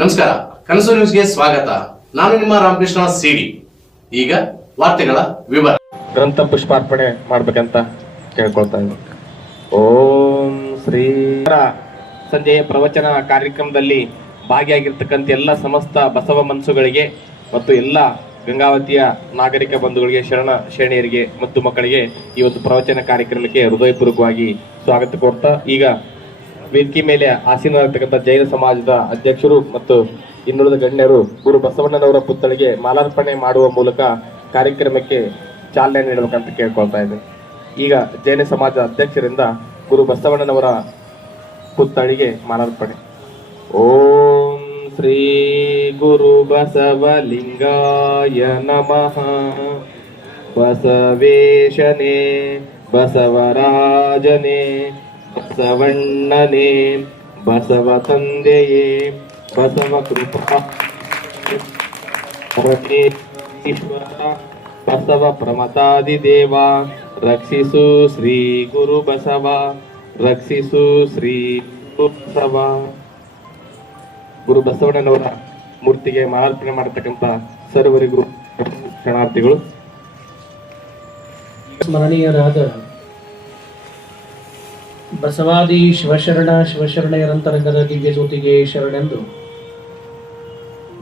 ನಮಸ್ಕಾರ, ಕನಸು ನ್ಯೂಸ್ಗೆ ಸ್ವಾಗತ. ನಾನು ನಿಮ್ಮ ರಾಮಕೃಷ್ಣ ಸಿಡಿ. ಈಗ ವಾರ್ತೆಗಳ ವಿವರ. ಗ್ರಂಥ ಪುಷ್ಪಾರ್ಪಣೆ ಮಾಡ್ಬೇಕಂತ ಕೇಳ್ಕೊಳ್ತಾ ಇದ್ದೀನಿ. ಓಂ ಶ್ರೀ ಸಂಜೆಯ ಪ್ರವಚನ ಕಾರ್ಯಕ್ರಮದಲ್ಲಿ ಭಾಗಿಯಾಗಿರ್ತಕ್ಕಂಥ ಎಲ್ಲ ಸಮಸ್ತ ಬಸವ ಮನಸ್ಸುಗಳಿಗೆ ಮತ್ತು ಎಲ್ಲ ಗಂಗಾವತಿಯ ನಾಗರಿಕ ಬಂಧುಗಳಿಗೆ, ಶರಣೆಯರಿಗೆ ಮತ್ತು ಮಕ್ಕಳಿಗೆ ಇವತ್ತು ಪ್ರವಚನ ಕಾರ್ಯಕ್ರಮಕ್ಕೆ ಹೃದಯಪೂರ್ವಕವಾಗಿ ಸ್ವಾಗತ ಕೋರ್ತಾ, ಈಗ ವೇದಿಕೆ ಮೇಲೆ ಆಸೀನರಾಗಿರ್ತಕ್ಕಂಥ ಜೈನ ಸಮಾಜದ ಅಧ್ಯಕ್ಷರು ಮತ್ತು ಇನ್ನುಳಿದ ಗಣ್ಯರು ಗುರು ಬಸವಣ್ಣನವರ ಪುತ್ಥಳಿಗೆ ಮಾಲಾರ್ಪಣೆ ಮಾಡುವ ಮೂಲಕ ಕಾರ್ಯಕ್ರಮಕ್ಕೆ ಚಾಲನೆ ನೀಡಬೇಕಂತ ಕೇಳ್ಕೊಳ್ತಾ ಇದ್ದೇನೆ. ಈಗ ಜೈನ ಸಮಾಜ ಅಧ್ಯಕ್ಷರಿಂದ ಗುರು ಬಸವಣ್ಣನವರ ಪುತ್ಥಳಿಗೆ ಮಾಲಾರ್ಪಣೆ. ಓಂ ಶ್ರೀ ಗುರು ಬಸವಲಿಂಗಾಯ ನಮಃ. ಬಸವೇಶನೇ ಬಸವರಾಜನೇ ಬಸವಣ್ಣನೇ ಬಸವ ತಂದೆಯೇ ಬಸವ ಕೃಪಾ ಈಶ್ವರ ಬಸವ ಪ್ರಮತಾದಿ ದೇವ ರಕ್ಷಿಸು ಶ್ರೀ ಗುರು ಬಸವ, ರಕ್ಷಿಸು ಶ್ರೀ ಗುರು ಬಸವ. ಗುರು ಬಸವಣ್ಣನವರ ಮೂರ್ತಿಗೆ ಮಾಲಾರ್ಪಣೆ ಮಾಡತಕ್ಕಂಥ ಸರ್ವರಿಗೂ ಶರಣಾರ್ಥಿಗಳು. ಸ್ಮರಣೀಯರಾದ ಬಸವಾದಿ ಶಿವಶರಣೆಯರಂತರಂಗದ ದಿವ್ಯ ಜ್ಯೋತಿಗೆ ಶರಣೆಂದು,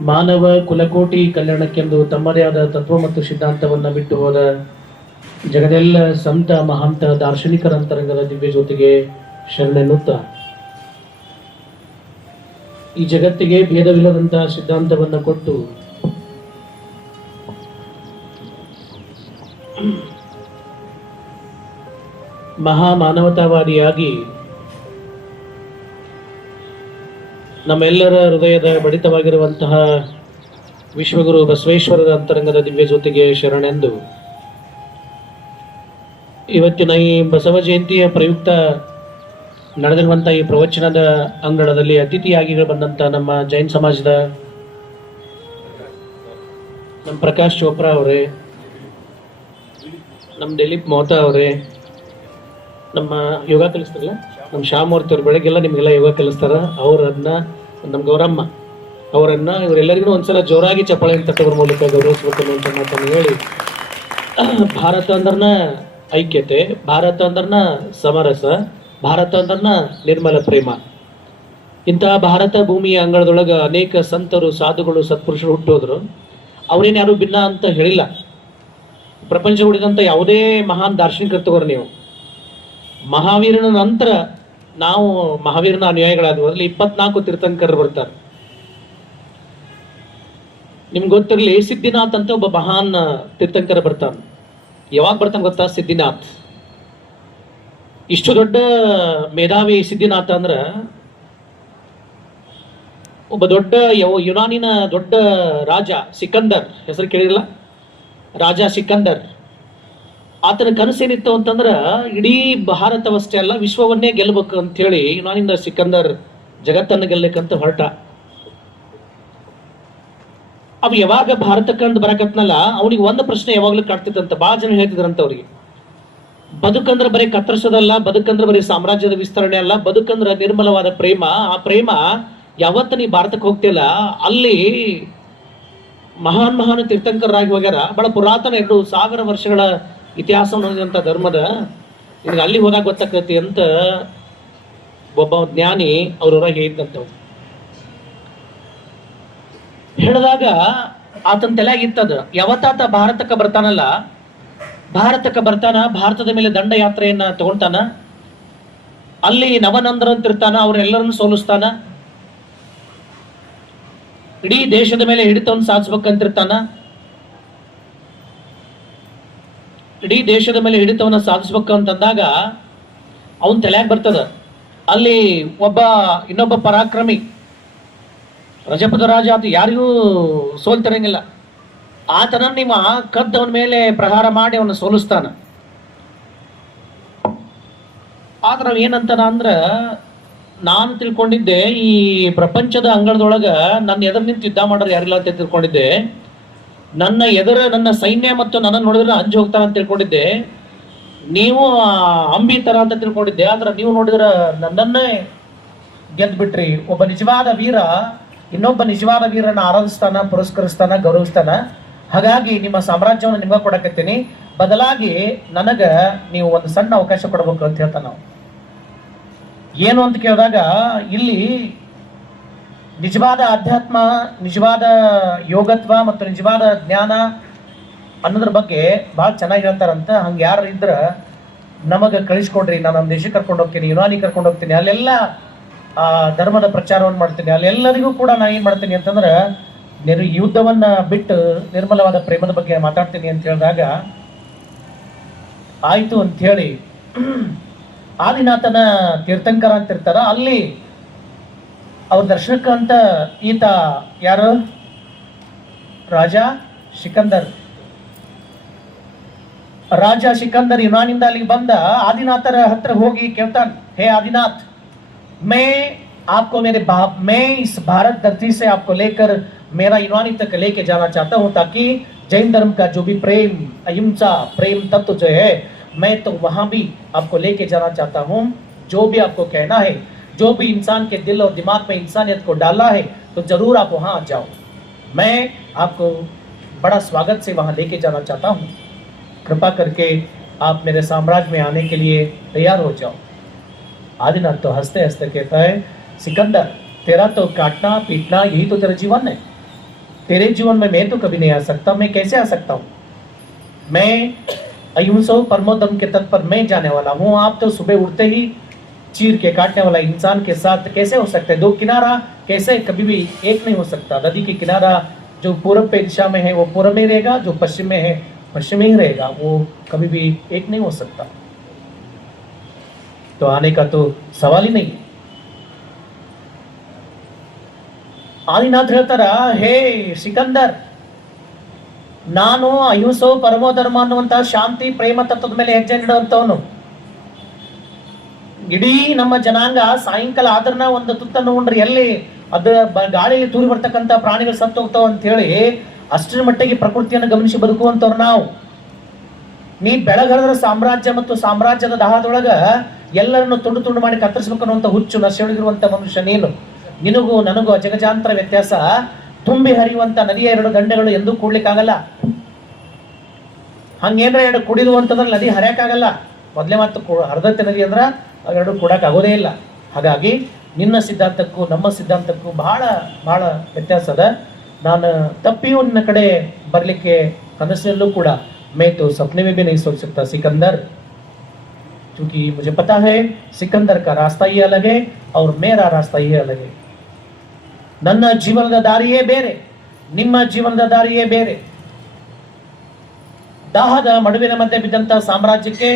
ಮಾನವ ಕುಲಕೋಟಿ ಕಲ್ಯಾಣಕ್ಕೆಂದು ತಮ್ಮದೇ ಆದ ತತ್ವ ಮತ್ತು ಸಿದ್ಧಾಂತವನ್ನು ಬಿಟ್ಟು ಹೋದ ಜಗದೆಲ್ಲ ಸಂತ ಮಹಾಂತ ದಾರ್ಶನಿಕರಂತರಂಗದ ದಿವ್ಯ ಜ್ಯೋತಿಗೆ ಶರಣೆನ್ನುತ್ತ, ಈ ಜಗತ್ತಿಗೆ ಭೇದವಿಲ್ಲದಂತಹ ಸಿದ್ಧಾಂತವನ್ನು ಕೊಟ್ಟು ಮಹಾ ಮಾನವತಾವಾದಿಯಾಗಿ ನಮ್ಮೆಲ್ಲರ ಹೃದಯದ ಬಡಿತವಾಗಿರುವಂತಹ ವಿಶ್ವಗುರು ಬಸವೇಶ್ವರರ ಅಂತರಂಗದ ದಿವ್ಯ ಜ್ಯೋತಿಗೆ ಶರಣೆಂದು, ಇವತ್ತಿನ ಈ ಬಸವ ಜಯಂತಿಯ ಪ್ರಯುಕ್ತ ನಡೆದಿರುವಂಥ ಈ ಪ್ರವಚನದ ಅಂಗಣದಲ್ಲಿ ಅತಿಥಿಯಾಗಿ ಬಂದಂಥ ನಮ್ಮ ಜೈನ ಸಮಾಜದ ನಮ್ಮ ಪ್ರಕಾಶ್ ಚೋಪ್ರಾ ಅವರೇ, ನಮ್ಮ ದಿಲೀಪ್ ಮೊಹತಾ ಅವರೇ, ನಮ್ಮ ಯೋಗ ಕಲಿಸ್ತಾರಲ್ಲ ನಮ್ಮ ಶ್ಯಾಮೂರ್ತಿ ಅವ್ರು, ಬೆಳಗ್ಗೆಲ್ಲ ನಿಮಗೆಲ್ಲ ಯೋಗ ಕಲಿಸ್ತಾರ, ಅವರನ್ನ ನಮ್ಮ ಗೌರಮ್ಮ ಅವರನ್ನ, ಇವರೆಲ್ಲರಿಗೂ ಒಂದ್ಸಲ ಜೋರಾಗಿ ಚಪ್ಪಾಳೆ ತಟ್ಟೋದ್ರ ಮೂಲಕ ಗೌರವಿಸ್ಬೇಕು ಅಂತ ಮಾತನ್ನು ಹೇಳಿ, ಭಾರತ ಅಂದ್ರನ ಐಕ್ಯತೆ, ಭಾರತ ಅಂದ್ರನ ಸಮರಸ, ಭಾರತ ಅಂದ್ರನ ನಿರ್ಮಲ ಪ್ರೇಮ. ಇಂತಹ ಭಾರತ ಭೂಮಿಯ ಅಂಗಳದೊಳಗೆ ಅನೇಕ ಸಂತರು, ಸಾಧುಗಳು, ಸತ್ಪುರುಷರು ಹುಟ್ಟೋದ್ರು. ಅವ್ರೇನು ಯಾರು ಭಿನ್ನ ಅಂತ ಹೇಳಿಲ್ಲ. ಪ್ರಪಂಚ ಉಳಿದಂಥ ಯಾವುದೇ ಮಹಾನ್ ದಾರ್ಶನಿಕರು ತಗೋರು ನೀವು, ಮಹಾವೀರನ ನಂತರ ನಾವು ಮಹಾವೀರನ ಅನುಯಾಯಿಗಳಾದವು. ಅದರಲ್ಲಿ 24 ತೀರ್ಥಂಕರರು ಬರ್ತಾರೆ. ನಿಮ್ಗೆ ಗೊತ್ತಿರಲಿ, ಸಿದ್ಧಿನಾಥ್ ಅಂತ ಒಬ್ಬ ಮಹಾನ್ ತೀರ್ಥಂಕರ ಬರ್ತಾನೆ. ಯಾವಾಗ ಬರ್ತಾನೆ ಗೊತ್ತಾ? ಸಿದ್ಧಿನಾಥ್. ಇಷ್ಟು ದೊಡ್ಡ ಮೇಧಾವಿ ಸಿದ್ಧಿನಾಥ ಅಂದ್ರ, ಒಬ್ಬ ದೊಡ್ಡ ಯುನಾನಿನ ದೊಡ್ಡ ರಾಜ ಸಿಕಂದರ್, ಹೆಸರು ಕೇಳಿರಲ್ಲ, ರಾಜ ಸಿಕಂದರ್. ಆತನ ಕನಸೇನಿತ್ತು ಅಂತಂದ್ರೆ ಇಡೀ ಭಾರತವಷ್ಟೇ ಅಲ್ಲ, ವಿಶ್ವವನ್ನೇ ಗೆಲ್ಲಬೇಕು ಅಂತ ಹೇಳಿ ಯುನಾನಿಂದ ಸಿಕಂದರ್ ಜಗತ್ತನ್ನು ಗೆಲ್ಲಕ್ಕಂತ ಹೊರಟ. ಅವ್ ಯಾವಾಗ ಭಾರತಕ್ಕಂತ ಬರಕತ್ನಲ್ಲ, ಅವನಿಗೆ ಒಂದು ಪ್ರಶ್ನೆ ಯಾವಾಗ್ಲೂ ಕಾಡ್ತಿತ್ತಂತ. ಭಾಳ ಜನ ಹೇಳ್ತಿದ್ರಂತ ಅವ್ರಿಗೆ, ಬದುಕಂದ್ರೆ ಬರೀ ಕತ್ತರಿಸೋದಲ್ಲ, ಬದುಕಂದ್ರೆ ಬರೀ ಸಾಮ್ರಾಜ್ಯದ ವಿಸ್ತರಣೆ ಅಲ್ಲ, ಬದುಕಂದ್ರೆ ನಿರ್ಮಲವಾದ ಪ್ರೇಮ. ಆ ಪ್ರೇಮ ಯಾವತ್ತ ನೀ ಭಾರತಕ್ಕೆ ಹೋಗ್ತಿಲ್ಲ, ಅಲ್ಲಿ ಮಹಾನ್ ತೀರ್ಥಂಕರಾಗಿ ಹೋಗ್ಯಾರ. ಬಹಳ ಪುರಾತನ 2000 ವರ್ಷಗಳ ಇತಿಹಾಸ ಹೊಂದಿದಂಥ ಧರ್ಮದ, ನಿಮ್ಗೆ ಅಲ್ಲಿ ಹೋದಾಗ ಗೊತ್ತಾಗ್ತೈತಿ ಅಂತ ಒಬ್ಬ ಜ್ಞಾನಿ ಅವ್ರೊಳಗೆ ಹೇಳಿದಂಥವು ಹೇಳಿದಾಗ, ಆತನ ತಲೆಯಾಗಿತ್ತದ, ಯಾವತ್ತಾತ ಭಾರತಕ್ಕೆ ಬರ್ತಾನಲ್ಲ, ಭಾರತಕ್ಕೆ ಬರ್ತಾನ, ಭಾರತದ ಮೇಲೆ ದಂಡಯಾತ್ರೆಯನ್ನ ತಗೊಳ್ತಾನ, ಅಲ್ಲಿ ನವನಂದ್ರ ಅಂತ ಇರ್ತಾನ, ಅವ್ರೆಲ್ಲರನ್ನು ಸೋಲಿಸ್ತಾನ, ಇಡೀ ದೇಶದ ಮೇಲೆ ಹಿಡಿತವನ್ನು ಸಾಧಿಸ್ಬೇಕಂತಿರ್ತಾನ, ಇಡೀ ದೇಶದ ಮೇಲೆ ಹಿಡಿತವನ್ನ ಸಾಧಿಸ್ಬೇಕು ಅಂತಂದಾಗ ಅವನ್ ತಲೆಯಾಗ ಬರ್ತದ, ಅಲ್ಲಿ ಇನ್ನೊಬ್ಬ ಪರಾಕ್ರಮಿ ರಜಪದ ರಾಜ, ಆತ ಯಾರಿಗೂ ಸೋಲ್ತಿರಂಗಿಲ್ಲ. ಆತನ ನಿಮ್ಮ ಕದ್ದವನ ಮೇಲೆ ಪ್ರಹಾರ ಮಾಡಿ ಅವನ್ನ ಸೋಲಿಸ್ತಾನ. ಆದ್ರೆ ಅವ ಏನಂತಾನ ಅಂದ್ರ, ನಾನು ತಿಳ್ಕೊಂಡಿದ್ದೆ ಈ ಪ್ರಪಂಚದ ಅಂಗಳದೊಳಗ ನನ್ನ ಎದುರು ನಿಂತು ಯುದ್ಧ ಮಾಡೋರು ಯಾರಿಲ್ಲ ಅಂತ ತಿಳ್ಕೊಂಡಿದ್ದೆ. ನನ್ನ ಸೈನ್ಯ ಮತ್ತು ನನ್ನ ನೋಡಿದ್ರೆ ಅಂಜು ಹೋಗ್ತಾರ ಅಂತ ತಿಳ್ಕೊಂಡಿದ್ದೆ. ನೀವು ಅಂಬಿ ತರ ಅಂತ ತಿಳ್ಕೊಂಡಿದ್ದೆ. ಆದ್ರೆ ನೀವು ನೋಡಿದ್ರ ನನ್ನನ್ನೇ ಗೆದ್ಬಿಟ್ರಿ. ಒಬ್ಬ ನಿಜವಾದ ವೀರ ಇನ್ನೊಬ್ಬ ನಿಜವಾದ ವೀರನ ಆರಾಧಿಸ್ತಾನ, ಪುರಸ್ಕರಿಸ್ತಾನ, ಗೌರವಿಸ್ತಾನ. ಹಾಗಾಗಿ ನಿಮ್ಮ ಸಾಮ್ರಾಜ್ಯವನ್ನು ನಿಮ್ಗೆ ಕೊಡಕತ್ತೀನಿ, ಬದಲಾಗಿ ನನಗ ನೀವು ಒಂದು ಸಣ್ಣ ಅವಕಾಶ ಕೊಡಬೇಕು ಅಂತ ಹೇಳ್ತಾನ ನಾವು. ಏನು ಅಂತ ಕೇಳಿದಾಗ ಇಲ್ಲಿ ನಿಜವಾದ ಅಧ್ಯಾತ್ಮ, ನಿಜವಾದ ಯೋಗತ್ವ ಮತ್ತು ನಿಜವಾದ ಜ್ಞಾನ ಅನ್ನೋದ್ರ ಬಗ್ಗೆ ಭಾಳ ಚೆನ್ನಾಗಿ ಹೇಳ್ತಾರಂತ. ಹಂಗೆ ಯಾರು ಇದ್ರ ನಮಗೆ ಕಳಿಸ್ಕೊಡ್ರಿ, ನಾನು ನಮ್ಮ ದೇಶಕ್ಕೆ ಕರ್ಕೊಂಡು ಹೋಗ್ತೀನಿ, ಯುನಾನಿ ಕರ್ಕೊಂಡು ಹೋಗ್ತೀನಿ, ಅಲ್ಲೆಲ್ಲ ಧರ್ಮದ ಪ್ರಚಾರವನ್ನು ಮಾಡ್ತೀನಿ, ಅಲ್ಲೆಲ್ಲರಿಗೂ ಕೂಡ ನಾನು ಏನು ಮಾಡ್ತೀನಿ ಅಂತಂದ್ರೆ ಯುದ್ಧವನ್ನ ಬಿಟ್ಟು ನಿರ್ಮಲವಾದ ಪ್ರೇಮದ ಬಗ್ಗೆ ಮಾತಾಡ್ತೀನಿ ಅಂತ ಹೇಳಿದಾಗ ಆಯ್ತು ಅಂತ ಹೇಳಿ ಆದಿನಾಥನ ತೀರ್ಥಂಕರ ಅಂತ ಇರ್ತಾರ, ಅಲ್ಲಿ ಅವ್ರ ದರ್ಶನಕ್ಕಂತ ಈತ ಯಾರು ರಾಜ ಸಿಕಂದರ್ ಯುನಾನಿಂದ ಅಲ್ಲಿಗೆ ಬಂದ ಆದಿನಾಥರ ಹತ್ರ ಹೋಗಿ ಕೇಳ್ತಾನೆ, ಹೇ आदिनाथ, मैं आपको मैं इस भारत धरती से आपको लेकर मेरा यूनानी तक लेके जाना चाहता हूँ, ताकि जैन धर्म का जो भी प्रेम, अहिंसा, प्रेम तत्व जो है, मैं तो वहां भी आपको लेके जाना चाहता हूँ. जो भी आपको कहना है, जो भी इंसान के दिल और दिमाग में इंसानियत को डाला है, तो जरूर आप वहां आ जाओ. मैं आपको बड़ा स्वागत से वहां लेके जाना चाहता हूँ. कृपा करके आप मेरे साम्राज्य में आने के लिए तैयार हो जाओ. आदिनाथ तो हंसते हंसते कहता है, सिकंदर, तेरा तो काटना पीटना यही तो तेरा जीवन है. तेरे जीवन में मैं तो कभी नहीं आ सकता. मैं कैसे आ सकता हूँ? मैं अहिंसा परमोदम के तट पर मैं जाने वाला हूँ. आप तो सुबह उठते ही चीर के काटने वाला इंसान के साथ कैसे हो सकता है? दो किनारा कैसे कभी भी एक नहीं हो सकता. नदी की किनारा जो पूर्व पे दिशा में है वो पूर्व में रहेगा, जो पश्चिम में है पश्चिम में ही रहेगा, वो कभी भी एक नहीं हो सकता. तो आने का तो सवाल ही नहीं है. ಆದಿನಾಥ್ ಹೇಳ್ತಾರ, ಹೇ ಸಿಕಂದರ್, ನಾನು ಅಹಿಂಸೋ ಪರಮೋ ಧರ್ಮ ಅನ್ನುವಂತಹ ಶಾಂತಿ ಪ್ರೇಮ ತತ್ವದ ಮೇಲೆ ಹೆಜ್ಜೆ ನೀಡುವಂತವನು. ಇಡೀ ನಮ್ಮ ಜನಾಂಗ ಸಾಯಂಕಾಲ ಆದ್ರನ ಒಂದು ತುತ್ತನ್ನು ಉಂಡ್ರಿ ಎಲ್ಲಿ ಅದ ಗಾಳಿ ತೂರಿ ಬರ್ತಕ್ಕಂಥ ಪ್ರಾಣಿಗಳು ಸತ್ತು ಹೋಗ್ತಾವ ಅಂತ ಹೇಳಿ ಅಷ್ಟರ ಮಟ್ಟಿಗೆ ಪ್ರಕೃತಿಯನ್ನು ಗಮನಿಸಿ ಬದುಕುವಂತವ್ರು ನಾವು. ನೀ ಬೆಳಗಡದ್ರ ಸಾಮ್ರಾಜ್ಯ ಮತ್ತು ಸಾಮ್ರಾಜ್ಯದ ದಾಹದೊಳಗ ಎಲ್ಲರನ್ನು ತುಂಡು ತುಂಡು ಮಾಡಿ ಕತ್ತರಿಸಬೇಕು ಅನ್ನುವಂಥ ಹುಚ್ಚು ನಶೆಯೊಳಗಿರುವಂತ ಮನುಷ್ಯ ನೀನು. ನಿನಗೂ ನನಗೂ ಅಜಗಜಾಂತರ ವ್ಯತ್ಯಾಸ. ತುಂಬಿ ಹರಿಯುವಂತ ನದಿಯ ಎರಡು ದಂಡೆಗಳು ಎಂದೂ ಕೂಡ್ಲಿಕ್ಕಾಗಲ್ಲ. ಹಂಗೇನ್ರ ಎರಡು ಕುಡಿದು ಅಂತಂದ್ರೆ ನದಿ ಹರಿಯಕ್ಕಾಗಲ್ಲ. ಮೊದಲೇ ಮಾತು ಹರಿದತ್ತೆ ನದಿ ಅಂದ್ರ ಅವೆರಡು ಕೂಡಕ್ ಆಗೋದೇ ಇಲ್ಲ. ಹಾಗಾಗಿ ನಿನ್ನ ಸಿದ್ಧಾಂತಕ್ಕೂ ನಮ್ಮ ಸಿದ್ಧಾಂತಕ್ಕೂ ಬಹಳ ಬಹಳ ವ್ಯತ್ಯಾಸ ಅದ. ನಾನು ತಪ್ಪಿಯೂ ನಿನ್ನ ಕಡೆ ಬರ್ಲಿಕ್ಕೆ ಕನಸಿನಲ್ಲೂ ಕೂಡ मैं तो सपने में भी नहीं सोच सकता सिकंदर, क्योंकि मुझे पता है सिकंदर का रास्ता ये अलग है और मेरा रास्ता ये अलग है. ನನ್ನ ಜೀವನದ ದಾರಿಯೇ ಬೇರೆ, ನಿಮ್ಮ ಜೀವನದ ದಾರಿಯೇ ಬೇರೆ. ದಾಹದ ಮಡುವಿನ ಮಧ್ಯೆ ಬಿದ್ದಂತ ಸಾಮ್ರಾಜ್ಯಕ್ಕೆ,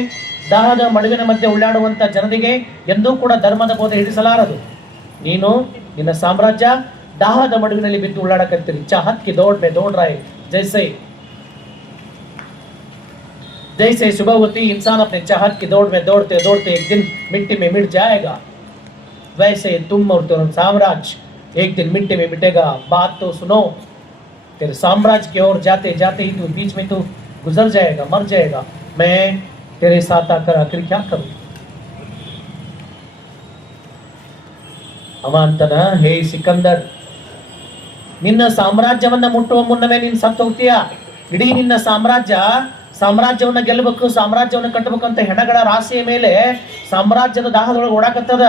ದಾಹದ ಮಡುವಿನ ಮಧ್ಯೆ ಉಳ್ಳಾಡುವಂತ ಜನರಿಗೆ ಎಂದೂ ಕೂಡ ಧರ್ಮದ ಬೋಧೆ ಹಿಡಿಸಲಾರದು. ನೀನು ನಿನ್ನ ಸಾಮ್ರಾಜ್ಯ ದಾಹದ ಮಡುವಿನಲ್ಲಿ ಬಿದ್ದು ಉಳ್ಳಾಡಕತ್ತೀರಿ. ಚಾಹತ್ ಕಿ ದೌಡ್ ಮೇ ದೌಡ್ ರಹೆ, जैसे सुबह होती इंसान अपने चाहत की दौड़ में दौड़ते दौड़ते एक दिन मिट्टी में मिट जाएगा, वैसे तुम और तेरा साम्राज्य एक दिन मिट्टी में मिटेगा. बात तो सुनो, तेरे साम्राज्य की ओर जाते जाते ही तू बीच में तू गुजर जाएगा, मर जाएगा. मैं तेरे साथ आकर आखिर क्या करूं? ಅಮಾಂತನ, ಹೇ ಸಿಕಂದರ್, ನಿನ್ನ ಸಾಮ್ರಾಜ್ಯವನ್ನ ಮುಟ್ಟುವ ಮುನ್ನವೇ ನೀನು ಸತ್ತು ಹೋಗ್ತೀಯಾ. ಇಡೀ ನಿನ್ನ ಸಾಮ್ರಾಜ್ಯವನ್ನ ಗೆಲ್ಲಬೇಕು, ಸಾಮ್ರಾಜ್ಯವನ್ನು ಕಟ್ಟಬೇಕು ಅಂತ ಹೆಣಗಳ ರಾಶಿಯ ಮೇಲೆ ಸಾಮ್ರಾಜ್ಯದ ದಾಹದೊಳಗೆ ಓಡಾಕತ್ತದ.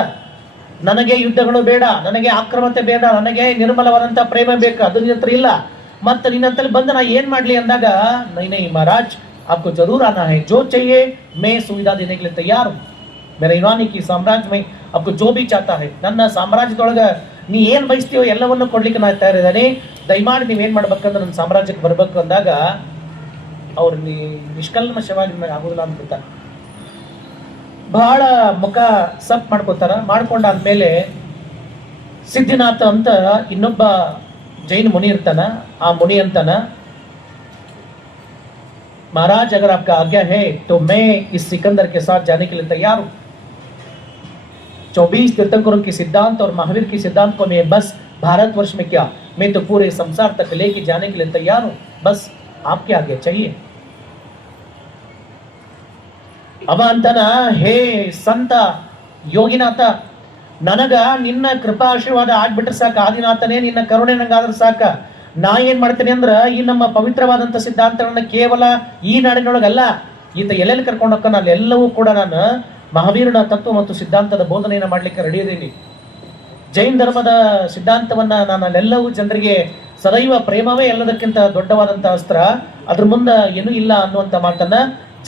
ನನಗೆ ಯುದ್ಧಗಳು ಬೇಡ, ನನಗೆ ಆಕ್ರಮತೆ ಬೇಡ, ನನಗೆ ನಿರ್ಮಲವಾದಂತ ಪ್ರೇಮ ಬೇಕು, ಅದು ನಿನ್ನ ಹತ್ರ ಇಲ್ಲ. ಮತ್ತೆ ನಿನ್ನ ಹತ್ರ ಬಂದು ನಾ ಏನ್ ಮಾಡ್ಲಿ ಅಂದಾಗ, ನೈ ಮಹಾರಾಜ್, आपको जरूर आना है, जो चाहिए मैं सुविधा देने के लिए तैयार हूँ. मेरा यूनानी की साम्राज्य में आपको जो भी चाहता है, ನನ್ನ ಸಾಮ್ರಾಜ್ಯದೊಳಗ ನೀ ಏನ್ ಬಯಸ್ತೀಯೋ ಎಲ್ಲವನ್ನು ಕೊಡ್ಲಿಕ್ಕೆ ನಾ ತಯಾರಿದ್ದೇನೆ. ದಯಮಾಡಿ ನೀವೇನ್ ಮಾಡ್ಬೇಕಂದ್ರೆ ನನ್ನ ಸಾಮ್ರಾಜ್ಯಕ್ಕೆ ಬರ್ಬೇಕು ಅಂದಾಗ ಅವ್ರು ನಿಷ್ಕಲ್ಮಶವಾಗಿ ನಿಮಗೆ ಆಗೋದಿಲ್ಲ ಅಂದ್ಬಿಡ್ತಾರ. ಬಹಳ ಮುಖ ಸಪ್ ಮಾಡ್ಕೋತಾರ. ಮಾಡ್ಕೊಂಡಾದ್ಮೇಲೆ ಸಿದ್ಧಿನಾಥ ಅಂತ ಇನ್ನೊಬ್ಬ ಜೈನ ಮುನಿ ಇರ್ತಾನ. ಆ ಮುನಿ ಅಂತಾನ, महाराज अगर आपका आज्ञा है तो मैं इस सिकंदर के साथ जाने के लिए तैयार हूं. 24 तीर्थंकरों के सिद्धांत और महावीर के सिद्धांत को मैं बस भारतवर्ष में क्या, मैं तो पूरे संसार तक लेके जाने के लिए तैयार हूं. बस आपकी आज्ञा चाहिए. अब अंतना, हे संत योगिनाथ, ನನಗ ನಿನ್ನ ಕೃಪಾ ಆಶೀರ್ವಾದ ಆಗ್ಬಿಟ್ರೆ ಸಾಕ, ಆದಿನಾಥನೇ ನಿನ್ನ ಕರುಣೆ ನಂಗಾದ್ರೆ ಸಾಕ. ನಾ ಏನ್ ಮಾಡ್ತೇನೆ ಅಂದ್ರ ಈ ನಮ್ಮ ಪವಿತ್ರವಾದಂತ ಸಿದ್ಧಾಂತಗಳನ್ನ ಕೇವಲ ಈ ನಾಡಿನೊಳಗಲ್ಲ, ಈತ ಎಲ್ಲೆಲ್ಲಿ ಕರ್ಕೊಂಡು ಹೋಗ್ತಾನ ಅಲ್ಲೆಲ್ಲವೂ ಕೂಡ ನಾನು ಮಹಾವೀರನ ತತ್ವ ಮತ್ತು ಸಿದ್ಧಾಂತದ ಬೋಧನೆಯನ್ನು ಮಾಡ್ಲಿಕ್ಕೆ ರೆಡಿ ಇದ್ದೀನಿ. ಜೈನ್ ಧರ್ಮದ ಸಿದ್ಧಾಂತವನ್ನ ನಾನು ಅಲ್ಲೆಲ್ಲವೂ ಜನರಿಗೆ ಸದೈವ ಪ್ರೇಮವೇ ಎಲ್ಲದಕ್ಕಿಂತ ದೊಡ್ಡವಾದಂತಹ ಅಸ್ತ್ರ, ಅದ್ರ ಮುಂದೆ ಏನೂ ಇಲ್ಲ ಅನ್ನುವಂಥ ಮಾತನ್ನ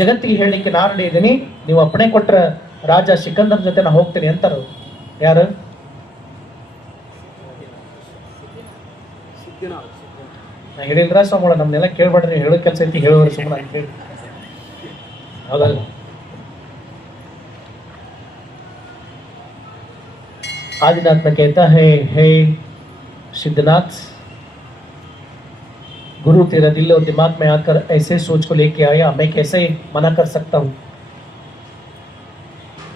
ಜಗತ್ತಿಗೆ ಹೇಳಲಿಕ್ಕೆ ನಾನು ರೆಡಿ ಇದ್ದೀನಿ. ನೀವು ಅಪ್ಪಣೆ ಕೊಟ್ರ ರಾಜ ಸಿಕಂದರ್ ಜೊತೆ ನಾ ಹೋಗ್ತೀನಿ ಅಂತಾರು. ಯಾರು? ನಾ ಹೇಳಿಲ್ರ ಸ್ವಾಮಿಗಳ, ನಮ್ನೆಲ್ಲ ಕೇಳ್ಬೇಡ್ರಿ, ಹೇಳೋ ಕೆಲಸ ಐತಿ ಹೇಳೋರು ಸುಮ್ಮನೆ ಅಂತ ಹೇಳಿ. ಹೌದಲ್ಲ? आदिनाथ में कहता है, हे सिद्धनाथ, गुरु तेरा दिल और दिमाग में आकर ऐसे सोच को लेके आया, मैं कैसे मना कर सकता हूँ?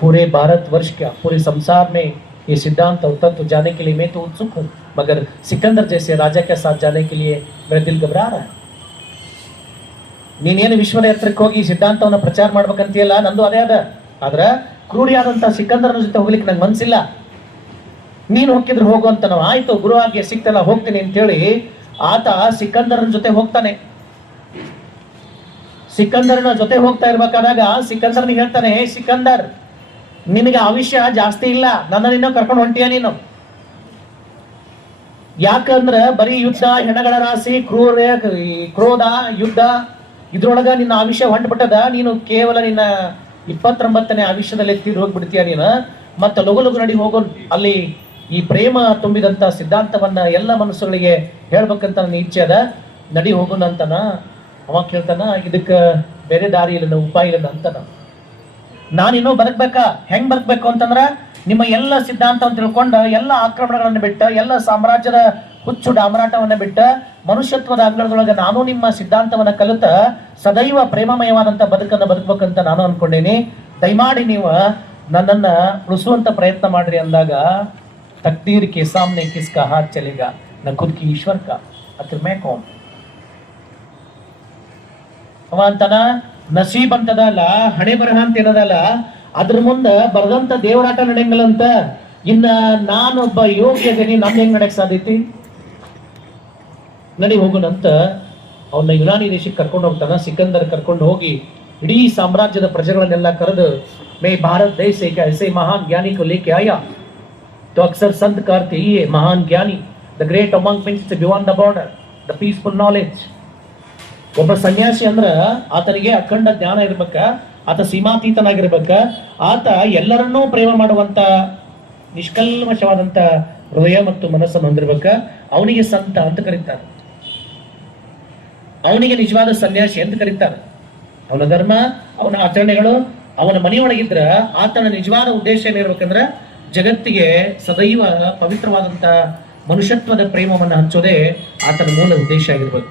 पूरे भारतवर्ष क्या पूरे संसार में ये सिद्धांत और तत्व जाने के लिए मैं तो उत्सुक हूँ, मगर सिकंदर जैसे राजा के साथ जाने के लिए मेरा दिल घबरा रहा है. ನೀನೇನು ವಿಶ್ವದ ಎತ್ತರಕ್ಕೆ ಹೋಗಿ ಸಿದ್ಧಾಂತವನ್ನ ಪ್ರಚಾರ ಮಾಡ್ಬೇಕಂತೀಯಲ್ಲ, ನಂದು ಅದೇ ಅದ. ಆದ್ರೆ ಕ್ರೂರಿಯಾದಂತಹ ಸಿಕಂದರನ ಜೊತೆ ಹೋಗ್ಲಿಕ್ಕೆ ನಂಗೆ ಮನ್ಸಿಲ್ಲ. ನೀನು ಹೋಗಿದ್ರೆ ಹೋಗು ಅಂತ ನಾವು, ಆಯ್ತು ಗುರು ಆಜ್ಞೆ ಸಿಕ್ತಲ್ಲ ಹೋಗ್ತೀನಿ ಅಂತೇಳಿ ಆತ ಸಿಕಂದರನ ಜೊತೆ ಹೋಗ್ತಾನೆ. ಸಿಕಂದರನ ಜೊತೆ ಹೋಗ್ತಾ ಇರ್ಬೇಕಾದಾಗ ಸಿಕಂದರ್ನಿಗೆ ಹೇಳ್ತಾನೆ, ಹೇ ಸಿಕಂದರ್, ನಿನಗೆ ಆವಿಷ್ಯ ಜಾಸ್ತಿ ಇಲ್ಲ, ನಿನ್ನ ಕರ್ಕೊಂಡು ಹೊಂಟಿಯ ನೀನು. ಯಾಕಂದ್ರ ಬರೀ ಯುದ್ಧ, ಹೆಣಗಳ ರಾಶಿ, ಕ್ರೋಧ, ಯುದ್ಧ ಇದ್ರೊಳಗ ನಿನ್ನ ಆವಿಷ್ಯ ಹೊಂಟ್ಬಿಟ್ಟದ. ನೀನು ಕೇವಲ ನಿನ್ನ 29ನೇ ಆವಿಷ್ಯದಲ್ಲಿ ತೀರ್ ಹೋಗ್ಬಿಡ್ತೀಯ ನೀನು. ಮತ್ತೆ ಲಗು ನಡಿ ಹೋಗೋ, ಅಲ್ಲಿ ಈ ಪ್ರೇಮ ತುಂಬಿದಂತ ಸಿದ್ಧಾಂತವನ್ನ ಎಲ್ಲ ಮನಸ್ಸುಗಳಿಗೆ ಹೇಳ್ಬೇಕಂತ ನನ್ನ ಇಚ್ಛೆ ಅದ, ನಡಿ ಹೋಗೋಣ ಅಂತನ. ಅವ ಕೇಳ್ತಾನ, ಇದಕ್ಕ ಬೇರೆ ದಾರಿ ಇಲ್ಲ, ಉಪಾಯ ಇಲ್ಲ ಅಂತನ. ನಾನಿನ್ನೂ ಬದುಕ್ಬೇಕಾ? ಹೆಂಗ್ ಬದುಕ್ಬೇಕು ಅಂತಂದ್ರ ನಿಮ್ಮ ಎಲ್ಲ ಸಿದ್ಧಾಂತವನ್ನು ತಿಳ್ಕೊಂಡ, ಎಲ್ಲ ಆಕ್ರಮಣಗಳನ್ನು ಬಿಟ್ಟ, ಎಲ್ಲ ಸಾಮ್ರಾಜ್ಯದ ಹುಚ್ಚು ಡಾಮರಾಟವನ್ನ ಬಿಟ್ಟ, ಮನುಷ್ಯತ್ವದ ಅಂಗಳದೊಳಗೆ ನಾನು ನಿಮ್ಮ ಸಿದ್ಧಾಂತವನ್ನ ಕಲಿತ ಸದೈವ ಪ್ರೇಮಮಯವಾದಂತ ಬದುಕನ್ನು ಬದುಕ್ಬೇಕಂತ ನಾನು ಅನ್ಕೊಂಡೇನಿ. ದಯಮಾಡಿ ನೀವು ನನ್ನನ್ನ ಉಳಿಸುವಂತ ಪ್ರಯತ್ನ ಮಾಡ್ರಿ ಅಂದಾಗ, ತಕ್ದೀರ್ ಕೆ ಸಾಮ್ನೆ ಕಿಸ್ಕಾ ಹಾತ್ ಚಲೇಗಾ, ನ ಖುದ್ ಕಿ ಈಶ್ವರ್ ಕಾ, ಅತ್ರ ಮೇ ಕೌನ್. ಅವ ಅಂತಾನ, ನಸೀಬ್ ಅಂತದಲ್ಲ, ಹಣೆ ಬರಹ ಅಂತ ಏನದಲ್ಲ, ಅದ್ರ ಮುಂದ ಬರದಂತ ದೇವರಾಟ ನಡೆಯಂಗಿಲ್ಲಂತ. ಇನ್ನ ನಾನೊಬ್ಬ ಯೋಗ್ಯ ಇದೀನಿ, ನನ್ ಹೆಂಗ್ ನಡೆಯಕ್ ಸಾಧ್ಯತಿ? ನಡಿ ಹೋಗುನಂತ ಅವನ್ನ ಯುನಾನಿ ದೇಶಕ್ಕೆ ಕರ್ಕೊಂಡು ಹೋಗ್ತಾನ. ಸಿಕಂದರ್ ಕರ್ಕೊಂಡು ಹೋಗಿ ಇಡೀ ಸಾಮ್ರಾಜ್ಯದ ಪ್ರಜೆಗಳನ್ನೆಲ್ಲ ಕರೆದು, ಮೇ ಭಾರತ್ ದೇಶ ಐಸೆ ಮಹಾನ್ ಜ್ಞಾನಿ ಕೋ ಲೇಕೆ ಆಯಾ, तो अक्सर संत कहते ही है महान ज्ञानी, the great among means beyond the border, the peaceful knowledge. ಒಬ್ಬ ಸನ್ಯಾಸಿ ಅಂದ್ರ ಆತನಿಗೆ ಅಖಂಡ ಜ್ಞಾನ ಇರ್ಬೇಕ, ಆತ ಸೀಮಾತೀತನಾಗಿರ್ಬೇಕ, ಆತ ಎಲ್ಲರನ್ನೂ ಪ್ರೇಮ ಮಾಡುವಂತ ನಿಷ್ಕಲ್ಮಶವಾದಂತ ಹೃದಯ ಮತ್ತು ಮನಸ್ಸನ್ನು ಹೊಂದಿರ್ಬೇಕ. ಅವನಿಗೆ ಸಂತ ಅಂತ ಕರೀತಾರೆ, ಅವನಿಗೆ ನಿಜವಾದ ಸನ್ಯಾಸಿ ಅಂತ ಕರೀತಾರೆ. ಅವನ ಧರ್ಮ, ಅವನ ಆಚರಣೆಗಳು ಅವನ ಮನೆಯೊಳಗಿದ್ರ ಆತನ ನಿಜವಾದ ಉದ್ದೇಶ ಏನಿರ್ಬೇಕಂದ್ರ ಜಗತ್ತಿಗೆ ಸದೈವ ಪವಿತ್ರವಾದಂತ ಮನುಷ್ಯತ್ವದ ಪ್ರೇಮವನ್ನು ಹಂಚೋದೇ ಆತನ ಮೂಲ ಉದ್ದೇಶ ಆಗಿರ್ಬೇಕು.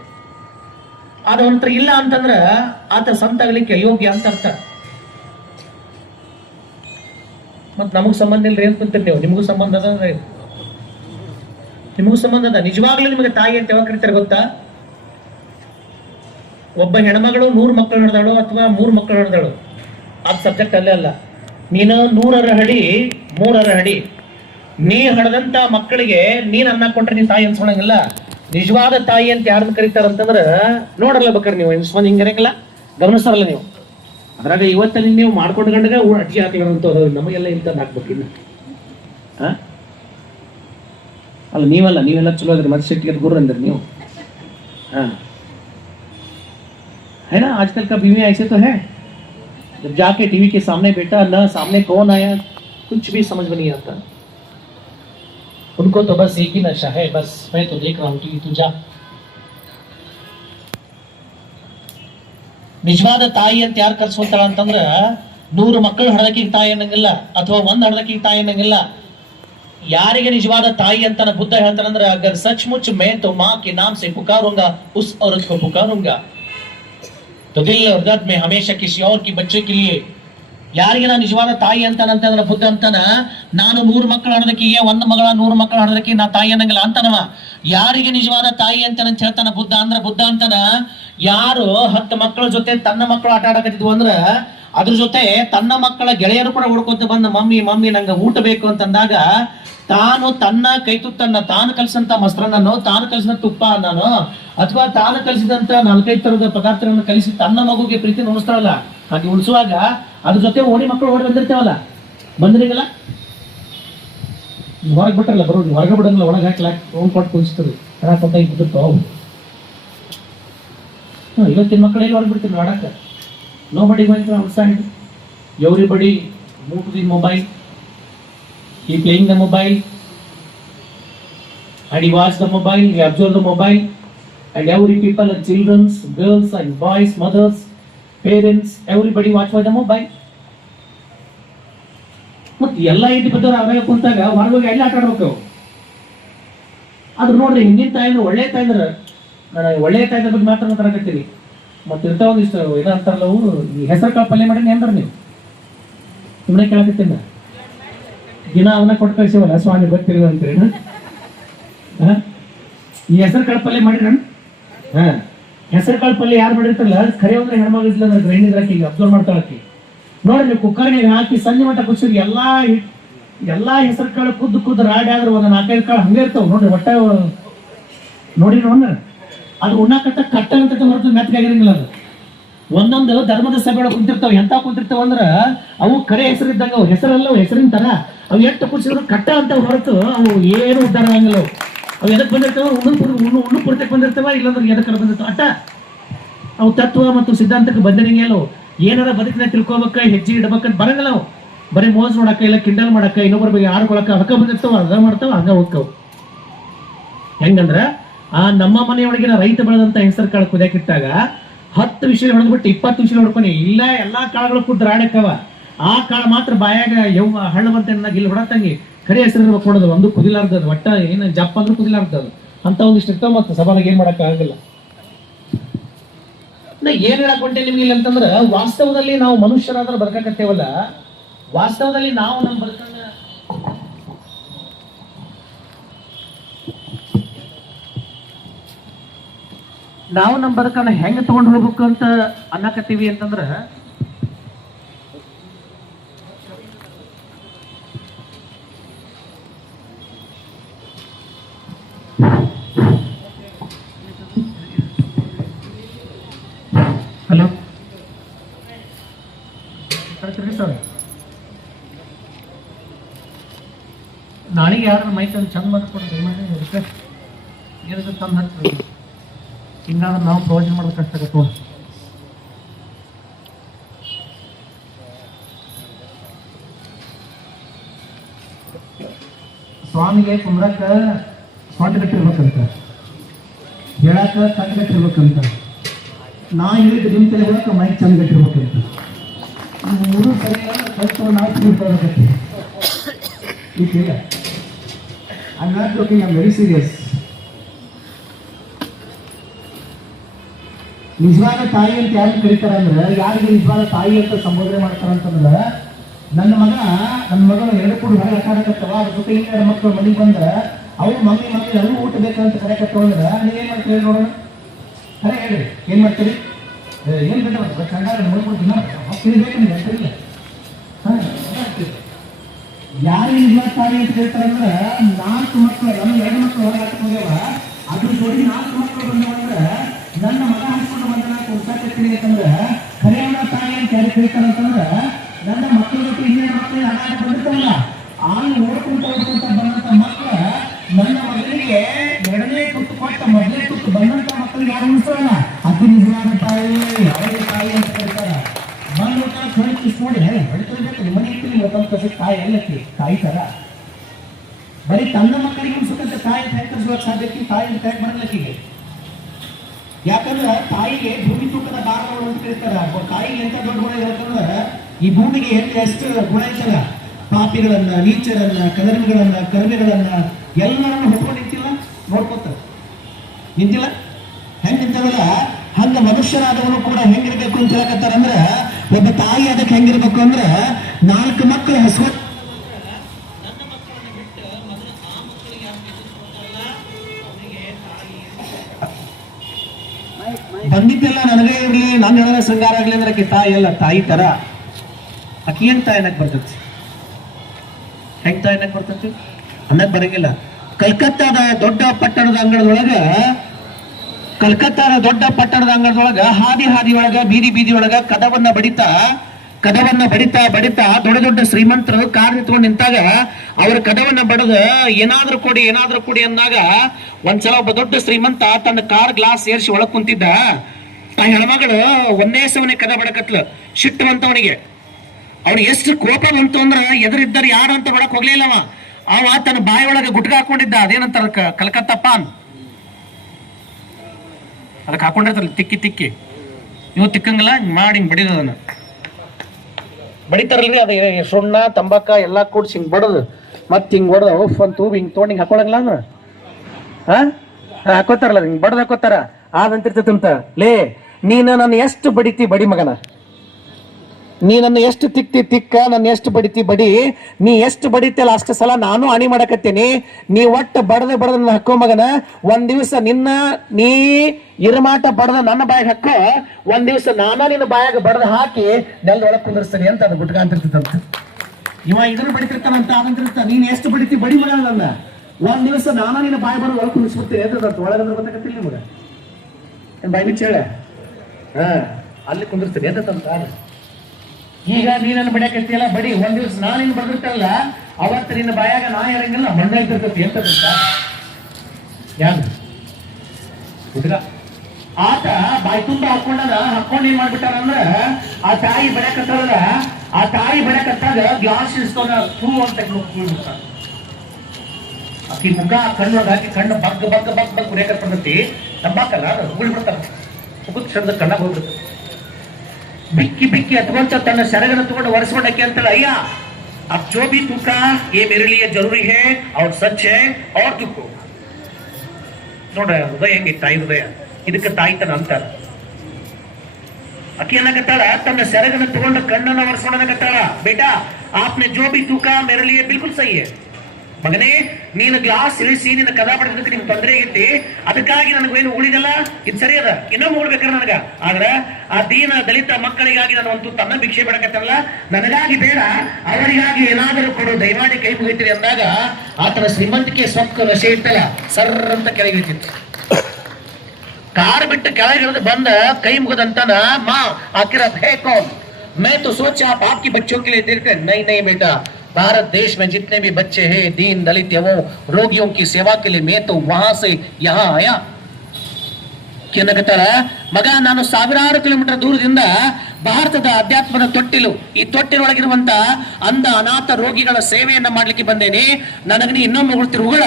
ಅದು ಅವನ ಹತ್ರ ಇಲ್ಲ ಅಂತಂದ್ರ ಆತ ಸಂತ ಆಗ್ಲಿಕ್ಕೆ ಅಯೋಗ್ಯ ಅಂತ ಅರ್ಥ. ಮತ್ ನಮಗ್ ಸಂಬಂಧ ಇಲ್ರಿ ಅಂತ ನೀವು, ನಿಮಗೂ ಸಂಬಂಧ ಅದ, ನಿಮಗೂ ಸಂಬಂಧ ಅದ. ನಿಜವಾಗ್ಲೂ ನಿಮಗೆ ತಾಯಿ ಅಂತ ಯಾವಾಗ ಕರೀತಾರೆ ಗೊತ್ತಾ? ಒಬ್ಬ ಹೆಣ್ಮಗಳು 100 ಮಕ್ಕಳು ನಡೆದಾಳು ಅಥವಾ 3 ಮಕ್ಕಳು ನಡೆದಾಳು, ಅದು ಸಬ್ಜೆಕ್ಟ್ ಅಲ್ಲೇ ಅಲ್ಲ. ನೀನು 100ರ ಹಡಿ 3ರ ಹಡಿ, ನೀ ಹಡದಂತ ಮಕ್ಕಳಿಗೆ ನೀನ್ ಅನ್ನ ಕೊಟ್ರೆ ನೀನ್ ತಾಯಿ ಅನ್ಸ್ಕೊಳಂಗಿಲ್ಲ. ನಿಜವಾದ ತಾಯಿ ಅಂತ ಯಾರನ್ನ ಕರೀತಾರ ಅಂತಂದ್ರ ನೋಡಲ್ಲ ಬೇಕಾರೆ ನೀವು ಹಿಂಗ್ ಇರಂಗಿಲ್ಲ, ಗಮನಿಸ್ತಾರಲ್ಲ ನೀವು. ಅದ್ರಾಗ ಇವತ್ತಲ್ಲಿ ನೀವು ಮಾಡ್ಕೊಂಡು ಗಂಡಗ ಅಡ್ಜಿ ಹಾಕಿಗಳಂತ ನಮಗೆಲ್ಲ ಇಂತ ಹಾಕ್ಬೇಕಿನ್ನ ಅಲ್ಲ, ನೀವಲ್ಲ, ನೀವೆಲ್ಲ ಚಲೋ ಅದ್ರಿ, ಮತ್ತೆ ಶೆಟ್ಟಿಗೆ ಗುರು ಅಂದ್ರಿ ನೀವು. है ना, आजकल का बीवी ऐसे तो है, जब जाके टीवी के सामने बैठा ना, सामने कौन आया कुछ भी समझ में नहीं आता. उनको तो बस एक ही नशा है, बस मैं तो देख रहा हूँ टीवी, तू जा. ನಿಜವಾದ ತಾಯಿ ಅಂತ ಯಾರು ಕರ್ಸ್ಕೊಂತಾಳ ಅಂತಂದ್ರ 100 ಮಕ್ಕಳು ಹಡದಕ್ಕೆ ತಾಯಿ ಅನ್ನಂಗಿಲ್ಲ, ಅಥವಾ 1 ಹಡದಕ್ಕೆ ತಾಯಿ ಅನ್ನಂಗಿಲ್ಲ. ಯಾರಿಗೆ ನಿಜವಾದ ತಾಯಿ ಅಂತ ಬುದ್ಧ ಹೇಳ್ತಾನಂದ್ರ, ಅಗರ್ ಸಚ್ಮುಚ್ ಮೇ ತೋ ಮಾ ಕೆ ನಾಮ್ ಸೆ ಪುಕಾರೂಂಗಾ ಉಸ್ ಔರತ್ ಕೋ ಪುಕಾರೂಂಗಾ, तो दिल और दर्द में हमेशा किसी और की बच्चे के लिए. ಯಾರಿಗೆ ನಾನು ನಿಜವಾದ ತಾಯಿ ಅಂತಾನಂತಂದ್ರ ಬುದ್ಧ ಅಂತಾನ, ನಾನು 100 ಮಕ್ಕಳು ಹಡದಕ್ಕಿಗೆ 1 ಮಗಳ 100 ಮಕ್ಕಳು ಹಡದಕ್ಕೆ ನಾ ತಾಯಿ ಅನ್ನಂಗಿಲ್ಲ ಅಂತಾನವ. ಯಾರಿಗೆ ನಿಜವಾದ ತಾಯಿ ಅಂತ ಹೇಳ್ತಾನ ಬುದ್ಧ ಅಂದ್ರ, ಬುದ್ಧ ಅಂತಾನ, ಯಾರು 10 ಮಕ್ಕಳ ಜೊತೆ ತನ್ನ ಮಕ್ಕಳು ಆಟ ಆಡಕತ್ತಿದ್ವು ಅಂದ್ರ ಅದ್ರ ಜೊತೆ ತನ್ನ ಮಕ್ಕಳ ಗೆಳೆಯರು ಕೂಡ ಹುಡ್ಕೊಂತ ಬಂದ ಮಮ್ಮಿ ಮಮ್ಮಿ ನಂಗೆ ಊಟ ಬೇಕು ಅಂತಂದಾಗ ತಾನು ತನ್ನ ಕೈತುತ್ತನ್ನ ತಾನು ಕಲಿಸಿದಂತ ಮೊಸರನ್ನು ತಾನು ಕಲಿಸಿದ ತುಪ್ಪ ನಾನು ಅಥವಾ ತಾನು ಕಲಿಸಿದಂತ 4-5 ತರದ ಪದಾರ್ಥಗಳನ್ನು ಕಲಿಸಿ ತನ್ನ ಮಗುಗೆ ಪ್ರೀತಿ ಉಣಿಸ್ತಾರಲ್ಲ, ಹಾಗೆ ಉಳಿಸುವಾಗ ಅದ್ರ ಜೊತೆ ಓಣಿ ಮಕ್ಕಳು ಓಡಿ ಬಂದಿರ್ತೇವಲ್ಲ, ಬಂದ್ರಿಗಲ್ಲ ಹೊರಗೆ ಬಿಟ್ರಲ್ಲ ಬರೋದು, ಹೊರಗೆ ಬಿಡಂಗಿಲ್ಲ, ಒಳಗೆ ಹಾಕ್ಲಾಕ್ ಕೊಟ್ಟು ಕುಣಿಸ್ತದೆ ಕೊಟ್ಟ ಬಿಟ್ಟಿರ್ತಾವ. ಇವತ್ತಿನ ಮಕ್ಕಳು ಎಲ್ಲಿ ಹೊರಗೆ ಬಿಡ್ತೀವಿ ಆಡಕ್ಕೆ. Nobody going outside, everybody move to the mobile, he playing the mobile and he watch the mobile, he observe the mobile, and every people and children, girls and boys, mothers, parents, everybody watch by the mobile. ಮತ್ತೆ ಎಲ್ಲ ಇಂటి ಬದ್ದವ್ರು ಆವಾಗ ಕುಂತಾಗ ಹೊರಗೋಗಿ ಎಲ್ಲ ಆಟ ಆಡ್ಬೇಕು. ಅದು ನೋಡ್ರಿ ಹಿಂದಿನ ತಾಯಿದ್ರು ಒಳ್ಳೆ ತಾಯಿದ್ರ, ನಾನು ಒಳ್ಳೆ ತಾಯಿದ್ರ ಬಗ್ಗೆ ಮಾತ್ರ ಮಾತಾಡಕತ್ತೀನಿ. ಮತ್ತೆ ಇಂಥ ಒಂದಿಷ್ಟು ಏನಂತಾರಲ್ಲ ಅವರು ಈ ಹೆಸರು ಕಾಳು ಪಲ್ಯ ಮಾಡಿ ಏನ್ರ ನೀವು ಸುಮ್ಮನೆ ಕೇಳಕತ್ತೀನಿ. ದಿನ ಅವನ್ನ ಕೊಟ್ಟು ಕಳಿಸಿವಲ್ಲ ಸ್ವಾಮಿ ಗೊತ್ತಿರುವ ಅಂತೀರೇನು? ಈ ಹೆಸರು ಕಾಳು ಪಲ್ಯ ಮಾಡಿರ? ಹೆಸರು ಕಾಳು ಪಲ್ಯ ಯಾರು ಮಾಡಿರ್ತಾರಲ್ಲ ಖರೆ ಅಂದ್ರೆ ಹೆಣ್ಮಗಿಸ್ಲ ಗ್ರೈಂಡ್ ಇದ್ರಾಕಿ ಅಬ್ಸರ್ವ್ ಮಾಡ್ತಾಳಕಿ. ನೋಡ್ರಿ ನೀವು ಕುಕ್ಕರ್ನಾಗ ಹಾಕಿ ಸಂಜೆ ಮಟ್ಟ ಕುಸಿರಿ ಎಲ್ಲಾ ಹೆಸರು ಕಾಳು ಕುದ್ದು ರಾಡಿ ಆದ್ರೆ ಒಂದು 4-5 ಕಾಳು ಹಂಗೆ ಇರ್ತಾವ ನೋಡ್ರಿ. ಒಟ್ಟ ನೋಡಿ ಅದು ಉಣ್ಣಾಕಟ್ಟ ಕಟ್ಟ ಅಂತ ಹೊರತು ಮೆತ್ತಗಾಗಿರಂಗಿಲ್ಲ. ಅದು ಒಂದೊಂದು ಧರ್ಮದ ಸಭೆಗಳು ಕುಂತಿರ್ತಾವ, ಎಂತ ಕುಂತಿರ್ತಾವ ಅಂದ್ರ ಅವು ಕರೆ ಹೆಸರಿದ್ದಂಗ, ಅವು ಹೆಸರಲ್ಲ, ಅವು ಹೆಸರಿನ ತರ ಅವು ಎಷ್ಟು ಕುಸಿದ್ರು ಕಟ್ಟ ಅಂತ ಹೊರತು ಅವು ಏನು ಉದ್ಧಾರ ಆಗಂಗಿಲ್ಲ. ಅವು ಎದಕ್ ಬಂದಿರ್ತಾವ? ಉಣ್ಣು ಪೂರ್ತಕ್ಕೆ ಬಂದಿರ್ತಾವ, ಇಲ್ಲಾಂದ್ರೆ ಎದಕ್ಕೆ ಬಂದಿರ್ತಾವ ಅಟ್ಟ. ಅವು ತತ್ವ ಮತ್ತು ಸಿದ್ಧಾಂತಕ್ಕೆ ಬಂದಿರಂಗಿಲ್ಲ. ಏನಾರ ಬದುಕಿನ ತಿಳ್ಕೊಬೇಕ, ಹೆಜ್ಜೆ ಇಡ್ಬೇಕಂತ ಬರಂಗಿಲ್ಲ. ಅವು ಬರೀ ಮೋಸ ನೋಡಕ್ಕ, ಇಲ್ಲ ಕಿಂಡಲ್ ಮಾಡಕ್ಕ, ಇನ್ನೊಬ್ಬರ ಬಗ್ಗೆ ಆಡ್ಕೊಳಕ ಅದಕ್ಕ ಬಂದಿರ್ತಾವ, ಅದ ಮಾಡ್ತಾವ, ಹಂಗ ಹೋಗ್ತಾವ. ಹೆಂಗಂದ್ರ ಆ ನಮ್ಮ ಮನೆಯೊಳಗಿನ ರೈತ ಬೆಳೆದಂತ ಹೆಸರು ಕಾಳು ಕುದಿಯಾಕಿಟ್ಟಾಗ 10 ವಿಷಯ ಹೊಡೆದ್ಬಿಟ್ಟು 20 ವಿಷಯ ಹೊಡ್ಕೊನಿ ಇಲ್ಲ ಎಲ್ಲಾ ಕಾಳುಗಳು ಕುದ್ದು ರಾಡಕ್ಕವ. ಆ ಕಾಳು ಮಾತ್ರ ಬಾಯಾಗ ಹಳ್ಳ ಬಂತ ಇಲ್ಲಿ ಹೊಡತಂಗಿ ಕರೆ ಹೆಸರು ಇರ್ಬೇಕು ನೋಡೋದು, ಒಂದು ಕುದಿಲಾರ್ದದು, ಒಟ್ಟ ಏನು ಜಪ್ಪ ಅಂದ್ರೂ ಕುದಿಲಾರ್ದದು ಅಂತ ಒಂದಿಷ್ಟು ಇರ್ತಾವ. ಮತ್ತೆ ಸಭಾದಾಗ ಏನ್ ಮಾಡಕ್ ಆಗಲ್ಲ. ನಾ ಏನ್ ಹೇಳಕ್ ಹೊಂಟೆ ನಿಮ್ಗೆ ಇಲ್ಲ ಅಂತಂದ್ರ, ವಾಸ್ತವದಲ್ಲಿ ನಾವು ಮನುಷ್ಯರಾದ್ರೆ ಬದುಕಕತ್ತೇವಲ್ಲ, ವಾಸ್ತವದಲ್ಲಿ ನಾವು ನಮ್ಮ ಬದುಕನ್ನ ಹೆಂಗ ತಗೊಂಡು ಹೋಗ್ಬೇಕು ಅಂತ ಅನ್ನಕತ್ತೀವಿ ಅಂತಂದ್ರ, ಹಲೋ ಸರ್, ನಾಳೆಗೆ ಯಾರು ಮೈಕ್ ಚಂದ ಮಾಡ್ಕೊಡ್ರಿ ಏನಾದ್ರು ತಂದು ಹಚ್ರಿ. ಹಿಂಗಾದ್ರೆ ನಾವು ಪ್ರವಚನ ಮಾಡೋದು ಕಷ್ಟ ಆಗತ್ತೆ. ಸ್ವಾಮಿಗೆ ಕುಂದ್ರಕ್ಕ ಸ್ವಂತ ಗಟ್ಟಿರ್ಬೇಕಂತ, ಹೇಳಕ್ಕ ಕಟ್ಟು ಗಟ್ಟಿರ್ಬೇಕಂತ, ನಾ ಹೇಳಿದ ನಿಮ್ಮ ತಲೆ ಹೇಳಕ್ಕ ಮೈಕ್ ಚಂದ ಗಟ್ಟಿರ್ಬೇಕಂತ. ಮೂರು ಸರಿ ನಾವು ತಿಳ್ಕೊಳ್ಬೇಕಂತ. ಈಗ I am not joking, I am very serious. ನಿಜವಾದ ತಾಯಿ ಅಂತ ಯಾರು ಕರೀತಾರ ಅಂದ್ರೆ, ಯಾರಿಗೆ ನಿಜವಾದ ತಾಯಿ ಅಂತ ಸಂಬೋಧನೆ ಮಾಡ್ತಾರಂತಂದ್ರೆ, ನನ್ನ ಮಗಳು 2 ಕೂಡ ಹೊರಗೆ ಆಟಾಡಕತ್ತವ, ಅದ್ರ ಜೊತೆ 2 ಮಕ್ಕಳು ಮನೆಗೆ ಬಂದ್ರೆ ಅವ್ರು ಮಮ್ಮಿ ಎಲ್ಲರೂ ಊಟ ಬೇಕಂತ ಕರೆಯಕತ್ತವ ಅಂದ್ರೆ ನೀವೇನ್ ಮಾಡ್ತೀರಿ ನೋಡೋಣ? ಅರೆ ಹೇಳಿ ಏನ್ ಮಾಡ್ತೀರಿ? ಏನ್ ಬೇಕು ಕನ್ನಡ ನೋಡ್ಕೊಡ್ತೀನಿ ಬೇಕಂತ ಯಾರು ನಿಜವಾದ ತಾಯಿ ಅಂತ ಹೇಳ್ತಾರಂದ್ರೆ, 4 ಮಕ್ಕಳು ನಮ್ಮ 2 ಮಕ್ಕಳು ಹೊರಗೆ ಆಟಕ್ಕೆ ಹೋಗ್ಯಾವ, ಅದ್ರ ಜೋಡಿ 4 ಮಕ್ಕಳು ಬಂದವಂದ್ರೆ ನನ್ನ ಮಗ ಹಾಸ್ಕೊಂಡು ಬಂದ ಕೊಡ್ಸಾಕತ್ತೀನಿ ಅಂತಂದ್ರೆ ಕರೆಯವನ ತಾಯಿ ಅಂತ ಯಾರು ಕರೀತಾರಂತಂದ್ರೆ, ನನ್ನ ಮಕ್ಕಳ ಜೊತೆ 2 ಮಕ್ಕಳು ಹಣ ಬಂದಿರ್ತಾವಲ್ಲ, ಆಗ ಓಡ್ಕೊಂತ ಬಂದಂತ ಮಕ್ಕಳ ನನ್ನ ಮಗನಿಗೆ 2ನೇ ತುತ್ತು ಕೊಟ್ಟ 1ನೇ ತುತ್ತು ಬಂದಂತ ಮಕ್ಕಳಿಗೆ ಯಾರು ಉಳಿಸೋಲ್ಲ, ಅದು ನಿಜವಾದ ತಾಯಿ, ಅವರಿಗೆ ತಾಯಿ ಅಂತ ಕರೀತಾರ. ಬಂದು ಕಳಿಸಿ ನೋಡಿ ಹೊಡಿತಿರ್ಬೇಕು, ಮನೆ ಇರ್ತೀವಿ ಮತ್ತೊಂದು ಕಸ ತಾಯಿ ಎಲ್ಲಕ್ಕೆ ತಾಯಿ ತರ. ಬರೀ ತನ್ನ ಮಕ್ಕಳಿಗೆ ಉಳಿಸೋಕಂತ ತಾಯಿ ತಯಾರಿಸುವಾಗ ಸಾಧ್ಯಕ್ಕೆ ತಾಯಿ ತಯಾರು ಮಾಡಲಿಕ್ಕಿಗೆ. ಯಾಕಂದ್ರೆ ತಾಯಿಗೆ ಭೂಮಿ ತೂಕದ ಭಾರಗಳು ಅಂತ ಹೇಳ್ತಾರೆ. ತಾಯಿಗೆ ಎಂತ ದೊಡ್ಡ ಗುಣ ಇರುತ್ತಂದ್ರೆ, ಈ ಭೂಮಿಗೆ ಎಷ್ಟು ಗುಣ ಇರ್ತಲ್ಲ, ಪಾಪಿಗಳನ್ನ, ನೀಚರನ್ನ, ಕದರ್ಮಿಗಳನ್ನ, ಕರ್ಮಿಗಳನ್ನ ಎಲ್ಲರನ್ನು ಹೊತ್ಕೊಂಡು ನಿಂತಿಲ್ಲ, ನೋಡ್ಕೊತಾರೆ ನಿಂತಿಲ್ಲ. ಹೆಂಗ್ ನಿಂತವಲ್ಲ ಹಂಗ ಮನುಷ್ಯರಾದವನು ಕೂಡ ಹೆಂಗಿರ್ಬೇಕು ಅಂತ ಹೇಳಕತ್ತಾರಂದ್ರೆ, ಒಬ್ಬ ತಾಯಿ ಅದಕ್ಕೆ ಹೆಂಗಿರ್ಬೇಕು ಅಂದ್ರೆ, 4 ಮಕ್ಕಳು ಹಸು ಬಂದಿದ್ದೆಲ್ಲ ನನಗೇ ಇರ್ಲಿ, ನನ್ನ ಹೆಣದ ಶೃಂಗಾರ ಆಗ್ಲಿ ಅಂದ್ರೆ ತಾಯಿ ಅಲ್ಲ, ತಾಯಿ ತರ ಆಕಿ ಹೆಂಗ್ ತಾಯಿನಕ್ ಬರ್ತೈತಿ? ಹೆಂಗ್ ತಾಯಿನಕ್ ಬರ್ತೈತಿ ಅನ್ನಕ್ ಬರಂಗಿಲ್ಲ. ಕಲ್ಕತ್ತಾದ ದೊಡ್ಡ ಪಟ್ಟಣದ ಅಂಗಳದೊಳಗ ಹಾದಿ ಒಳಗ ಬೀದಿ ಒಳಗ ಕದವನ್ನ ಬಡಿತಾ ದೊಡ್ಡ ದೊಡ್ಡ ಶ್ರೀಮಂತರು ಕಾರ್ ನಿಂತ್ಕೊಂಡು ನಿಂತಾಗ ಅವ್ರ ಕದವನ್ನ ಬಡದ ಏನಾದ್ರೂ ಕೊಡಿ ಅಂದಾಗ ಒಂದ್ಸಲ ಒಬ್ಬ ದೊಡ್ಡ ಶ್ರೀಮಂತ ತನ್ನ ಕಾರ್ ಗ್ಲಾಸ್ ಏರ್ಸಿ ಒಳಗ್ ಕುಂತಿದ್ದ. ಆ ಹೆಣ್ಮಗಳು ಒಂದೇ ಸವನೆ ಕದ ಬಡಕತ್ಲು. ಸಿಟ್ಟು ಬಂತವನಿಗೆ. ಅವ್ನಿಗೆ ಎಷ್ಟು ಕೋಪ ಬಂತು ಅಂದ್ರ ಎದುರಿದ್ದಾರೆ ಯಾರು ಅಂತ ಬಡಕ್ ಹೋಗ್ಲಿಲ್ಲವ. ಅವ ತನ್ನ ಬಾಯಿ ಒಳಗೆ ಗುಟ್ಕ ಹಾಕೊಂಡಿದ್ದ. ಅದೇನಂತಾರ ಕಲ್ಕತ್ತಾ ಪಾನ್, ಅದಕ್ಕೆ ಹಾಕೊಂಡಿರ್ತಾರಲ್ಲ ತಿಕ್ಕಿ ನೀವು ತಿಕ್ಕಂಗಿಲ್ಲ ಮಾಡಿ ಹಿಂಗ್ ಬಡಿದದನ್ನ ಬಡಿತಾರಲ್ರಿ. ಅದ ಸುಣ್ಣ ತಂಬಾಕ ಎಲ್ಲಾ ಕೂಡ್ಸಿ ಹಿಂಗ್ ಬಡದು ಮತ್ ಹಿಂಗ್ ಹೊಡೆದ ಓಫ್ ಅಂತ ಹಿಂಗ್ ತೊಗೊಂಡ್ ಹಿಂಗ್ ಹಾಕೊಳಂಗಿಲ್ಲ ಅಂದ್ರ ಹಾಕೋತಾರಲ್ಲ ಹಿಂಗ್ ಬಡದ್ ಹಾಕೋತಾರ. ಆದಂತಿರ್ತಂತ ಲೇ ನೀನ ನನ್ನ ಎಷ್ಟು ಬಡಿ ಮಗನ, ನೀ ನನ್ನ ಎಷ್ಟು ತಿಕ್ಕ, ನನ್ನ ಎಷ್ಟು ಬಡಿ, ನೀ ಎಷ್ಟು ಬಡಿತಲ್ಲ ಅಷ್ಟು ಸಲ ನಾನು ಅಣಿ ಮಾಡಕತ್ತೀನಿ. ನೀ ಒಟ್ಟು ಬಡದ ನನ್ನ ಹಕ್ಕೋ ಮಗನ. ಒಂದ್ ದಿವಸ ನೀ ಇರಮಾಟ ಬಡದ ನನ್ನ ಬಾಯಿಗೆ ಹಾಕೋ, ಒಂದ್ ದಿವಸ ನಿನ್ನ ಬಾಯಾಗ ಬಡದ ಹಾಕಿ ನೆಲದ ಒಳಗ್ ಕುಂದಿರ್ಸ್ತೀನಿ ಅಂತ ಅದು ಗುಟ್ಕ ಅಂತಿರ್ತದಂತ. ಇವ ಇದನ್ನು ಬಡಿತಿರ್ತಾನಂತ ಅದಂತಿರ್ತ. ನೀನ್ ಎಷ್ಟು ಬಡಿ ಮಗ ನನ್ನ, ಒಂದ್ ದಿವಸ ನಿನ್ನ ಬಾಯಿ ಬಡದ ಒಳಗ್ ಕುಂದಿಸ್ಬಿಡ್ತೀನಿ ಅಂತ ಒಳಗಂದ್ರೆ ಗೊತ್ತಾಗತ್ತಿಲ್ಲ ನಿಮಗ. ಬಾಯಿ ಮುಚ್ಚೇಳ ಅಲ್ಲಿ ಕುಂದಿರ್ತೀನಿ ಅಂತ. ಈಗ ನೀನನ್ನ ಬಡಿಯಕತ್ತಿಯಲ್ಲ ಬಡಿ, ಒಂದ್ ದಿವಸ ನಿನ್ನ ಬಡಿರ್ತಾರಲ್ಲ ಅವತ್ತು ನಿನ್ನ ಬಾಯಾಗ ನಾ ಇರಂಗಿಲ್ಲ ಮಣ್ಣ ಇದ್ದಿರ್ತತಿ ಅಂತ ಹುಡುಗ. ಆತ ಬಾಯಿ ತುಂಬ ಹಾಕೊಂಡು ಏನ್ ಮಾಡ್ಬಿಟ್ಟಾರ ಅಂದ್ರ ಆ ತಾಯಿ ಬಡಿಯಕತ್ತಾರಲ್ಲ, ಆ ತಾಯಿ ಬಡಿಯಕತ್ತಾಗ ಗ್ಲಾಸ್ ಇಸ್ಕೊಂಡ ಥೂ ಅಂತ ಕೂಡ್ಬಿಡ್ತಾರ. ಆಕಿ ಮುಖ ಕಣ್ಣೊಳಗ ಹಾಕಿ ಕಣ್ಣು ಬಗ್ ಕುರಿಯಕತ್ತೈತಿ. ತಂಬಾಕಲ್ಲ ಉಗುಳ್ಬಿಡ್ತಾರ. ಮುಖದ ಕ್ಷಣದ ಕಣ್ಣಾಗ ಹೋಗ್ಬಿಡ್ತಾರೆ. ಬಿಕ್ಕಿ ಹತ್ಕೊಂತ ತನ್ನ ಸೆರಗನ ತಗೊಂಡು ಒರೆಸ್ಕೊಂಡಕ್ಕೆ ಅಂತಲ್ಲ, ಅಯ್ಯ अब जो भी तुका ये मेरे लिए जरूरी है और सच है और तुको ನೋಡ ಹೃದಯ ಹೆಂಗೆ ತಾಯಿ ಹೃದಯ, ಇದಕ್ಕೆ ತಾಯಿತನ ಅಂತಾರ. ಅಕ್ಕಿ ಅನ್ನಕತ್ತಾಳ ತನ್ನ ಸೆರಗನ ತಗೊಂಡು ಕಣ್ಣನ್ನ ಒರೆಸ್ಕೊಂಡಕತ್ತಾಳ. ಬೇಟಾ आपने जो भी तुका मेरे लिए बिल्कुल सही है. ಮಗನೇ ನೀನು ಗ್ಲಾಸ್ ಇಳಿಸಿ ನಿನ್ನ ಕದ ಬಡದಕ್ಕೆ ನಿಮ್ಗೆ ತೊಂದರೆ ಆಗೈತಿ, ಅದಕ್ಕಾಗಿ ನನಗೇನು ಉಳಿದಲ್ಲ, ಇದು ಸರಿ ಅದ, ಇನ್ನೊಮ್ಮೆ ಉಳ್ಬೇಕಾರ ನನಗ. ಆದ್ರ ಆ ದೀನ ದಲಿತ ಮಕ್ಕಳಿಗಾಗಿ ನಾನು ಒಂದು ತನ್ನ ಭಿಕ್ಷೆ ಬೇಡಕತ್ತಲ್ಲ, ನನಗಾಗಿ ಬೇಡ ಅವರಿಗಾಗಿ ಏನಾದರೂ ಕೊಡು, ದಯಮಾಡಿ ಕೈ ಮುಗಿತೀರಿ ಅಂದಾಗ ಆತನ ಶ್ರೀಮಂತಿಕೆ ಸೊಕ್ಕು ನಶೆ ಇತ್ತಲ್ಲ ಸರ್ರ ಅಂತ ಕೆಳಗಿಳಿತಿತ್ತು. ಕಾರ್ ಬಿಟ್ಟು ಕೆಳಗಿಳಿದು ಬಂದ ಕೈ ಮುಗದಂತನ ಮಾ ಆಕಿರ ಹೇಕೋ मैं तो सोचा आप आपके बच्चों के लिए देखते हैं. नहीं बेटा, भारत देश में जितने भी बच्चे हैं दीन दलित एवं रोगियों की सेवा के लिए मैं तो वहां से यहाँ आया. ಮಗ ನಾನು ಸಾವಿರಾರು ಕಿಲೋಮೀಟರ್ ದೂರದಿಂದ ಭಾರತದ ಅಧ್ಯಾತ್ಮದ ತೊಟ್ಟಿಲು, ಈ ತೊಟ್ಟಿಲೊಳಗಿರುವಂತ ಅಂಧ ಅನಾಥ ರೋಗಿಗಳ ಸೇವೆಯನ್ನ ಮಾಡ್ಲಿಕ್ಕೆ ಬಂದೇನೆ. ನನಗೆ ನೀ ಇನ್ನೊಮ್ಮೆ ಉಗುಳ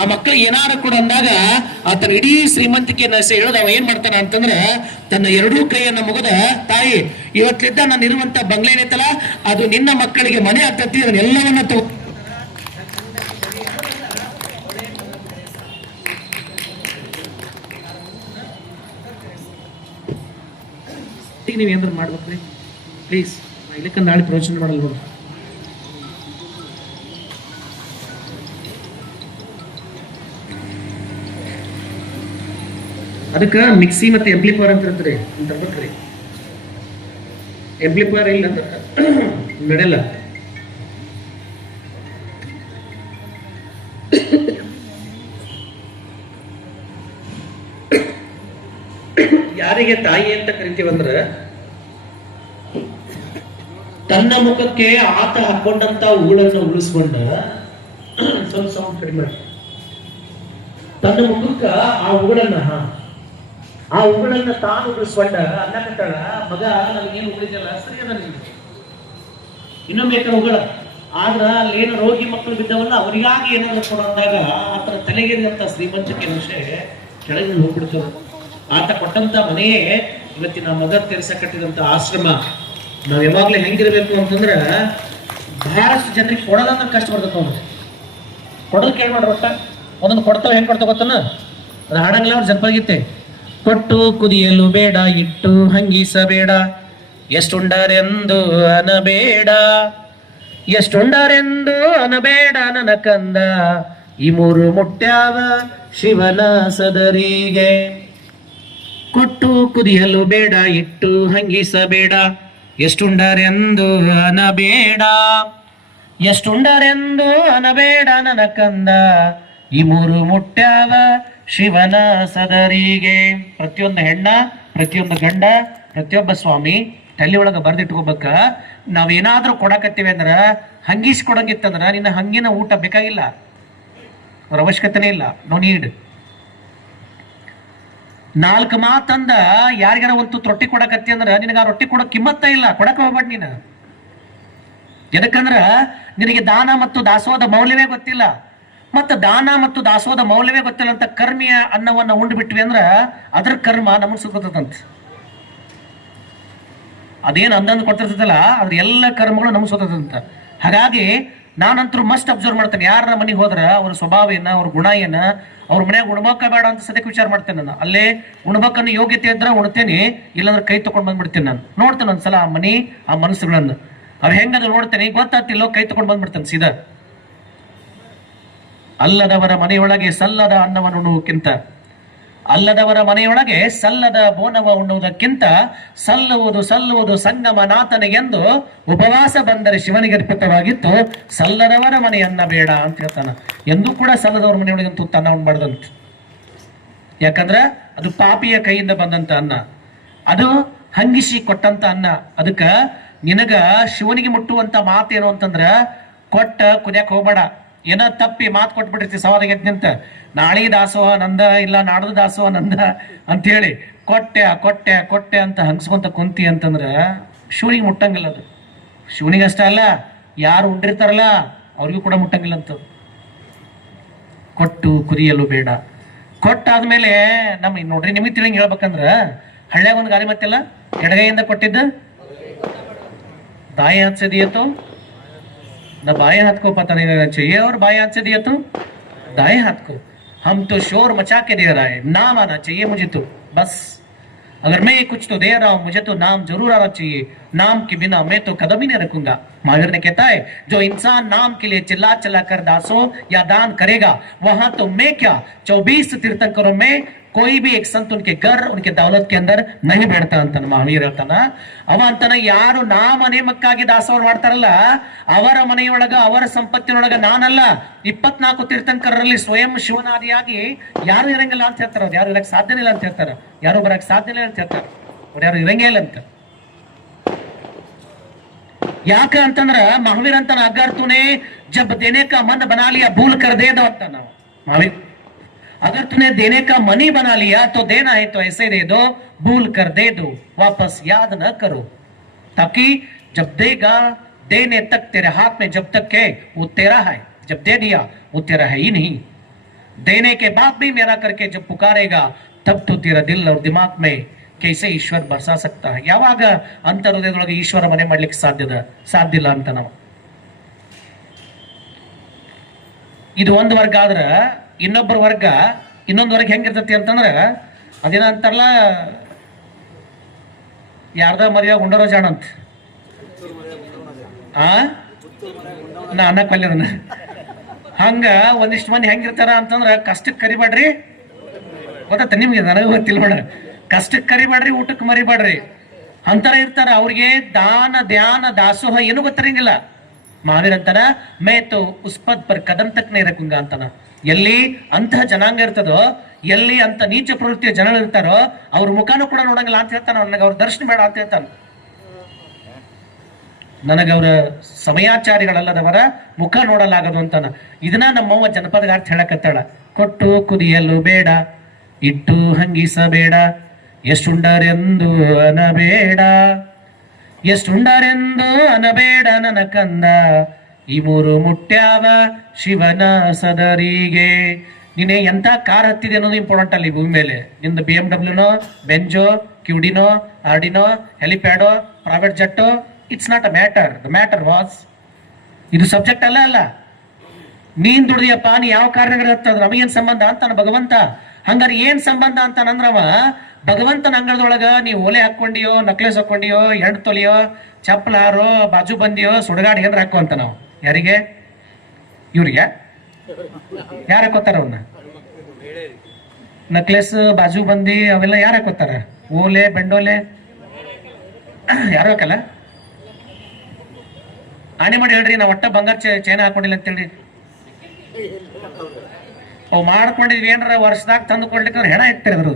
ಆ ಮಕ್ಕಳಿಗೆ ಏನಾರು ಕೂಡ ಅಂದಾಗ ಆತನ ಇಡೀ ಶ್ರೀಮಂತಿಕೆಯನ್ನ ಹೇಳೋದು ಅವ ಏನ್ ಮಾಡ್ತಾನ ಅಂತಂದ್ರೆ ತನ್ನ ಎರಡೂ ಕೈಯನ್ನ ಮುಗಿದ, ತಾಯಿ ಇವತ್ತಿದ್ದ ನಾನು ಇರುವಂತ ಬಂಗ್ಲೆ ಏನೈತಲ್ಲ ಅದು ನಿನ್ನ ಮಕ್ಕಳಿಗೆ ಮನೆ ಆಗ್ತತಿ, ಅದನ್ನೆಲ್ಲವನ್ನ ನೀವು ಏನಾದ್ರು ಮಾಡ್ಬೇಕ್ರಿ ಪ್ಲೀಸ್. ಇಲ್ಲಕ್ಕ ನಾಳೆ ಪ್ರವಚನ ಮಾಡಲ್ ನೋಡ್ರಿ. ಅದಕ್ಕೆ ಮಿಕ್ಸಿ ಮತ್ತೆ ಎಂಪ್ಲಿಫೈರ್ ಅಂತ ಇರ್ತಾರೆ ತರ್ಬೇಕ್ರಿ. ಎಂಪ್ಲಿಫೈರ್ ಇಲ್ಲ ಅಂದ್ರೆ ನಡೆಯಲ್ಲ. ಯಾರಿಗೆ ತಾಯಿ ಅಂತ ಕರಿತೀವಂದ್ರ ತನ್ನ ಮುಖಕ್ಕೆ ಆತ ಹಾಕೊಂಡಂತ ಉಗುಳನ್ನು ಉಳಿಸ್ಕೊಂಡ ಸ್ವಲ್ಪ ಸೌಂಡ್ ಕಡಿಮೆ ಮಾಡಿ ತನ್ನ ಮುಖಕ್ಕ ಆ ಉಗುಳನ್ನ ತಾನು ಉಳಿಸ್ಕೊಂಡ ಅನ್ನಕತ್ತಾಳ, ಮಗ ನನಗೇನು ಉಳಿದಲ್ಲ ಸರಿ ಅದ ನಿಮ್ಗೆ ಇನ್ನೊಮ್ಮೆ ಬೇಕಾದ್ರೆ ಉಗುಳ. ಆದ್ರ ಅಲ್ಲೇನು ರೋಗಿ ಮಕ್ಕಳು ಬಿದ್ದವಲ್ಲ ಅವರಿಗಾಗಿ ಏನಾದ್ರು ಕೊಡ ಅಂದಾಗ ಆತನ ತಲೆಗಿರುವಂತ ಶ್ರೀಮಂತಿಕೆ ವಿಷಯ ಕೆಳಗೆ ಹೋಗ್ಬಿಡ್ತದೆ. ಆತ ಕೊಟ್ಟಂತ ಮನೆಯೇ ಇವತ್ತಿನ ಮದರ್ ತೆರೆಸ ಕಟ್ಟಿದಂತ ಆಶ್ರಮ. ನಾವ್ ಯಾವಾಗ್ಲೂ ಹೆಂಗಿರ್ಬೇಕು ಅಂತಂದ್ರ ಬಹಳಷ್ಟು ಜನರಿಗೆ ಕೊಡೋದಂದ್ರೆ ಕಷ್ಟ ಬರ್ತದೆ ನೋಡ್ರಿ. ಕೊಡೋದು ಕೇಳಿ ಮಾಡ್ರಿ, ಒಟ್ಟ ಒಂದೊಂದು ಕೊಡ್ತಾವ ಹೆಂಗ್ ಕೊಡ್ತಾವ ಗೊತ್ತನ, ಅದು ಹಾಡಂಗಿಲ್ಲ ಅವ್ರು ಜನಪದಗೀತೆ. ಕೊಟ್ಟು ಕುದಿಯಲು ಬೇಡ, ಇಟ್ಟು ಹಂಗಿಸಬೇಡ, ಎಷ್ಟುಂಡರೆಂದು ಅನಬೇಡ, ಎಷ್ಟುಂಡರೆಂದು ಅನಬೇಡ ನನ್ನ ಕಂದ, ಈ ಮೂರು ಮುಟ್ಟ್ಯಾವ ಶಿವನ ಸದರಿಗೆ. ಕೊಟ್ಟು ಕುದಿಯಲು ಬೇಡ, ಇಟ್ಟು ಹಂಗಿಸಬೇಡ, ಎಷ್ಟುಂಡರೆಂದು ಅನಬೇಡ, ಎಷ್ಟುಂಡರೆಂದು ಅನಬೇಡ ನನ್ನ ಕಂದ, ಈ ಮೂರು ಮುಟ್ಟ್ಯಾವ ಶಿವನ ಸದರಿಗೆ. ಪ್ರತಿಯೊಂದು ಹೆಣ್ಣ, ಪ್ರತಿಯೊಂದು ಗಂಡ, ಪ್ರತಿಯೊಬ್ಬ ಸ್ವಾಮಿ ತಲೆ ಒಳಗೆ ಬರ್ದಿಟ್ಕೋಬೇಕ. ನಾವೇನಾದ್ರೂ ಕೊಡಕತ್ತೀವಿ ಅಂದ್ರ ಹಂಗಿಸ್ ಕೊಡಂಗಿತ್ತಂದ್ರ ನಿನ್ನ ಹಂಗಿನ ಊಟ ಬೇಕಾಗಿಲ್ಲ, ಅವ್ರ ಅವಶ್ಯಕತೆನೇ ಇಲ್ಲ. No need. 4 ಮಾತಂದ ಯಾರಿಗಾರ ಒಂದು ರೊಟ್ಟಿ ಕೊಡಕತ್ತಿ ಅಂದ್ರ ನಿನಗ ಆ ರೊಟ್ಟಿ ಕೊಡೋ ಕಿಮ್ಮತ್ತ ಇಲ್ಲ, ಕೊಡಕ್ ಹೋಗ್ಬೇಡ ನೀನು. ಎದಕ್ಕಂದ್ರ ನಿನಗೆ ದಾನ ಮತ್ತು ದಾಸೋಹದ ಮೌಲ್ಯವೇ ಗೊತ್ತಿಲ್ಲ. ಮತ್ತು ದಾನ ಮತ್ತು ದಾಸೋಹದ ಮೌಲ್ಯವೇ ಗೊತ್ತಿಲ್ಲ ಅಂತ ಕರ್ಮಿಯ ಅನ್ನವನ್ನ ಉಂಡು ಬಿಟ್ವಿ ಅಂದ್ರ ಅದ್ರ ಕರ್ಮ ನಮಗ್ ಸಿಗುತ್ತಂತ. ಅದೇನು ಅಂದಂದು ಕೊಡ್ತಿರ್ತಲ್ಲ ಅದ್ರ ಎಲ್ಲ ಕರ್ಮಗಳು ನಮ್ಗೆ ಸೋತದಂತ. ಹಾಗಾಗಿ ನಾನಂತರೂ ಮಸ್ಟ್ ಅಬ್ಸರ್ವ್ ಮಾಡ್ತೇನೆ, ಯಾರ ಮನೆಗೆ ಹೋದ್ರ ಅವ್ರ ಸ್ವಭಾವ ಏನ, ಅವ್ರ ಗುಣ ಏನ, ಅವ್ರ ಮನ್ಯಾಗ ಉಣ್ಬಕ್ಕ ಬೇಡ ಅಂತ ಸದ್ಯಕ್ಕೆ ವಿಚಾರ ಮಾಡ್ತೇನೆ ನಾನು. ಅಲ್ಲೇ ಉಣ್ಬಕ್ಕನ್ನು ಯೋಗ್ಯತೆ ಇದ್ರೆ ಉಣ್ತೇನೆ, ಇಲ್ಲಾಂದ್ರೆ ಕೈ ತಗೊಂಡ್ ಬಂದ್ಬಿಡ್ತೇನೆ ನಾನು. ನೋಡ್ತೇನೆ ಒಂದ್ಸಲ ಆ ಮನಿ ಆ ಮನಸ್ಸುಗಳನ್ನ ಅವ್ ಹೆಂಗದು ನೋಡ್ತೇನೆ, ಗೊತ್ತಾಗ್ತಿಲ್ಲೋ ಕೈ ತಗೊಂಡ್ ಬಂದ್ಬಿಡ್ತೇನೆ ಸೀದಾ. ಅಲ್ಲದವರ ಮನೆಯೊಳಗೆ ಸಲ್ಲದ ಅನ್ನವನ್ನು ಉಣ್ಣುವುದಕ್ಕಿಂತ, ಅಲ್ಲದವರ ಮನೆಯೊಳಗೆ ಸಲ್ಲದ ಬೋನವ ಉಣ್ಣುವುದಕ್ಕಿಂತ ಸಲ್ಲುವುದು ಸಲ್ಲುವುದು ಸಂಗಮ ನಾಥನಿಗೆಂದು ಉಪವಾಸ ಬಂದರೆ ಶಿವನಿಗೆ ಅರ್ಪಿತವಾಗಿತ್ತು, ಸಲ್ಲದವರ ಮನೆಯನ್ನ ಬೇಡ ಅಂತ ಹೇಳ್ತಾನ. ಎಂದೂ ಕೂಡ ಸಲ್ಲದವರ ಮನೆಯೊಳಗೆ ತುತ್ತ ಅನ್ನ ಉಣ್ಬಾರ್ದಂತ. ಯಾಕಂದ್ರ ಅದು ಪಾಪಿಯ ಕೈಯಿಂದ ಬಂದಂತ ಅನ್ನ, ಅದು ಹಂಗಿಸಿ ಕೊಟ್ಟಂತ ಅನ್ನ. ಅದಕ್ಕ ನಿನಗ ಶಿವನಿಗೆ ಮುಟ್ಟುವಂತ ಮಾತೇನು ಅಂತಂದ್ರ ಕೊಟ್ಟ ಕುದ್ಯಾಕ್ ಹೋಗ್ಬೇಡ. ಏನ ತಪ್ಪಿ ಮಾತು ಕೊಟ್ಬಿಟ್ಟಿರ್ತಿ ಸವಾಲಿಗೆ ನಿಂತ, ನಾಳೆ ದಾಸೋಹ ನಂದ ಇಲ್ಲ ನಾಡ್ದು ದಾಸೋಹ ನಂದ ಅಂತ ಹೇಳಿ ಕೊಟ್ಟೆ ಕೊಟ್ಟೆ ಕೊಟ್ಟೆ ಅಂತ ಹಂಗ್ಸ್ಕೊಂತ ಕುಂತಿ ಅಂತಂದ್ರ ಶಿವನಿಗೆ ಮುಟ್ಟಂಗಿಲ್ಲ. ಅದು ಶಿವನಿಗೆ ಅಷ್ಟೇ ಅಲ್ಲ, ಯಾರು ಉಂಡಿರ್ತಾರಲ್ಲ ಅವ್ರಿಗೂ ಕೂಡ ಮುಟ್ಟಂಗಿಲ್ಲ ಅಂತ. ಕೊಟ್ಟು ಕುದಿಯಲು ಬೇಡ. ಕೊಟ್ಟಾದ್ಮೇಲೆ ನೋಡ್ರಿ ನಿಮಗೆ ತಿಳಿಂಗ್ ಹೇಳ್ಬೇಕಂದ್ರ ಹಳ್ಳ್ಯಾಗ ಒಂದು ಗಾಳಿ ಮತ್ತಿಲ್ಲ, ಎಡಗೈಯಿಂದ ಕೊಟ್ಟಿದ್ದ दाएं हाथ से दिए तो न बाएं हाथ को पता नहीं रहना चाहिए, और बाएं हाथ से दिए तो दाएं हाथ को. हम तो शोर मचा के दे रहा है, नाम आना चाहिए मुझे तो बस. अगर मैं कुछ तो दे रहा हूं मुझे तो नाम जरूर आना चाहिए, नाम के बिना मैं तो कदम ही नहीं रखूंगा. महावीर ने कहता है जो इंसान नाम के लिए चिल्ला चिल्ला कर दासो या दान करेगा, वहां तो मैं क्या 24 तीर्थंकरों में कोई भी एक संत उनके घर उनके दौलत के अंदर नहीं बैठता ಅಂತ ಮಹಾವೀರ್ ಹೇಳ್ತಾನ. ಅವ ಅಂತಾನ ಯಾರು ನಾಮ ನೇಮಕ್ಕಾಗಿ ದಾಸೋಹ ಮಾಡ್ತಾರಲ್ಲ ಅವರ ಮನೆಯೊಳಗ ಅವರ ಸಂಪತ್ತಿನೊಳಗ ನಾನಲ್ಲ 24 ತೀರ್ಥಂಕರರಲ್ಲಿ ಸ್ವಯಂ ಶಿವನಾದಿಯಾಗಿ ಯಾರು ಇರಂಗಿಲ್ಲ ಅಂತ ಹೇಳ್ತಾರ. ಅವ್ರು ಯಾರು ಇರಕ್ ಸಾಧ್ಯನೇ ಇಲ್ಲ ಅಂತ ಹೇಳ್ತಾರ, ಯಾರು ಬರಕ್ ಸಾಧ್ಯನೇ ಇಲ್ಲ ಅಂತ ಹೇಳ್ತಾರ, ಅವ್ರು ಯಾರು ಇರಂಗೇ ಇಲ್ಲ ಅಂತ. ಯಾಕ ಅಂತಂದ್ರ ಮಹಾವೀರ್ ಅಂತಾನ ಅಗರ್ ತೂನೆ ಜಬ್ ದೇನೆ ಕಾ ಮನ್ ಬನಾ ಲಿಯಾ ಭೂಲ್ ಕರ್ ದೇ ದೋ ಅಂತ ನಾವು ಮಹಾವೀರ್. अगर तूने देने का मन ही बना लिया तो देना है तो ऐसे दे दो, भूल कर दे दो, वापस याद न करो. ताकि जब देगा देने तक तेरे हाथ में जब तक है वो तेरा है, जब दे दिया वो तेरा है ही नहीं. देने के बाद भी मेरा करके जब पुकारेगा तब तो तेरा दिल और दिमाग में कैसे ईश्वर बरसा सकता है. ಯಾವಾಗ ಅಂತರ್ಹೃದಯದೊಳಗೆ ಈಶ್ವರ ಮನೆ ಮಾಡ್ಲಿಕ್ಕೆ ಸಾಧ್ಯ ಇಲ್ಲ ಅಂತ ನಾವು. ಇದು ಒಂದು ವರ್ಗ ಆದ್ರ ಇನ್ನೊಬ್ಬರ ವರ್ಗ ಇನ್ನೊಂದು ವರ್ಗ ಹೆಂಗಿರ್ತತಿ ಅಂತಂದ್ರ ಅದೇನ ಅಂತಾರಲ್ಲ, ಯಾರ್ದ ಮರ್ಯಾಗ ಉಂಡರೋ ಜಾಣ ಅಂತ ನಾ ಅನ್ನಕ್ ಬಲ್ಯದನ್ನ. ಹಂಗ ಒಂದಿಷ್ಟು ಮಂದಿ ಹೆಂಗಿರ್ತಾರ ಅಂತಂದ್ರ ಕಷ್ಟಕ್ಕೆ ಕರಿಬೇಡ್ರಿ, ಗೊತ್ತ ನಿಮ್ಗೆ, ನನಗೂ ಗೊತ್ತಿಲ್ಲ ನೋಡ. ಕಷ್ಟಕ್ಕೆ ಕರಿಬೇಡ್ರಿ, ಊಟಕ್ಕೆ ಮರಿಬೇಡ್ರಿ ಅಂತಾರ ಇರ್ತಾರ. ಅವ್ರಿಗೆ ದಾನ ಧ್ಯಾನ ದಾಸೋಹ ಏನು ಗೊತ್ತಿರಂಗಿಲ್ಲ. ಮಹಾವೀರ್ ಅಂತಾನ ಮೇ ತೋ ಉಸ್ ಪದ್ ಪರ್ ಕದಂ ತಕ್ ನೈ ರಖೂಂಗ ಅಂತಾನ. ಎಲ್ಲಿ ಅಂತಹ ಜನಾಂಗ ಇರ್ತದೋ, ಎಲ್ಲಿ ಅಂತ ನೀಚ ಪ್ರವೃತ್ತಿಯ ಜನಗಳು ಇರ್ತಾರೋ ಅವ್ರ ಮುಖಾನು ಕೂಡ ನೋಡಂಗಿಲ್ಲ ಅಂತ ಹೇಳ್ತಾನ. ನನಗೆ ಅವ್ರ ದರ್ಶನ ಬೇಡ ಅಂತ ಹೇಳ್ತಾನ. ನನಗೆ ಅವರ ಸಮಯಾಚಾರಿಗಳಲ್ಲದವರ ಮುಖ ನೋಡಲಾಗದು ಅಂತಾನ. ಇದನ್ನ ನಮ್ಮವ್ವ ಜನಪದಗಾರ್ಥ ಹೇಳಕತ್ತಾಳ. ಕೊಟ್ಟು ಕುದಿಯಲು ಬೇಡ, ಇಟ್ಟು ಹಂಗಿಸಬೇಡ, ಎಷ್ಟುಂಡರೆಂದು ಅನಬೇಡ, ಎಷ್ಟುಂಡರೆಂದು ಅನಬೇಡ ನನ್ನ ಕಂದ, ಈ ಮೂರು ಮುಟ್ಟ್ಯಾವ ಶಿವನ ಸದರಿಗೆ. ನೀನೆ ಎಂತ ಕಾರ್ ಹತ್ತಿದೆ ಅನ್ನೋದು ಇಂಪಾರ್ಟೆಂಟ್ ಅಲ್ಲಿ ಭೂಮಿ ಮೇಲೆ. ನಿಂದು BMW ಬೆಂಜೋ, ಕ್ಯೂಡಿನೋ, ಆರ್ಡಿನೋ, ಹೆಲಿಪ್ಯಾಡೋ, ಪ್ರೈವೇಟ್ ಜೆಟ್ಟೋ, it's not a matter. The matter was, ಇದು ಸಬ್ಜೆಕ್ಟ್ ಅಲ್ಲ. ನೀನ್ ದುಡ್ದಿಯಪ್ಪ, ನೀ ಯಾವ ಕಾರ್ಯಗಳು ಹತ್ತದ ನಮಗೇನ್ ಸಂಬಂಧ ಅಂತಾನ ಭಗವಂತ. ಹಂಗಾರೆ ಏನ್ ಸಂಬಂಧ ಅಂತಾನಂದ್ರವ ಭಗವಂತನ ಅಂಗಳದೊಳಗ ನೀವು ಓಲೆ ಹಾಕೊಂಡಿಯೋ, ನಕ್ಲೆಸ್ ಹಾಕೊಂಡಿಯೋ, ಎಂಟು ತೊಲಿಯೋ, ಚಪ್ಪಲಾರೋ, ಬಾಜು ಬಂದಿಯೋ, ಸುಡಗಾಡಿ ಏನ್ರ ಹಾಕೋ ಅಂತ ನಾವು. ಯಾರಿಗೆ? ಇವ್ರಿಗೆ. ಯಾರು ಹಾಕೋತಾರ ಅವನ್ನ? ನಕ್ಲೆಸ್, ಬಾಜು ಬಂದಿ ಅವೆಲ್ಲ ಯಾರು ಹಾಕೋತಾರ? ಓಲೆ ಬೆಂಡೋಲೆ ಯಾರು ಹಾಕಲ್ಲ. ಆಣೆ ಮಾಡಿ ಹೇಳ್ರಿ, ನಾ ಒಟ್ಟ ಬಂಗಾರ ಚೈನ ಹಾಕೊಂಡಿಲ್ಲ ಅಂತ ಹೇಳ್ರಿ. ಅವ್ ಮಾಡ್ಕೊಂಡಿದ್ವಿ ಏನಾರ ವರ್ಷದಾಗ ತಂದು ಕೊಡ್ಲಿಕ್ಕೆ ಹೆಣ ಇಟ್ಟಿರೋದು.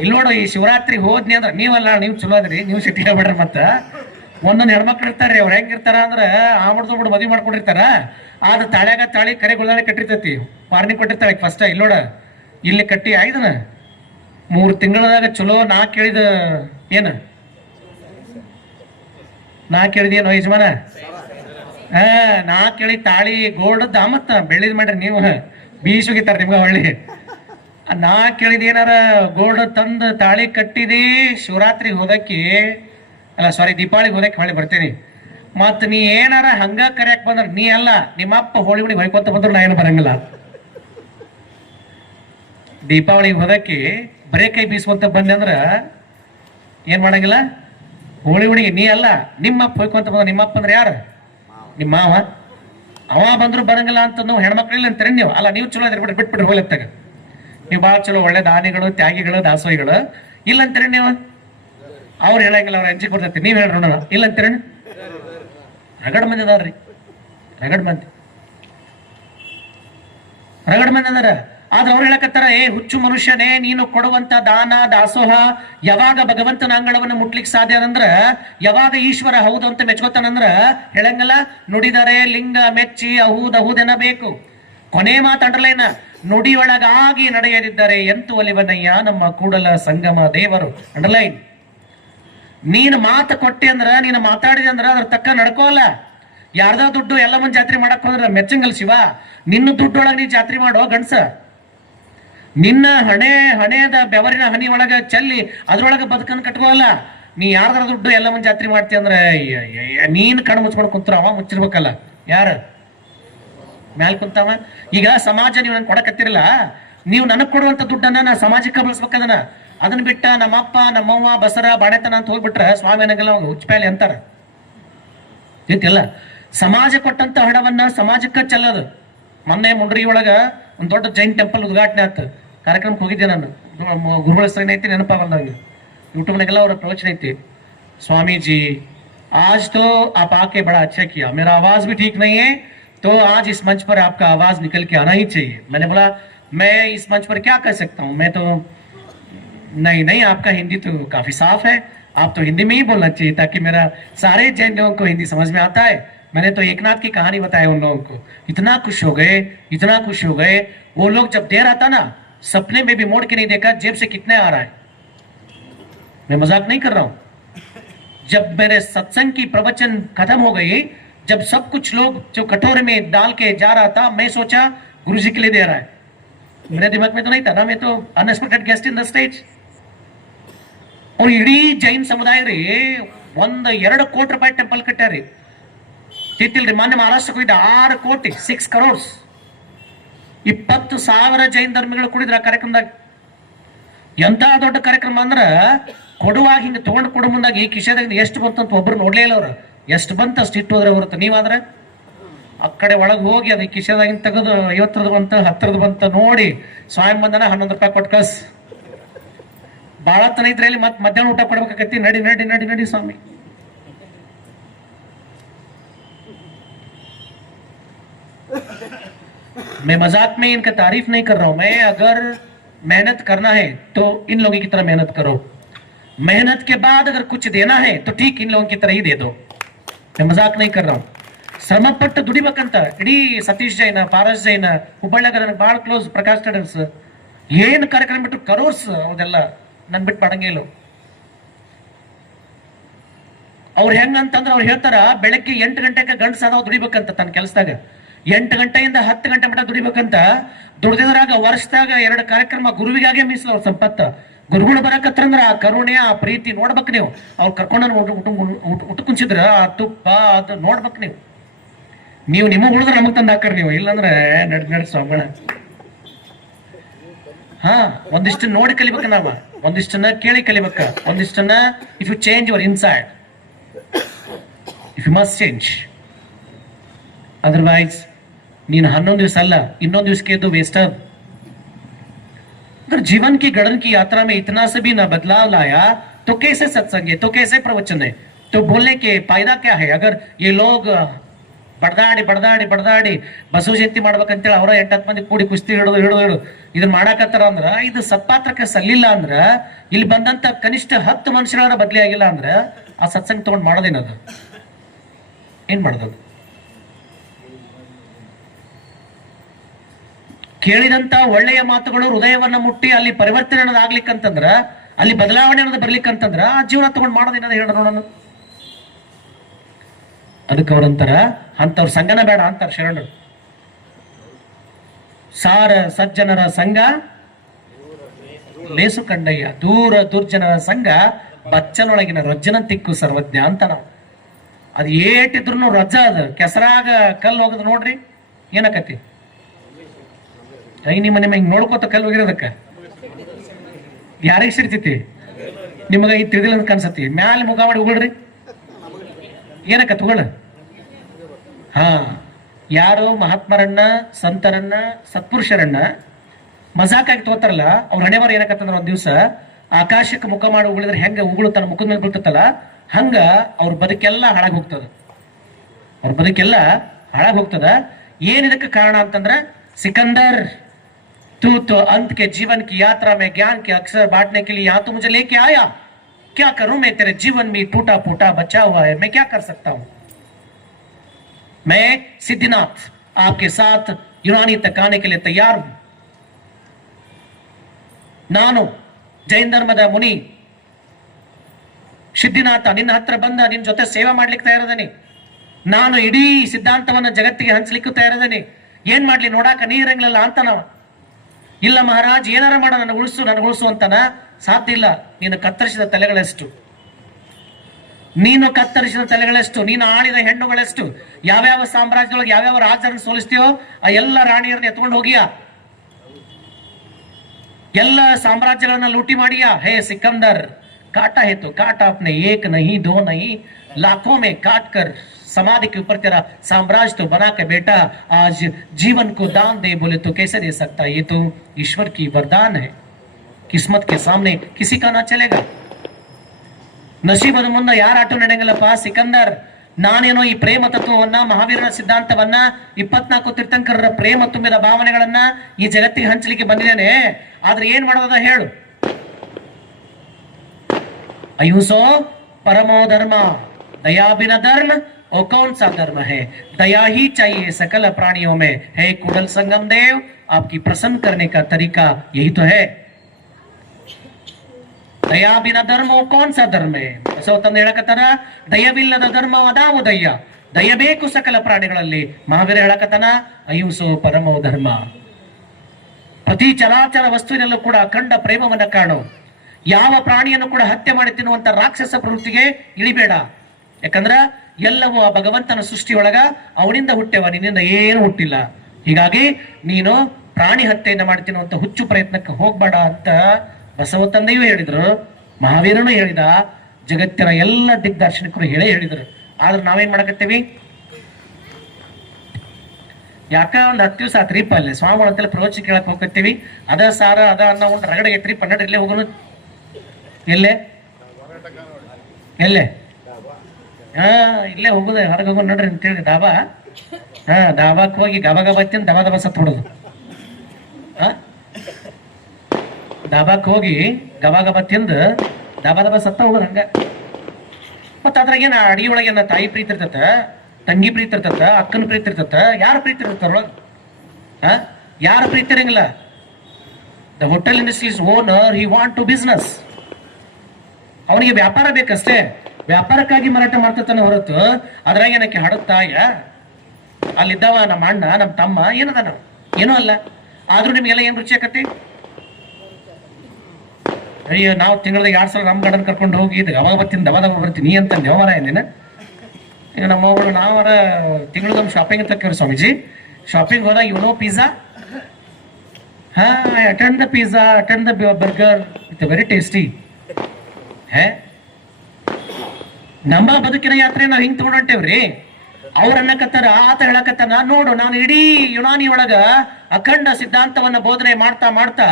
ಇಲ್ಲಿ ನೋಡು, ಈ ಶಿವರಾತ್ರಿ ಹೋದ್ನಿ ಅಂದ್ರ ನೀವಲ್ಲ, ನೀವು ಚಲೋ ಅದ್ರಿ, ನೀವು ಸಿಟಿ ಹೇಳ್ಬೇಡ್ರಿ. ಮತ್ತ ಒಂದೊಂದು ಹೆಣ್ಮಕ್ಳು ಇರ್ತಾರ್ರಿ, ಅವ್ರು ಹೆಂಗಿರ್ತಾರ ಅಂದ್ರ ಆಮಡ್ದು ಬಿಡು ಮದ್ವಿ ಮಾಡ್ಕೊಂಡಿರ್ತಾರ. ಆದ್ರ ತಾಳ್ಯಾಗ ತಾಳಿ ಕರೆ ಗುಳ್ದಾಳಿ ಕಟ್ಟಿರ್ತೈತಿ, ವಾರ್ನಿಂಗ್ ಕೊಟ್ಟಿರ್ತಾಳೆ ಫಸ್ಟ್. ಇಲ್ಲಿ ನೋಡ, ಇಲ್ಲಿ ಕಟ್ಟಿ ಆಯ್ದನ 3 ತಿಂಗಳದಾಗ ಚಲೋ ನಾ ಕೇಳಿದ ಏನೋ ಯಜಮಾನ, ನಾ ಕೇಳಿ ತಾಳಿ ಗೋಲ್ಡ್ ಮತ್ತ ಬೆಳ್ಳಿದ್ ಮಾಡ್ರಿ ನೀವು, ಬೀಸುಗಿತಾರ ನಿಮ್ಗ ಹೊಳ್ಳಿ. ನಾ ಕೇಳಿದ ಏನಾರ ಗೋಲ್ಡ್ ತಂದು ತಾಳಿ ಕಟ್ಟಿದಿ ಶಿವರಾತ್ರಿ ಹೋದಕ್ಕಿ, ಅಲ್ಲ ಸಾರಿ ದೀಪಾವಳಿಗೆ ಹೋದಕ್ಕೆ ಹೊಳ್ಳಿ ಬರ್ತೇನಿ. ಮತ್ ನೀ ಏನಾರ ಹಂಗ ಕರೆಯಕ್ ಬಂದ್ರ ನೀ ಅಲ್ಲ, ನಿಮ್ಮಪ್ಪ ಹೋಳಿ ಹುಳಿ ಹೊಯ್ಕೊತ ಬಂದ್ರು ನಾ ಏನು ಬರಂಗಿಲ್ಲ. ದೀಪಾವಳಿಗೆ ಹೋದಕ್ಕಿ ಬರೇ ಕೈ ಬೀಸುವಂತ ಬಂದೆ ಅಂದ್ರ ಏನ್ ಮಾಡಂಗಿಲ್ಲ. ಹೋಳಿ ಹುಳಿಗೆ ನೀ ಅಲ್ಲ, ನಿಮ್ಮಪ್ಪ ಹೊಯ್ಕೊಂತ ಬಂದ. ನಿಮ್ಮಪ್ಪ ಅಂದ್ರೆ ಯಾರು? ನಿಮ್ಮ ಮಾವ. ಅವ ಬಂದ್ರು ಬರಂಗಿಲ್ಲ ಅಂತ ನಾವು ಹೆಣ್ಮಕ್ಳಿಲ್ಲ ಅಂತೀರಿ ನೀವು. ಅಲ್ಲ ನೀವು ಚಲೋ ಅದ್ರಿ, ಬಿಟ್ಬಿಟ್ರಿ ಹೋಗ್ಲತ್ತಾಗ. ನೀವು ಭಾಳ ಚಲೋ ಒಳ್ಳೆ ದಾನಿಗಳು, ತ್ಯಾಗಿಗಳು, ದಾಸೋಹಿಗಳು ಇಲ್ಲ ಅಂತೀರಿ ನೀವು. ಅವ್ರು ಹೇಳಂಗಿಲ್ಲ, ಅವ್ರ ಅಂಜಿಗೆ ಬರ್ತೈತಿ. ನೀವ್ ಹೇಳ್ರಿ ನೋಡೋಣ, ಇಲ್ಲ ಅಂತೀರಿ. ರಗಡ್ ಮಂದಿ ಅದಾರ್ರಿ, ರಗಡ್ ಮಂದಿ ಅದಾರ. ಆದ್ರೆ ಅವ್ರು ಹೇಳಕತ್ತಾರ, ಹುಚ್ಚು ಮನುಷ್ಯನೇ, ನೀನು ಕೊಡುವಂತ ದಾನ ದಾಸೋಹ ಯಾವಾಗ ಭಗವಂತನ ಅಂಗಳವನ್ನು ಮುಟ್ಲಿಕ್ಕೆ ಸಾಧ್ಯ ಅಂದ್ರ, ಯಾವಾಗ ಈಶ್ವರ ಹೌದು ಅಂತ ಮೆಚ್ಕೋತಾನಂದ್ರ ಹೇಳಂಗಲ್ಲ. ನುಡಿದರೆ ಲಿಂಗ ಮೆಚ್ಚಿ ಅಹೂದೆನಬೇಕು. ಕೊನೆ ಮಾತಾಡಲೇನ, ನುಡಿಯೊಳಗಾಗಿ ನಡೆಯದಿದ್ದರೆ ಎಂತು ಒಲಿವನಯ್ಯ ನಮ್ಮ ಕೂಡಲ ಸಂಗಮ ದೇವರು. ಅಂಡರ್ಲೈನ್. ನೀನು ಮಾತು ಕೊಟ್ಟೆ ಅಂದ್ರ, ನೀನು ಮಾತಾಡಿದೆ ಅಂದ್ರ ಅದ್ರ ತಕ್ಕ ನಡ್ಕೋಲ್ಲ. ಯಾರ್ದ ದುಡ್ಡು ಎಲ್ಲ ಮಂದಿ ಜಾತ್ರೆ ಮಾಡಕ್ ಹೋದ್ರ ಮೆಚ್ಚಂಗಲ್ ಶಿವ. ನಿನ್ನ ದುಡ್ಡೊಳಗ ನೀ ಜಾತ್ರೆ ಮಾಡೋ ಗಂಡ್ಸ. ನಿನ್ನ ಹಣೆದ ಬೆವರಿನ ಹನಿ ಒಳಗ ಚೆಲ್ಲಿ ಅದ್ರೊಳಗ ಬದುಕನ್ನು ಕಟ್ಕೋಲ್ಲ. ನೀ ಯಾರ್ದಾರ ದುಡ್ಡು ಎಲ್ಲ ಮಂದಿ ಜಾತ್ರೆ ಮಾಡ್ತಿ ಅಂದ್ರ ನೀನ್ ಕಣ್ಣು ಮುಚ್ಕೊಂಡು ಕುಂತ್ರ ಅವ ಮುಚ್ಚಿರ್ಬೇಕಲ್ಲ. ಯಾರ ಮ್ಯಾಲ್ ಕುಂತಾವ? ಈಗ ಸಮಾಜ ನೀವು ನನ್ ಕೊಡಕತ್ತಿರಲ್ಲ, ನೀವು ನನಗ್ ಕೊಡುವಂತ ದುಡ್ಡನ್ನ ನಾ ಸಮಾಜಕ್ಕೆ ಬಳಸ್ಬೇಕದನ್ನ. ಅದನ್ನ ಬಿಟ್ಟ ನಮ್ಮಪ್ಪ ನಮ್ಮವ್ವ ಬಸರ ಬಾಣೆತನ ಅಂತ ಹೋಗ್ಬಿಟ್ರೆ ಸ್ವಾಮಿ ಅನ್ನಂಗೆಲ್ಲ ಹುಚ್ಚಪ್ಯಾಲಿ ಅಂತಾರ. ಗೊತ್ತಿಲ್ಲ. ಸಮಾಜ ಕೊಟ್ಟಂತ ಹಣವನ್ನ ಸಮಾಜಕ್ಕೆ ಚೆಲ್ಲದು. ಮೊನ್ನೆ ಮುಂಡ್ರಿ ಒಳಗ ಒಂದ್ ದೊಡ್ಡ ಜೈನ್ ಟೆಂಪಲ್ ಉದ್ಘಾಟನೆ ಆಯ್ತು. ಕಾರ್ಯಕ್ರಮಕ್ಕೆ ಹೋಗಿದ್ದೆ ನಾನು. ಗುರುಗಳ ಹೆಸರು ಐತಿ ನೆನಪಾಗಲ್ಲ ನಂಗೆ. ಯೂಟ್ಯೂಬ್ನಾಗೆಲ್ಲ ಅವ್ರ ಪ್ರವಚನ ಐತಿ. स्वामी आज तो आप आके बड़ा अच्छा किया, मेरा आवाज भी ठीक नहीं है तो आज इस मंच पर आपका आवाज निकल के आना ही चाहिए। मैंने बोला मैं इस मंच पर क्या कर सकता हूँ, मैं तो नहीं आपका हिंदी तो काफी साफ है, आप तो हिंदी में ही बोलना चाहिए ताकि मेरा सारे जैन लोगों को हिंदी समझ में आता है। मैंने तो एकनाथ की कहानी बताई उन लोगों को, इतना खुश हो गए वो लोग। जब दे रहा था ना, सपने में भी मोड़ के नहीं देखा जेब से कितने आ रहा है। मैं मजाक नहीं कर रहा हूं। जब मेरे सत्संग की प्रवचन खत्म हो गई, जब सब कुछ लोग जो कटोरे में डाल के जा रहा था, मैं सोचा गुरुजी के लिए दे रहा है। मेरे दिमाग में तो नहीं था ना, मैं तो unexpected guest in the stage. और इडी जैन समुदाय ರೀ 1-2 ಕೋಟಿ ರೂಪಾಯಿ ಟೆಂಪಲ್ ಕಟ್ಟಾರಿ. ತಿತ್ತಿಲ್ರಿ, ಮಾನ್ಯ ಮಹಾರಾಷ್ಟ್ರಕ್ಕೆ ಹೋಗಿದ್ದ 6 ಕೋಟಿ 6 crores 20,000 ಜೈನ್ ಧರ್ಮಿಗಳು ಕೂಡಿದ್ರ ಆ ಕಾರ್ಯಕ್ರಮದಾಗ. ಎಂತ ದೊಡ್ಡ ಕಾರ್ಯಕ್ರಮ ಅಂದ್ರ ಕೊಡುವಾಗ ಹಿಂಗ ತಗೊಂಡು ಕೊಡು ಮುಂದಾಗ ಈ ಕಿಶೆದಾಗ ಎಷ್ಟು ಬಂತಂತ ಒಬ್ರು ನೋಡ್ಲೇ ಇಲ್ಲ ಅವ್ರು. ಎಷ್ಟು ಬಂತ ಅಷ್ಟು ಇಟ್ಟು ಹೋದ್ರೆ ಹೊರತು. ನೀವಾದ್ರೆ ಆ ಕಡೆ ಒಳಗೆ ಹೋಗಿ ಅದು ಕಿಶೆದಾಗಿನ ತೆಗೆದು 50 ಬಂತ 10 ಬಂತ ನೋಡಿ ಸ್ವಾಮಿ ಬಂದನ 11 ರೂಪಾಯಿ ಕೊಟ್ಟು ಕಳ್ಸ್. ಬಾಳ ತನ ಇದ್ರೆ ಅಲ್ಲಿ ಮತ್ತೆ ಮಧ್ಯಾಹ್ನ ಊಟ ಕೊಡ್ಬೇಕಾಗತ್ತಿ. ನಡಿ ನಡಿ ನಡಿ ನಡಿ ಸ್ವಾಮಿ. मैं मजाक में इनका तारीफ नहीं कर रहा हूं। मैं अगर मेहनत करना है तो इन लोगों की तरह मेहनत करो, मेहनत के बाद अगर कुछ देना है तो ठीक इन लोगों की तरह ही दे दो। मैं मजाक नहीं कर रहा हूं. ಶ್ರಮಪಟ್ಟು ದುಡಿಬೇಕಂತ ಇಡೀ ಸತೀಶ್ ಜೈನ, ಪಾರಸ್ ಜೈನ, ಹುಬ್ಬಳ್ಳಿಯಾಗ ನನಗೆ ಭಾಳ ಕ್ಲೋಸ್ ಪ್ರಕಾಶ್ ಟೆಡರ್ಸ್ ಏನು ಕಾರ್ಯಕ್ರಮ ಬಿಟ್ಟು ಕರೋರ್ಸ್ ಅವದೆಲ್ಲ ನನ್ ಬಿಟ್ಟು ಮಾಡಂಗೇ ಇಲ್ಲ. ಅವ್ರು ಹೆಂಗಂತಂದ್ರೆ ಅವ್ರು ಹೇಳ್ತಾರ ಬೆಳಗ್ಗೆ 8 ಗಂಟೆಗೆ ಗಂಡಸಾದವ್ ದುಡಿಬೇಕಂತ ತನ್ನ ಕೆಲಸದಾಗ. 8 ಗಂಟೆಯಿಂದ 10 ಗಂಟೆ ಮಟ್ಟ ದುಡಿಬೇಕಂತ. ದುಡಿದ್ರಾಗ ವರ್ಷದಾಗ 2 ಕಾರ್ಯಕ್ರಮ ಗುರುವಿಗಾಗೆ ಮೀಸಲು ಅವ್ರ ಸಂಪತ್ತ. ಗುರುಗಳು ಬರಕತ್ತಂದ್ರ ಆ ಕರುಣೆ ಆ ಪ್ರೀತಿ ನೋಡ್ಬೇಕು ನೀವು. ಅವ್ರು ಕರ್ಕೊಂಡ ಊಟ ಕುಂಚಿದ್ರ ಆ ತುಪ್ಪ ಅದು ನೋಡ್ಬೇಕು ನೀವು. ನೀವು ನಿಮಗ್ ಉಳಿದ್ರೆ ನಮಗ್ ತಂದು ಹಾಕರ್ ನೀವು, ಇಲ್ಲಾಂದ್ರೆ ನಡ್ ಸ್ವಾಮಣ. ಹಾ, ಒಂದಿಷ್ಟು ನೋಡಿ ಕಲಿಬೇಕ ನಾವ, ಒಂದಿಷ್ಟನ್ನ ಕೇಳಿ ಕಲಿಬೇಕ, ಒಂದಿಷ್ಟನ್ನ if you change your inside, if you must change. Otherwise ನೀನು 11 ದಿವಸ ಅಲ್ಲ, ಇನ್ನೊಂದು ದಿವಸಕ್ಕೆ ಇದು ವೇಸ್ಟ್. अगर जीवन की गड़न की यात्रा में इतना से भी ना बदलाव लाया तो कैसे सत्संग है, तो कैसे प्रवचन है, तो बोलने के फायदा क्या है? अगर ये लोग ಬಡ್ದಾಡಿ ಬಡ್ದಾಡಿ ಬಡ್ದಾಡಿ ಬಸವ ಜಯಂತಿ ಮಾಡ್ಬೇಕಂತೇಳಿ ಅವರ 8-10 ಮಂದಿ ಕೂಡಿ ಕುಸ್ತಿ ಹಿಡಿದು ಇದನ್ನ ಮಾಡಾಕತ್ತಾರ ಅಂದ್ರ ಇದು ಸತ್ಪಾತ್ರಕ್ಕೆ ಸಲ್ಲಿಲ್ಲ ಅಂದ್ರ ಇಲ್ಲಿ ಬಂದಂತ ಕನಿಷ್ಠ 10 ಮನುಷ್ಯರ ಬದ್ಲಿ ಆಗಿಲ್ಲ ಅಂದ್ರ ಆ ಸತ್ಸಂಗ ತಗೊಂಡ್ ಮಾಡೋದೇನದು ಏನ್ ಮಾಡೋದು? ಕೇಳಿದಂತ ಒಳ್ಳೆಯ ಮಾತುಗಳು ಹೃದಯವನ್ನ ಮುಟ್ಟಿ ಅಲ್ಲಿ ಪರಿವರ್ತನೆ ಅನ್ನೋದು ಆಗ್ಲಿಕ್ಕಂತಂದ್ರ, ಅಲ್ಲಿ ಬದಲಾವಣೆ ಅನ್ನೋದು ಬರ್ಲಿಕ್ಕಂತಂದ್ರ ಆ ಜೀವನ ತಗೊಂಡ್ ಮಾಡೋದೇನದ ಹೇಳ ನೋಡೋಣ. ಅದಕ್ಕೆ ಅವ್ರಂತಾರ ಅಂತವ್ರ ಸಂಘನ ಬೇಡ ಅಂತಾರ ಶರಣರು. ಸಾರ ಸಜ್ಜನರ ಸಂಘ ಲೇಸು ಕಂಡಯ್ಯ, ದೂರ ದುರ್ಜನರ ಸಂಘ ಬಚ್ಚನೊಳಗಿನ ರಜ್ಜನ ತಿಕ್ಕು ಸರ್ವಜ್ಞ ಅಂತ ನಾವು. ಅದು ಏಟಿದ್ರು ರಜ್ಜ, ಅದ ಕೆಸರಾಗ ಕಲ್ಲು ಹೋಗದ್ ನೋಡ್ರಿ ಏನಕತಿ ನಿಮ್ಮ ಹಿಂಗ್ ನೋಡ್ಕೋತ ಕಲ್ಲು ಹೋಗಿರೋದಕ್ಕ ಯಾರಿಗೆ ಸಿಡ್ತೈತಿ? ನಿಮಗ ಈ ತಿಳಿದಿಲ್ಲ ಅಂತ ಕನ್ಸತಿ. ಮ್ಯಾಲೆ ಮುಖ ಮಾಡಿ ಉಗುಳ್ರಿ ಏನಕ್ಕ ತಗೊಳ್ಳ. ಹಾ, ಯಾರು ಮಹಾತ್ಮರನ್ನ, ಸಂತರನ್ನ, ಸತ್ಪುರುಷರನ್ನ ಮಜಾಕಾಗಿ ತಗೋತಾರಲ್ಲ ಅವ್ರ ಹಣೆ ಬಾರ ಏನಕತ್ತಂದ್ರ ಒಂದ್ ದಿವ್ಸ ಆಕಾಶಕ್ಕೆ ಮುಖ ಮಾಡಿ ಉಗುಳಿದ್ರೆ ಹೆಂಗ ಉಗುಳು ತನ್ನ ಮುಖದ ಮೇಲೆ ಬೀಳ್ತತ್ತಲ್ಲ ಹಂಗ ಅವ್ರ ಬದುಕೆಲ್ಲ ಹಾಳಾಗಿ ಹೋಗ್ತದ. ಅವ್ರ ಬದುಕೆಲ್ಲ ಹಾಳಾಗಿ ಹೋಗ್ತದ. ಏನಿದಕ್ಕೆ ಕಾರಣ ಅಂತಂದ್ರ, सिकंदर तू तो अंत के जीवन की यात्रा में ज्ञान के अक्षर बांटने के लिए यहाँ तो मुझे लेके आया, क्या करूं मैं? तेरे जीवन में टूटा फूटा बचा हुआ है, मैं क्या कर सकता हूं? मैं सिद्धिनाथ आपके साथ यूनानी तक आने के लिए तैयार हूं. ನಾನು ಜೈನ ಧರ್ಮದ ಮುನಿ ಸಿದ್ಧಿನಾಥ ನಿನ್ನ ಹತ್ರ ಬಂದ ನಿನ್ನ ಜೊತೆ ಸೇವೆ ಮಾಡ್ಲಿಕ್ಕೆ ತಯಾರದನಿ. ನಾನು ಇಡೀ ಸಿದ್ಧಾಂತವನ್ನ ಜಗತ್ತಿಗೆ ಹಂಚಲಿಕ್ಕೂ ತಯಾರದನಿ. ಏನ್ ಮಾಡ್ಲಿ ನೋಡಾಕ ನೀರಂಗಿಲ್ಲ ಅಂತನವ. ಇಲ್ಲ ಮಹಾರಾಜ್ ಏನಾರ ಮಾಡ ನನಗೆ ಉಳಿಸು ಅಂತನ. ಸಾಧ್ಯ ಇಲ್ಲ. ನೀನು ಕತ್ತರಿಸಿದ ತಲೆಗಳೆಷ್ಟು, ನೀನು ಕತ್ತರಿಸಿದ ತಲೆಗಳೆಷ್ಟು, ನೀನು ಆಳಿದ ಹೆಣ್ಣುಗಳೆಷ್ಟು, ಯಾವ್ಯಾವ ಸಾಮ್ರಾಜ್ಯದೊಳಗೆ ಯಾವ್ಯಾವ ರಾಜರನ್ನು ಸೋಲಿಸ್ತೀಯೋ ಆ ಎಲ್ಲ ರಾಣಿಯರನ್ನ ಎತ್ಕೊಂಡು ಹೋಗಿಯಾ, ಎಲ್ಲ ಸಾಮ್ರಾಜ್ಯಗಳನ್ನ ಲೂಟಿ ಮಾಡಿಯಾ. ಹೇ ಸಿಕಂದರ್, काटा है तो काटा अपने, एक नहीं दो नहीं लाखों में काट कर समाधि के ऊपर तेरा साम्राज्य तो बना के बेटा आज जीवन को दान दे बोले तो कैसे दे सकता? ये तो ईश्वर की वरदान है. किस्मत के सामने किसी का ना चलेगा. ನಸೀಬದ ಮುಂದೆ ಯಾರ ಆಟೋ ನಡೆಯಂಗಿಲ್ಲಪ್ಪ ಸಿಕಂದರ್. ನಾನೇನೋ ಈ ಪ್ರೇಮ ತತ್ವವನ್ನ, ಮಹಾವೀರನ ಸಿದ್ಧಾಂತವನ್ನ, 24 ತೀರ್ಥಂಕರರ ಪ್ರೇಮ ತುಂಬಿದ ಭಾವನೆಗಳನ್ನ ಈ ಜಗತ್ತಿಗೆ ಹಂಚಲಿಕ್ಕೆ ಬಂದಿದ್ದೇನೆ. ಆದ್ರೆ ಏನ್ ಮಾಡೋದ ಹೇಳು? अहिंसो परमो धर्म, दया बिना धर्म वो कौन सा धर्म है? दया ही चाहिए सकल प्राणियों में. है कुडल संगम देव, आपकी प्रसन्न करने का तरीका यही तो है. दया बिना धर्म वो कौन सा धर्म है? ಬಸವತಂದ ಹೇಳಕತ್ತಾರ, ದಯವಿಲ್ಲದ ಧರ್ಮ ಅದಾವು ದಯ್ಯ. ದಯ ಬೇಕು ಸಕಲ ಪ್ರಾಣಿಗಳಲ್ಲಿ. ಮಹಾವೀರ ಹೇಳಕತ್ತಾನ, ಅಹಿಂಸೋ ಪರಮೋ ಧರ್ಮ. ಪ್ರತಿ ಚರಾಚರ ವಸ್ತುವಿನಲ್ಲೂ ಕೂಡ ಅಖಂಡ ಪ್ರೇಮವನ್ನ ಕಾಣು. ಯಾವ ಪ್ರಾಣಿಯನ್ನು ಕೂಡ ಹತ್ಯೆ ಮಾಡಿ ತಿನ್ನುವಂತ ರಾಕ್ಷಸ ಪ್ರವೃತ್ತಿಗೆ ಇಳಿಬೇಡ. ಯಾಕಂದ್ರ ಎಲ್ಲವೂ ಆ ಭಗವಂತನ ಸೃಷ್ಟಿಯೊಳಗ ಅವನಿಂದ ಹುಟ್ಟ್ಯವ, ನಿನ್ನಿಂದ ಏನು ಹುಟ್ಟಿಲ್ಲ. ಹೀಗಾಗಿ ನೀನು ಪ್ರಾಣಿ ಹತ್ಯೆಯನ್ನ ಮಾಡಿ ತಿನ್ನುವಂತ ಹುಚ್ಚು ಪ್ರಯತ್ನಕ್ಕೆ ಹೋಗ್ಬೇಡ ಅಂತ ಬಸವ ತಂದೆಯೂ ಹೇಳಿದ್ರು, ಮಹಾವೀರನು ಹೇಳಿದ, ಜಗತ್ತಿನ ಎಲ್ಲ ದಿಗ್ದರ್ಶನಿಕರು ಹೇಳಿದ್ರು. ಆದ್ರೆ ನಾವೇನ್ ಮಾಡಕತ್ತೀವಿ? ಯಾಕ ಒಂದ್ 10 ದಿವಸ ಆತ್ರಿಪ್ಪ ಅಲ್ಲಿ ಸ್ವಾಮಿಗಳ ಅಂತೆಲ್ಲ ಪ್ರವಚನ ಕೇಳಕ್ ಹೋಗ್ತೀವಿ. ಅದ ಸಾರ ಅದ ಅನ್ನ ಉಂಟು ರಗಡೆ ಎತ್ರಿಪ್ಪ ನಡ್ರಿ ಇಲ್ಲೇ ಹೋಗೋನು. ಎಲ್ಲೇ ಇಲ್ಲೇ ಹೋಗುದ ಹೊರಗೆ ಹೋಗೋ ನೋಡ್ರಿ ಅಂತೇಳಿ ಡಾಬಾ. ಡಾಬಾಕ್ ಹೋಗಿ ಗಬ ತಿಂದು ದಬ ದಬ ಸತ್ ಬಿಡೋದು. ಡಾಬಾಕ್ ಹೋಗಿ ಗಬ ತಿಂದು ದಬ ದಬ ಸತ್ತ ಹೋಗೋದು ಹಂಗ. ಮತ್ತ ಅದ್ರಾಗೇನ ಅಡಿಗೆ ಒಳಗೇನ ತಾಯಿ ಪ್ರೀತಿ ಇರ್ತತ, ತಂಗಿ ಪ್ರೀತಿ ಇರ್ತತ, ಅಕ್ಕನ ಪ್ರೀತಿ ಇರ್ತತ. ಯಾರ ಪ್ರೀತಿ ಇರ್ತಾರ ಒಳಗ? ಯಾರ ಪ್ರೀತಿ ಇರಂಗಿಲ್ಲ. The hotel industries owner he want to business. ಅವನಿಗೆ ವ್ಯಾಪಾರ ಬೇಕಷ್ಟೇ. ವ್ಯಾಪಾರಕ್ಕಾಗಿ ಮಾರಾಟ ಮಾಡ್ತಾನೆ ಹೊರತು ಅದ್ರಾಗ ಏನಕ್ಕೆ ಹಡತಾಯ ಅಲ್ಲಿದ್ದವ ನಮ್ಮ ಅಣ್ಣ ನಮ್ಮ ತಮ್ಮ ಏನದ ನಾವು ಏನೂ ಅಲ್ಲ. ಆದ್ರೂ ನಿಮ್ಗೆಲ್ಲ ಏನ್ ರುಚಿ ಆಕತಿ? ಅಯ್ಯೋ ನಾವು ತಿಂಗಳಿಗೆ 2 ಸಲ ನಮ್ಮ ಗಂಡನ್ ಕರ್ಕೊಂಡು ಹೋಗಿ ಅವಾಗ ಬರ್ತೀನಿ ದವ ಬರ್ತೀನಿ ಅಂತ ದೇವರ ಏನೇನ. ಈಗ ನಮ್ಮವರು ನಾವರ ತಿಂಗಳದೊಮ್ಮೆ ಶಾಪಿಂಗ್ ಅಂತ ಕೇಳಿ ಸ್ವಾಮೀಜಿ. ಶಾಪಿಂಗ್ ಹೋದಾಗ YONO pizza, attend the pizza, attend the burger, it's very tasty. ನಮ್ಮ ಬದುಕಿನ ಯಾತ್ರೆ ನಾವು ಹಿಂಗ್ ತಗೊಂಡೇವ್ರಿ. ಅವ್ರ ಅನ್ನಕತ್ತಾರ, ಆತ ಹೇಳಕತ್ತಾನ, ನೋಡು ನಾನು ಇಡೀ ಯುನಾನಿ ಒಳಗ ಅಖಂಡ ಸಿದ್ಧಾಂತವನ್ನ ಬೋಧನೆ ಮಾಡ್ತಾ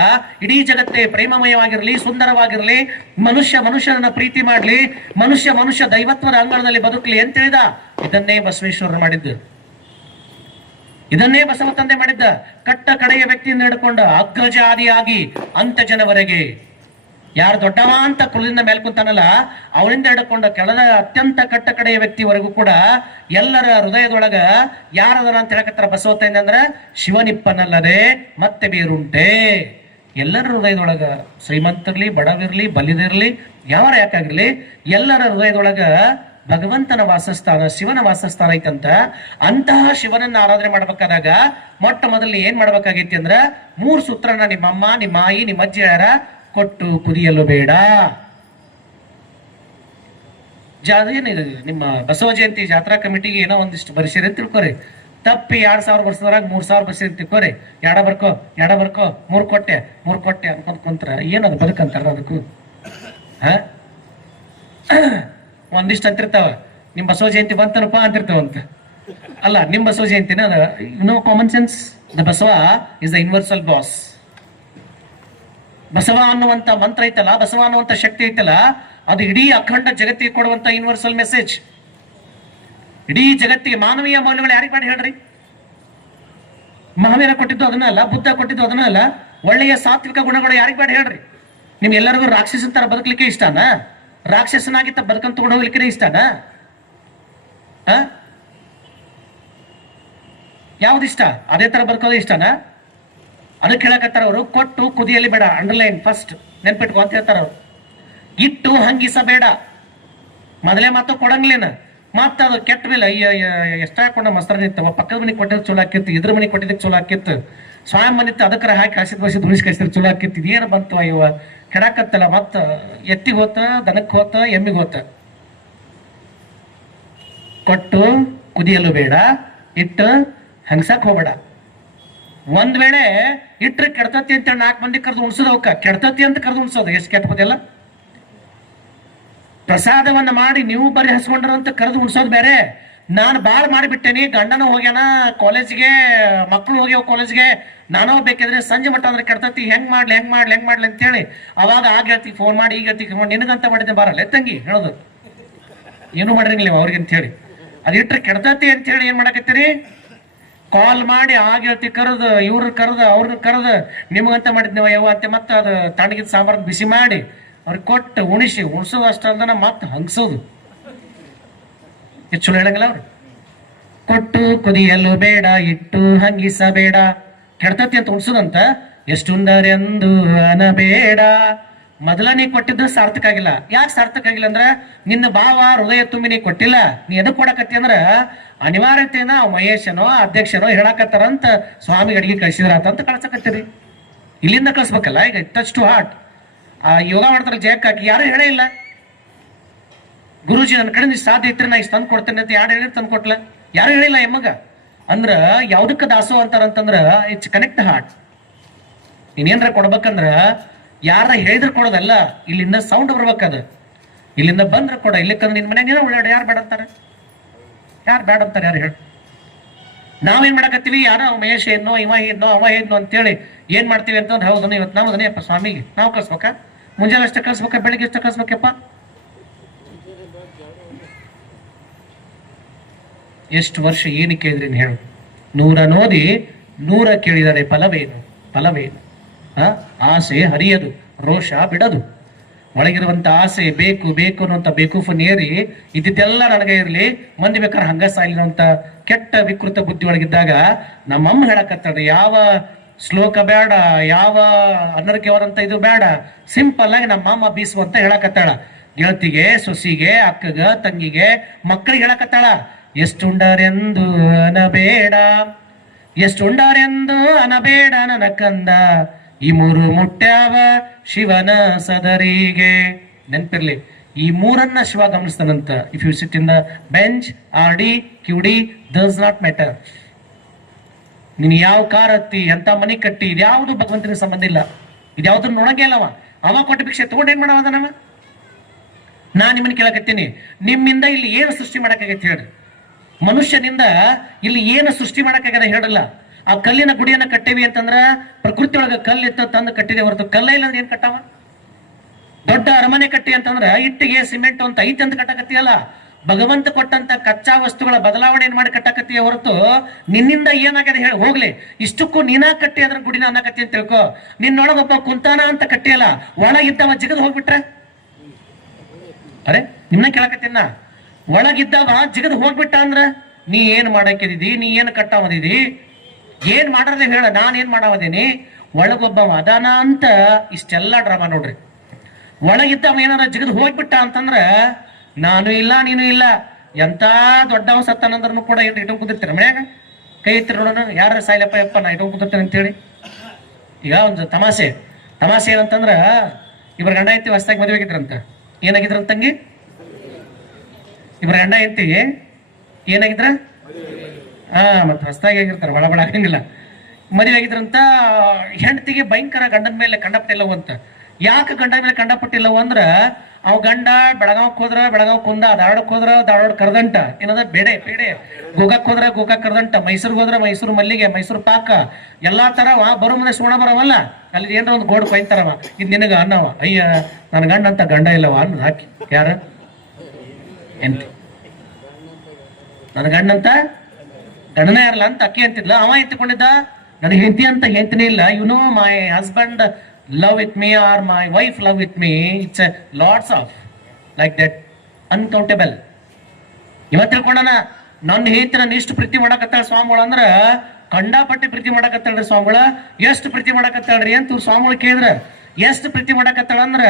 ಇಡೀ ಜಗತ್ತೇ ಪ್ರೇಮಮಯವಾಗಿರ್ಲಿ, ಸುಂದರವಾಗಿರ್ಲಿ, ಮನುಷ್ಯನನ್ನ ಪ್ರೀತಿ ಮಾಡ್ಲಿ, ಮನುಷ್ಯ ದೈವತ್ವದ ಅಂಗಳದಲ್ಲಿ ಬದುಕಲಿ ಅಂತ ಹೇಳಿದ. ಇದನ್ನೇ ಬಸವೇಶ್ವರರು ಮಾಡಿದ್ದು. ಇದನ್ನೇ ಬಸವ ತಂದೆ ಮಾಡಿದ್ದ. ಕಟ್ಟ ಕಡೆಯ ವ್ಯಕ್ತಿಯಿಂದ ಹಿಡ್ಕೊಂಡ ಅಗ್ರಜಾದಿಯಾಗಿ ಅಂತ್ಯ ಜನವರೆಗೆ ಯಾರು ದೊಡ್ಡವ ಅಂತ ಕುಲದಿಂದ ಮೇಲೆ ಕುಂತಾನಲ್ಲ ಅವರಿಂದ ಹಿಡ್ಕೊಂಡ ಕೆಳದ ಅತ್ಯಂತ ಕಟ್ಟ ಕಡೆಯ ವ್ಯಕ್ತಿವರೆಗೂ ಕೂಡ ಎಲ್ಲರ ಹೃದಯದೊಳಗ ಯಾರದನ ಅಂತ ಹೇಳಕತ್ತಾರ ಬಸವ ತಂದೆ ಅಂದ್ರ ಶಿವನಿಪ್ಪನಲ್ಲದೆ ಮತ್ತೆ ಬೇರುಂಟೆ. ಎಲ್ಲರ ಹೃದಯದೊಳಗ ಶ್ರೀಮಂತರ್ಲಿ ಬಡವಿರ್ಲಿ ಬಲ್ಲಿದಿರ್ಲಿ ಯಾವರ ಯಾಕಾಗಿರ್ಲಿ ಎಲ್ಲರ ಹೃದಯದೊಳಗ ಭಗವಂತನ ವಾಸಸ್ಥಾನ ಶಿವನ ವಾಸಸ್ಥಾನ ಐತಂತ. ಅಂತಹ ಶಿವನನ್ನ ಆರಾಧನೆ ಮಾಡ್ಬೇಕಾದಾಗ ಮೊಟ್ಟ ಮೊದಲು ಏನ್ ಮಾಡ್ಬೇಕಾಗೈತಿ ಅಂದ್ರ 3 ಸೂತ್ರನ ನಿಮ್ಮಮ್ಮ ನಿಮ್ಮ ಆಯಿ ನಿಮ್ಮ ಅಜ್ಜಿ ಯಾರ ಕೊಟ್ಟು ಕುದಿಯಲು ಬೇಡ. ಏನಿದೆ ನಿಮ್ಮ ಬಸವ ಜಯಂತಿ ಜಾತ್ರಾ ಕಮಿಟಿಗೆ ಏನೋ ಒಂದಿಷ್ಟು ಬರ್ಸಿರಿ ಅಂತ ತಿಳ್ಕೊರಿ. ತಪ್ಪಿ 2000 ವರ್ಷದಾಗ 3000 ಬರ್ಸಿರಿ ಅಂತ ತಿಳ್ಕೊರಿ. ಎಡ ಬರ್ಕೋ 3 ಕೊಟ್ಟೆ ಅನ್ಕೊಂತ ಕುಂತ್ರ ಏನದು ಬದುಕಂತಾರ ಅದಕ್ಕೂ. ಒಂದಿಷ್ಟು ಅಂತಿರ್ತಾವ ನಿಮ್ ಬಸವ ಜಯಂತಿ ಬಂತನಪ್ಪ ಅಂತಿರ್ತಾವಂತ. ಅಲ್ಲ ನಿಮ್ ಬಸವ ಜಯಂತಿನ no common sense. The Basava is the universal boss. Basava ಅನ್ನುವಂತ ಮಂತ್ರ ಐತಲ್ಲ, ಬಸವ ಅನ್ನುವಂತ ಶಕ್ತಿ ಐತಲ್ಲ, ಅದು ಇಡೀ ಅಖಂಡ ಜಗತ್ತಿಗೆ ಕೊಡುವಂತ ಯೂನಿವರ್ಸಲ್ ಮೆಸೇಜ್. ಇಡೀ ಜಗತ್ತಿಗೆ ಮಾನವೀಯ ಮೌಲ್ಯಗಳು ಯಾರಿಗೆ ಮಾಡಿ ಹೇಳ್ರಿ? ಮಹಾವೀರ ಕೊಟ್ಟಿದ್ದು ಅದನ್ನ ಅಲ್ಲ, ಬುದ್ಧ ಕೊಟ್ಟಿದ್ದು ಅದನ್ನ ಅಲ್ಲ. ಒಳ್ಳೆಯ ಸಾತ್ವಿಕ ಗುಣಗಳು ಯಾರಿಗೆ ಮಾಡಿ ಹೇಳ್ರಿ? ನಿಮ್ ಎಲ್ಲರಿಗೂ ರಾಕ್ಷಸನ್ ತರ ಬದುಕಲಿಕ್ಕೆ ಇಷ್ಟನಾ? ರಾಕ್ಷಸನಾಗಿ ಬದುಕಂತ ತಗೊಂಡು ಹೋಗ್ಲಿಕ್ಕೆ ಇಷ್ಟನಾ? ಯಾವ್ದಿಷ್ಟ? ಅದೇ ತರ ಬದುಕೋದು ಇಷ್ಟನಾ? ಅದಕ್ಕೆ ಹೇಳಕತ್ತಾರ ಅವರು, ಕೊಟ್ಟು ಕುದಿಯಲ್ಲಿ ಬೇಡ, ಅಂಡರ್ಲೈನ್ ಫಸ್ಟ್ ನೆನ್ಪಿಟ್ಕೊ ಅಂತ ಹೇಳ್ತಾರ ಅವ್ರು. ಇಟ್ಟು ಹಂಗಿಸಬೇಡ, ಮೊದಲೇ ಮಾತು ಕೊಡಂಗ್ಲೇನ. ಮತ್ತ ಅದು ಕೆಟ್ಟ ಮೇಲೆ ಎಷ್ಟ ಹಾಕೊಂಡ ಮಸ್ತರ ನಿಂತವ, ಪಕ್ಕದ ಮನೆಗೆ ಕೊಟ್ಟಿದ್ ಚಲೋ ಆಕಿತ್ತು, ಇದ್ರ ಮನೆಗೆ ಕೊಟ್ಟಿದ್ದಕ್ಕೆ ಚಲೋ ಆಕಿತ್ತು, ಸ್ವಯಂ ಮನಿತ್ತು ಅದಕ್ಕರ ಹಾಕಿ ಹಸಿದ್ ಬಸಿದ್ ಉಳಿಸಿ ಕಳಿಸಿದ್ರೆ ಚಲೋ ಆಕಿತ್ತು. ಇದೇನು ಬಂತು ಇವ ಕೆಡಾಕತ್ತಲ್ಲ. ಮತ್ತ ಎತ್ತಿಗೆ ಹೋತ, ದನಕ್ಕೆ ಹೋತ, ಎಮ್ಮಿಗೆ ಹೋತ. ಕೊಟ್ಟು ಕುದಿಯಲು ಬೇಡ, ಇಟ್ಟು ಹಂಗ್ಸಕ್ ಹೋಗ್ಬೇಡ. ಒಂದ್ ವೇಳೆ ಇಟ್ರೆ ಕೆಡ್ತತಿ ಅಂತ 4 ಮಂದಿ ಕರೆದು ಉಣ್ಸೋದು, ಅವಕ್ಕ ಕೆಡ್ತತಿ ಅಂತ ಕರೆದು ಉಣ್ಸೋದು ಎಷ್ಟು ಕೆಟ್ಟಬೋದಲ್ಲ. ಪ್ರಸಾದವನ್ನ ಮಾಡಿ ನೀವು ಬರೀ ಹಸ್ಕೊಂಡ್ರ ಅಂತ ಕರೆದು ಉಣ್ಸೋದು ಬೇರೆ. ನಾನು ಬಾಳ್ ಮಾಡಿಬಿಟ್ಟೇನಿ, ಗಂಡನ ಹೋಗ್ಯಾನ ಕಾಲೇಜ್ಗೆ, ಮಕ್ಕಳು ಹೋಗ್ಯಾವ ಕಾಲೇಜ್ಗೆ, ನಾನೋ ಬೇಕಿದ್ರೆ ಸಂಜೆ ಮಟ್ಟ ಅಂದ್ರೆ ಕೆಡ್ತತಿ, ಹೆಂಗ್ ಮಾಡ್ಲಿ ಅಂತ ಹೇಳಿ ಅವಾಗ ಹೇಳ್ತಿ ಫೋನ್ ಮಾಡಿ, ಈಗ ಹೇಳ್ತಿ ನಿನಗಂತ ಮಾಡಿದ್ದೆ ಬಾರಲ್ಲ ತಂಗಿ ಹೇಳೋದು. ಏನು ಮಾಡಿರಂಗಿಲ್ಲ ಅವ್ರಿಗೆ ಅಂತ ಹೇಳಿ, ಅದು ಇಟ್ರೆ ಕೆಡ್ತತಿ ಅಂತ ಹೇಳಿ ಏನ್ ಮಾಡಕತ್ತೀರಿ? ಕಾಲ್ ಮಾಡಿ ಹೇಳ್ತಿ ಕರೆದು, ಇವ್ರ ಕರೆದು ಅವ್ರನ್ನ ಕರೆದು ನಿಮಗಂತ ಮಾಡಿದ್ನೇವ ಯಾವ ಅಂತ ಮತ್ತೆ ಅದು ತಣ್ಣಗಿದ ಸಾಂಬಾರ್ ಬಿಸಿ ಮಾಡಿ ಅವ್ರಿಗೆ ಕೊಟ್ಟು ಉಣಿಸೋದು ಅಷ್ಟಲ್ದನ ಮತ್ತೆ ಹಂಗ್ಸೋದು. ಎಷ್ಟು ಚಲೋ ಹೇಳಂಗಿಲ್ಲ ಅವ್ರು. ಕೊಟ್ಟು ಕುದಿಯಲು ಬೇಡ, ಇಟ್ಟು ಹಂಗಿಸಬೇಡ, ಕೆಡ್ತತಿ ಅಂತ ಉಣ್ಸೋದಂತ. ಎಷ್ಟುಂದರೆಂದು ಅನಬೇಡ. ಮೊದಲ ನೀ ಕೊಟ್ಟಿದ್ದು ಸಾರ್ಥಕ ಆಗಿಲ್ಲ. ಯಾಕೆ ಸಾರ್ಥಕ ಆಗಿಲ್ಲ ಅಂದ್ರ ನಿನ್ನ ಭಾವ ಹೃದಯ ತುಂಬಿ ನೀ ಕೊಟ್ಟಿಲ್ಲ. ನೀ ಎದಕ್ ಕೊಡಕತ್ತಿ ಅಂದ್ರ ಅನಿವಾರ್ಯತೆನ ಮಹೇಶನೋ ಅಧ್ಯಕ್ಷನೋ ಹೇಳಕತ್ತಾರಂತ ಸ್ವಾಮಿ ಅಡಿಗೆ ಕಳಿಸಿದ್ರಾತಂತ ಕಳ್ಸಕತ್ತೀರಿ. ಇಲ್ಲಿಂದ ಕಳ್ಸ್ಬೇಕಲ್ಲ. ಈಗ ಟಚ್ ಟು ಹಾರ್ಟ್ ಆ ಯೋಗ ಮಾಡ್ತಾರ ಜಯಕ್ಕಾಕಿ ಯಾರು ಹೇಳೇ ಇಲ್ಲ. ಗುರುಜಿ ನನ್ನ ಕಡೆ ಸಾಧ್ಯ ಇಟ್ಟರೆ ನಾ ಇಷ್ಟು ತಂದು ಕೊಡ್ತೇನೆ ಅಂತ ಯಾರು ಹೇಳಿ ತಂದು ಕೊಟ್ಲ? ಯಾರು ಹೇಳಿಲ್ಲ ಎಮ್ಮಗ. ಅಂದ್ರ ಯಾವ್ದಕ್ಕ ದಾಸೋ ಅಂತಾರಂತಂದ್ರ ಇಟ್ಸ್ ಕನೆಕ್ಟ್ ಹಾರ್ಟ್. ನೀನೇನ್ರ ಕೊಡ್ಬೇಕಂದ್ರ ಯಾರ ಹೇಳಿದ್ರೆ ಕೊಡೋದಲ್ಲ, ಇಲ್ಲಿಂದ ಸೌಂಡ್ ಬರ್ಬೇಕದ. ಇಲ್ಲಿಂದ ಬಂದ್ರೆ ಕೊಡ. ಇಲ್ಲಿಕ್ಕಂದ್ರೆ ನಿನ್ ಮನೆಗೆ ಓಡಾಡ ಯಾರು ಬೇಡ ಅಂತಾರೆ? ಯಾರು ಬೇಡ ಅಂತಾರೆ? ಯಾರು ಹೇಳಿ? ನಾವೇನ್ ಮಾಡಕತ್ತೀವಿ? ಯಾರೋ ಮಹೇಶ್ ಏನೋ ಇವ ಏನೋ ಅವ ಏನೋ ಅಂತೇಳಿ ಏನ್ ಮಾಡ್ತೀವಿ ಅಂತಂದ್ರೆ ಹೌದನ ಇವತ್ತು ನಮ್ಮದನೇ ಅಪ್ಪ ಸ್ವಾಮಿಗೆ ನಾವು ಕಳ್ಸ್ಬೇಕಾ? ಮುಂಜಾನೆ ಅಷ್ಟೇ ಕಳ್ಸ್ಬೇಕಾ? ಬೆಳಿಗ್ಗೆ ಅಷ್ಟೇ ಕಳ್ಸ್ಬೇಕಪ್ಪ? ಎಷ್ಟು ವರ್ಷ ಏನು ಕೇಳಿದ್ರಿ ಹೇಳು? 100 ನೋದಿ 100 ಕೇಳಿದರೆ ಫಲವೇನು? ಆಸೆ ಹರಿಯದು, ರೋಷ ಬಿಡದು. ಒಳಗಿರುವಂತ ಆಸೆ ಬೇಕು ಅನ್ನುವಂತ ಬೇಕೂಫನ್ ಏರಿ ಇದ್ದಿದ್ದೆಲ್ಲ ನನಗೆ ಇರ್ಲಿ, ಮಂದಿ ಬೇಕಾದ್ರೆ ಹಂಗ ಸಾಯಿಲಿರುವಂತ ಕೆಟ್ಟ ವಿಕೃತ ಬುದ್ಧಿ ಒಳಗಿದ್ದಾಗ ನಮ್ಮಮ್ಮ ಹೇಳಕತ್ತಾಳ, ಯಾವ ಶ್ಲೋಕ ಬೇಡ, ಯಾವ ಅನರ್ಘ್ಯವರಂತ ಇದು ಬೇಡ, ಸಿಂಪಲ್ ಆಗಿ ನಮ್ಮ ಅಮ್ಮ ಬೀಸುವಂತ ಹೇಳಕತ್ತಾಳ. ಗೆಳತಿಗೆ, ಸೊಸಿಗೆ, ಅಕ್ಕಗ, ತಂಗಿಗೆ, ಮಕ್ಕಳಿಗೆ ಹೇಳಕತ್ತಾಳ. ಎಷ್ಟುಂಡರೆಂದು ಅನಬೇಡ ನನ್ನ ಕಂದ, ಈ 3 ಮುಟ್ಟ್ಯಾವ ಶಿವನ ಸದರಿಗೆ. ನೆನ್ಪಿರ್ಲಿ, ಈ 3 ಶಿವ ಗಮನಿಸ್ತಾನಂತ. If you sit in the bench, RD, QD does not matter. ನೀನ್ ಯಾವ ಕಾರ್ ಹತ್ತಿ, ಎಂತ ಮನಿ ಕಟ್ಟಿ, ಇದ್ಯಾವುದು ಭಗವಂತನ ಸಂಬಂಧ ಇಲ್ಲ. ಇದ್ಯಾವ್ದು ನೋಡಂಗೆ ಅಲ್ಲವ. ಅವ ಕೊಟ್ಟ ಭಿಕ್ಷೆ ತಗೊಂಡು ಏನ್ ಮಾಡವ ನಮ್ಮ? ನಾನ್ ನಿಮ್ಮನ್ನ ಕೇಳಕತ್ತೀನಿ, ನಿಮ್ಮಿಂದ ಇಲ್ಲಿ ಏನು ಸೃಷ್ಟಿ ಮಾಡಕ್ಕಾಗತ್ತೆ ಹೇಳ್ರಿ? ಮನುಷ್ಯನಿಂದ ಇಲ್ಲಿ ಏನು ಸೃಷ್ಟಿ ಮಾಡಕ್ಕಾಗದ ಹೇಳಲ್ಲ. ಆ ಕಲ್ಲಿನ ಗುಡಿಯನ್ನ ಕಟ್ಟೇವಿ ಅಂತಂದ್ರ ಪ್ರಕೃತಿ ಒಳಗ ಕಲ್ಲಿತ್ತ ತಂದು ಕಟ್ಟಿದೆ ಹೊರತು ಕಲ್ಲ ಇಲ್ಲ ಅಂದ್ರೆ ಏನ್ ಕಟ್ಟಾವ? ದೊಡ್ಡ ಅರಮನೆ ಕಟ್ಟಿ ಅಂತಂದ್ರ ಇಟ್ಟಿಗೆ ಸಿಮೆಂಟ್ ಅಂತ ಐತಿ ಅಂತ ಕಟ್ಟಕತ್ತಿಯಲ್ಲ. ಭಗವಂತ ಕೊಟ್ಟಂತ ಕಚ್ಚಾ ವಸ್ತುಗಳ ಬದಲಾವಣೆ ಏನ್ ಮಾಡಿ ಕಟ್ಟಾಕತ್ತೀಯ ಹೊರತು ನಿನ್ನಿಂದ ಏನಾಗಿದೆ ಹೇಳಿ ಹೋಗ್ಲಿ. ಇಷ್ಟಕ್ಕೂ ನೀನಾ ಕಟ್ಟಿ ಅದ್ರ ಗುಡಿನ ಅನ್ನಕತ್ತಿ ಅಂತ ತಿಳ್ಕೊ. ನಿನ್ನೊಳಗೊಬ್ಬ ಕುಂತಾನ ಅಂತ ಕಟ್ಟಿಯಲ್ಲ, ಒಳಗಿದ್ದವ ಜಿಗದ್ ಹೋಗ್ಬಿಟ್ರೆ ಅರೆ ನಿನ್ನ ಕೇಳಕತ್ತೀನ. ಒಳಗಿದ್ದವ ಜಿಗದ್ ಹೋಗ್ಬಿಟ್ಟ ಅಂದ್ರ ನೀ ಏನ್ ಮಾಡಕ್ಕಿದಿ, ನೀ ಏನ್ ಕಟ್ಟಾವದಿದಿ, ಏನ್ ಮಾಡದೆ ಹೇಳ, ನಾನ್ ಏನ್ ಮಾಡಾವದೀನಿ. ಒಳಗೊಬ್ಬವ ಅದಾನ ಅಂತ ಇಷ್ಟೆಲ್ಲ ಡ್ರಾಮಾ ನೋಡ್ರಿ. ಒಳಗಿದ್ದವ ಏನಾರ ಜಿಗದ್ ಹೋಗ್ಬಿಟ್ಟ ಅಂತಂದ್ರ ನಾನು ಇಲ್ಲ ನೀನು ಇಲ್ಲ, ಎಂತ ದೊಡ್ಡವ ಸತ್ತಾನಂದ್ರೂ ಕೂಡ ಏನ್ ಇಟ್ಕೊಂಡ್ ಕುದಿರ್ತೀರ ಮನ್ಯಾಗ? ಕೈ ಎತ್ತಿ ನೋಡೋಣ, ಯಾರ ಸಾಯ್ಲಪ್ಪ ಯಪ್ಪ ನಾ ಇಟ್ಕೊಂಡ್ ಕುದಿರ್ತೇನೆ ಅಂತೇಳಿ. ಈಗ ಒಂದು ತಮಾಷೆ ಏನಂತಂದ್ರ, ಇಬ್ರ ಗಂಡ ಹೆಂಡತಿ ಹೊಸದಾಗಿ ಮದುವೆ ಆಗಿದ್ರಂತ. ಏನಾಗಿದ್ರಂತ ತಂಗಿ? ಇಬ್ರ ಗಂಡ ಹೆಂಡತಿ ಏನಾಗಿದ್ರ? ಮತ್ತೆ ಹೊಸದಾಗಿ ಆಗಿರ್ತಾರ, ಬಳ ಆಗಂಗಿಲ್ಲ. ಮದುವೆ ಆಗಿದ್ರಂತ. ಹೆಂಡತಿಗೆ ಭಯಂಕರ ಗಂಡನ ಮೇಲೆ ಕಂಡಪಟ್ಟಿಲ್ಲವು ಅಂತ. ಯಾಕೆ ಗಂಡನ ಮೇಲೆ ಕಂಡಪಟ್ಟಿಲ್ಲವು ಅಂದ್ರ, ಅವ್ ಗಂಡ ಬೆಳಗಾವ್ಕ್ ಹೋದ್ರ ಬೆಳಗಾವ್ ಕುಂದ, ಧಾರವಾಡಕ್ ಹೋದ್ರ ಧಾರವಾಡ ಕರ್ದಂಟ, ಏನದ ಬೇಡೆ ಪೇಡೆ, ಗೋಕಾಕ್ ಹೋದ್ರ ಗೋಕಾಕ್ ಕರ್ದಂಟ, ಮೈಸೂರ್ಗೆ ಹೋದ್ರ ಮೈಸೂರು ಮಲ್ಲಿಗೆ, ಮೈಸೂರು ಪಾಕ, ಎಲ್ಲಾ ತರ ಬರೋ ಮುಂದೆ ಸೋಣ ಬರವಲ್ಲ. ಅಲ್ಲಿ ಏನಾರ ಒಂದು ಗೋಡ್ ಕೊಯ್ತಾರವ, ಇದ್ ನಿನಗ ಅನ್ನವ. ಅಯ್ಯ ನನ್ ಗಂಡ ಅಂತ ಗಂಡ ಇಲ್ಲವ ಅನ್ನ ಹಾಕಿ. ಯಾರ ಎಂತ ನನ್ ಗಂಡ ಅಂತ ಗಂಡನೇ ಇರಲ್ಲ ಅಂತ ಅಕ್ಕಿ ಅಂತಿದ್ಲ. ಅವ ಎತ್ತಿಕೊಂಡಿದ್ದ ನನಗೆ ಹೆಂಡತಿ ಅಂತ ಹೆಂಡತಿನೇ ಇಲ್ಲ. You know my husband love with me or my wife love with me, it's a lots of like that, uncountable. ಇವತ್ತು ತಿಳ್ಕೊಂಡನ ನನ್ನ ಹೆಂಡತಿ ನನ್ನ ಇಷ್ಟು ಪ್ರೀತಿ ಮಾಡಕತ್ತಾಳ ಸ್ವಾಮಿಗಳು ಅಂದ್ರ ಕಂಡಾಪಟ್ಟಿ ಪ್ರೀತಿ ಮಾಡಕತ್ತಾಳ್ರಿ ಸ್ವಾಮಿಗಳ. ಎಷ್ಟು ಪ್ರೀತಿ ಮಾಡಕತ್ತಾಳ್ರಿ ಅಂತ ಸ್ವಾಮಿಗಳು ಕೇಳಿದ್ರ, ಎಷ್ಟು ಪ್ರೀತಿ ಮಾಡಕತ್ತಾಳ ಅಂದ್ರ